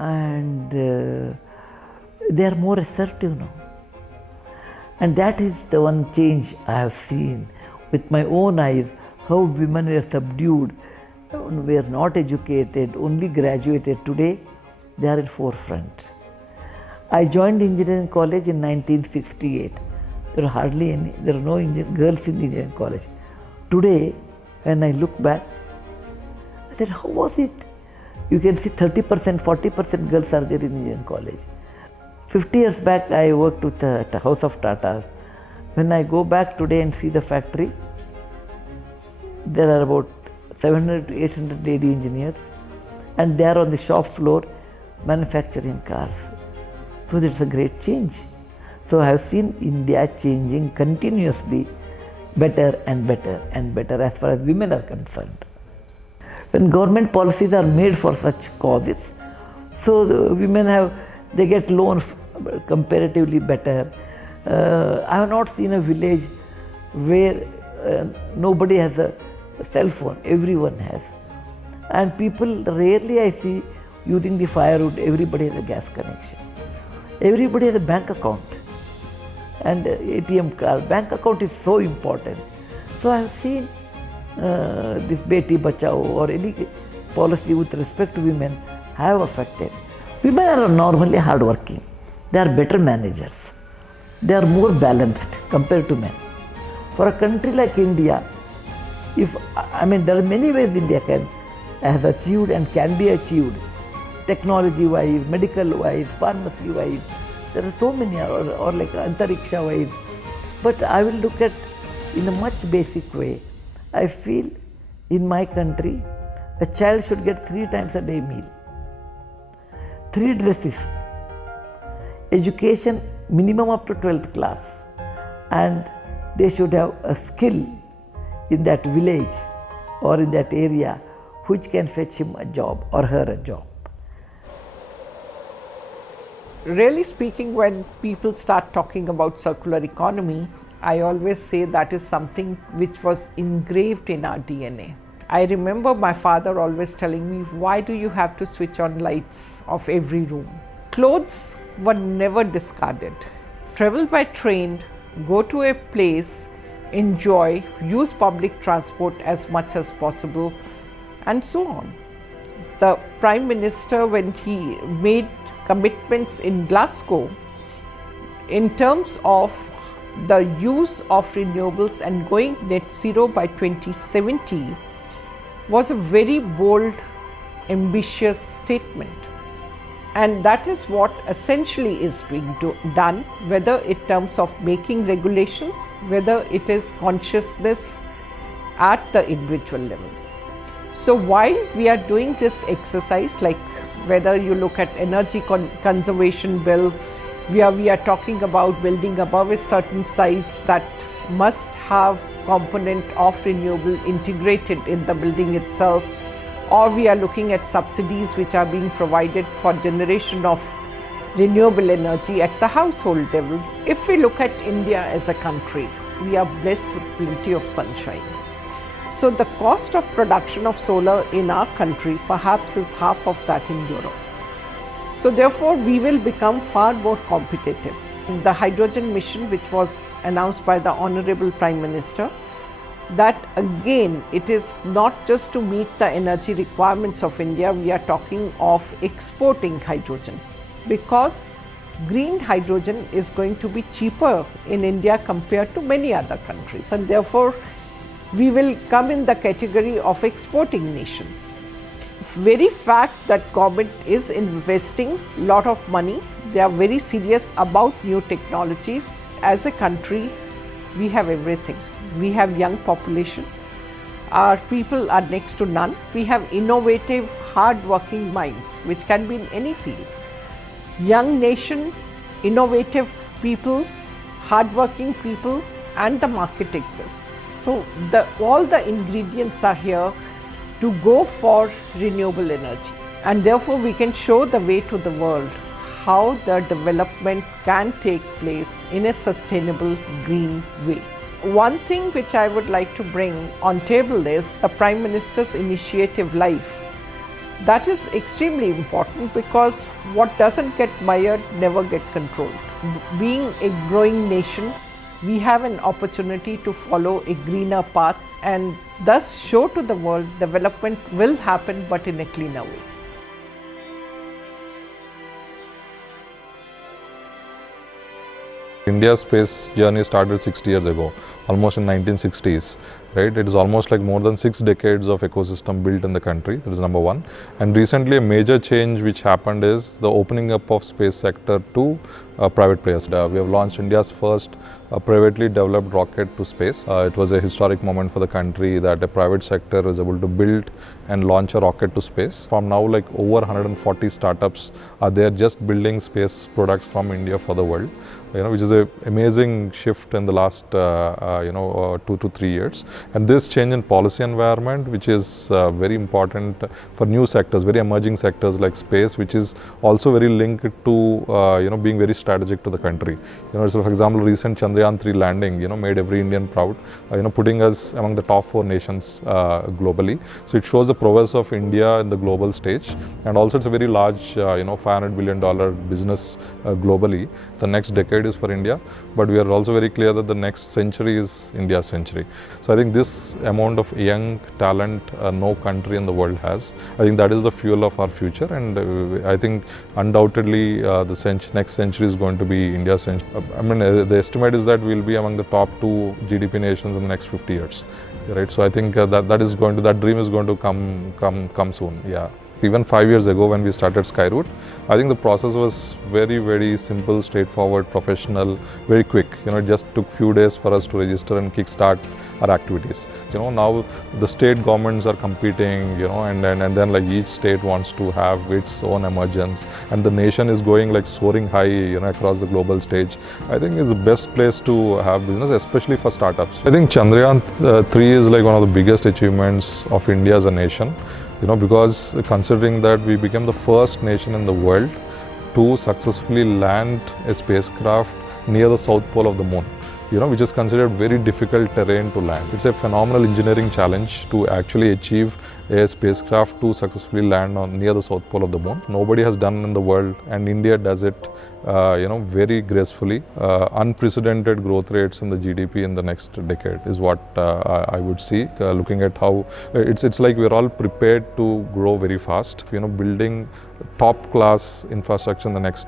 And they are more assertive now. And that is the one change I have seen with my own eyes, how women were subdued, were not educated, only graduated. Today they are in forefront. I joined engineering college in 1968. There were hardly any, there were no girls in the engineering college. Today, when I look back, I said, how was it? You can see 30%, 40% girls are there in engineering college. 50 years back, I worked with the House of Tata. When I go back today and see the factory, there are about 700 to 800 lady engineers, and they are on the shop floor manufacturing cars. So that's a great change. So I have seen India changing continuously better and better and better as far as women are concerned. When government policies are made for such causes, so the women they get loans comparatively better. I have not seen a village where nobody has a cell phone, everyone has. And people rarely I see using the firewood, everybody has a gas connection. Everybody has a bank account and ATM card. Bank account is so important. So I have seen this Beti Bachao or any policy with respect to women have affected. Women are normally hardworking. They are better managers. They are more balanced compared to men. For a country like India, there are many ways India has achieved and can be achieved, technology-wise, medical-wise, pharmacy-wise. There are so many, or like antariksha-wise. But I will look at in a much basic way. I feel in my country, a child should get 3 times a day meal, 3 dresses, education minimum up to 12th class, and they should have a skill in that village or in that area which can fetch him a job or her a job. Really speaking, when people start talking about circular economy, I always say that is something which was engraved in our DNA. I remember my father always telling me, why do you have to switch on lights of every room? Clothes were never discarded. Travel by train, go to a place, enjoy, use public transport as much as possible, and so on. The Prime Minister, when he made commitments in Glasgow in terms of the use of renewables and going net zero by 2070, was a very bold, ambitious statement. And that is what essentially is being done, whether in terms of making regulations, whether it is consciousness at the individual level. So while we are doing this exercise, like whether you look at energy conservation bill, where we are talking about building above a certain size that must have component of renewable integrated in the building itself, or we are looking at subsidies which are being provided for generation of renewable energy at the household level. If we look at India as a country, we are blessed with plenty of sunshine. So the cost of production of solar in our country perhaps is half of that in Europe. So therefore we will become far more competitive. The hydrogen mission, which was announced by the Honorable Prime Minister, that again, it is not just to meet the energy requirements of India, we are talking of exporting hydrogen, because green hydrogen is going to be cheaper in India compared to many other countries, and therefore we will come in the category of exporting nations. Very fact that government is investing a lot of money, they are very serious about new technologies. As a country, we have everything. We have young population, our people are next to none. We have innovative, hard-working minds, which can be in any field. Young nation, innovative people, hard-working people, and the market exists. So all the ingredients are here to go for renewable energy, and therefore we can show the way to the world how the development can take place in a sustainable green way. One thing which I would like to bring on table is the Prime Minister's initiative Life. That is extremely important, because what doesn't get mired never get controlled. Being a growing nation, we have an opportunity to follow a greener path and thus show to the world development will happen, but in a cleaner way. India's space journey started 60 years ago, almost in 1960s. Right? It is almost like more than 6 decades of ecosystem built in the country. That is number one. And recently a major change which happened is the opening up of space sector to private players. We have launched India's first privately developed rocket to space. It was a historic moment for the country that a private sector was able to build and launch a rocket to space. From now, like over 140 startups are there just building space products from India for the world. Which is an amazing shift in the last 2 to 3 years. And this change in policy environment, which is very important for new sectors, very emerging sectors like space, which is also very linked to being very strategic to the country. So for example, recent Chandrayaan 3 landing, made every Indian proud, putting us among the top 4 nations globally. So it shows the prowess of India in the global stage, and also it's a very large, $500 billion business globally. The next decade is for India, but we are also very clear that the next century is India's century. So I think this amount of young talent no country in the world has, I think that is the fuel of our future, and I think undoubtedly the next century is going to be India's century. The estimate is that we will be among the top 2 GDP nations in the next 50 years. Right? So I think that dream is going to come soon. Yeah. Even 5 years ago when we started Skyroot, I think the process was very, very simple, straightforward, professional, very quick. It just took few days for us to register and kickstart our activities. Now the state governments are competing, and then like each state wants to have its own emergence, and the nation is going like soaring high, across the global stage. I think it's the best place to have business, especially for startups. I think Chandrayaan 3 is like one of the biggest achievements of India as a nation. Because considering that we became the first nation in the world to successfully land a spacecraft near the south pole of the moon, which is considered very difficult terrain to land. It's a phenomenal engineering challenge to actually achieve a spacecraft to successfully land near the south pole of the moon. Nobody has done in the world, and India does it very gracefully. Unprecedented growth rates in the GDP in the next decade is what I would see, looking at how it's like we're all prepared to grow very fast, building top class infrastructure in the next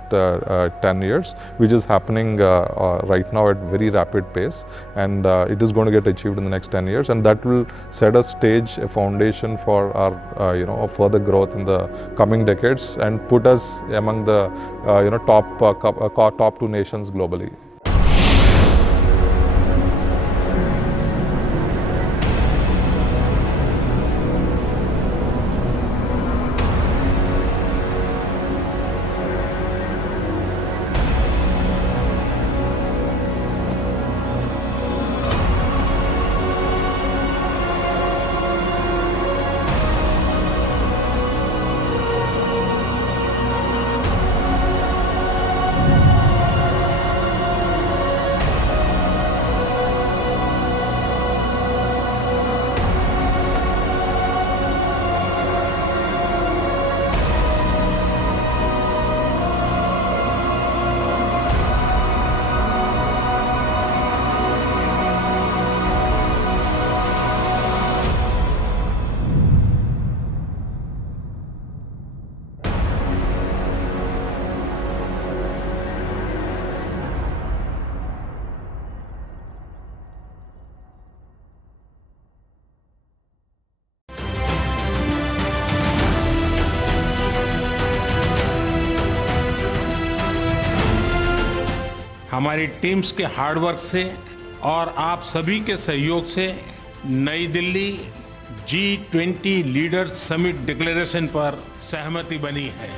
10 years, which is happening right now at very rapid pace, and it is going to get achieved in the next 10 years, and that will set a stage, a foundation for our further growth in the coming decades, and put us among the top 2 nations globally. हमारी teams के hard work से और आप सभी के सहयोग से नई Delhi G20 leaders summit declaration पर सहमति बनी है।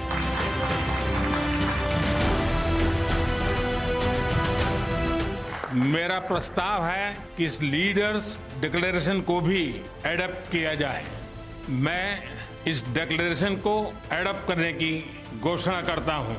मेरा प्रस्ताव है कि इस लीडर्स डिक्लेरेशन को भी एडॉप्ट किया जाए। मैं इस डिक्लेरेशन को एडॉप्ट करने की घोषणा करता हूं।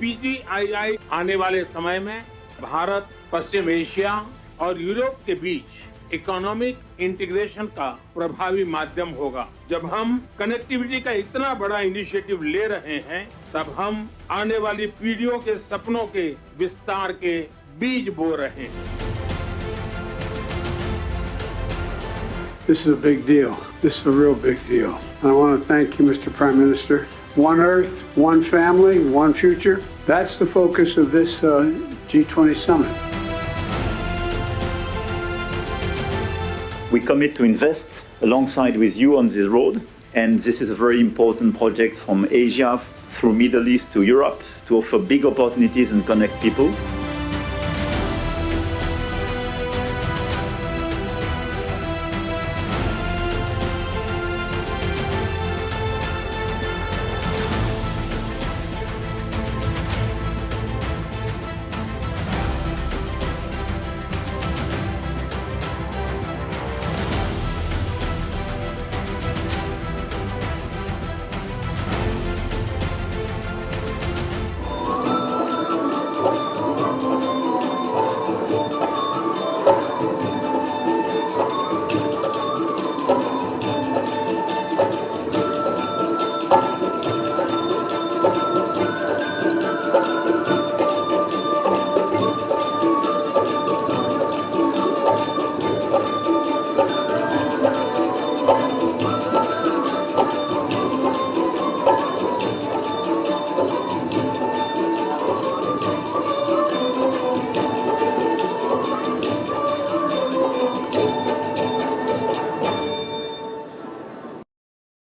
PGII आने वाले समय में भारत, पश्चिम एशिया और यूरोप के बीच इकोनॉमिक इंटीग्रेशन का प्रभावी माध्यम होगा। जब हम कनेक्टिविटी का इतना बड़ा इनिशिएटिव ले रहे हैं, तब हम आने वाली पीढ़ियों के सपनों के विस्तार के बीज बो रहे हैं। This is a big deal. This is a real big deal. I want to thank you, Mr. Prime Minister. One Earth, one family, one future. That's the focus of this G20 summit. We commit to invest alongside with you on this road, and this is a very important project from Asia through Middle East to Europe to offer big opportunities and connect people.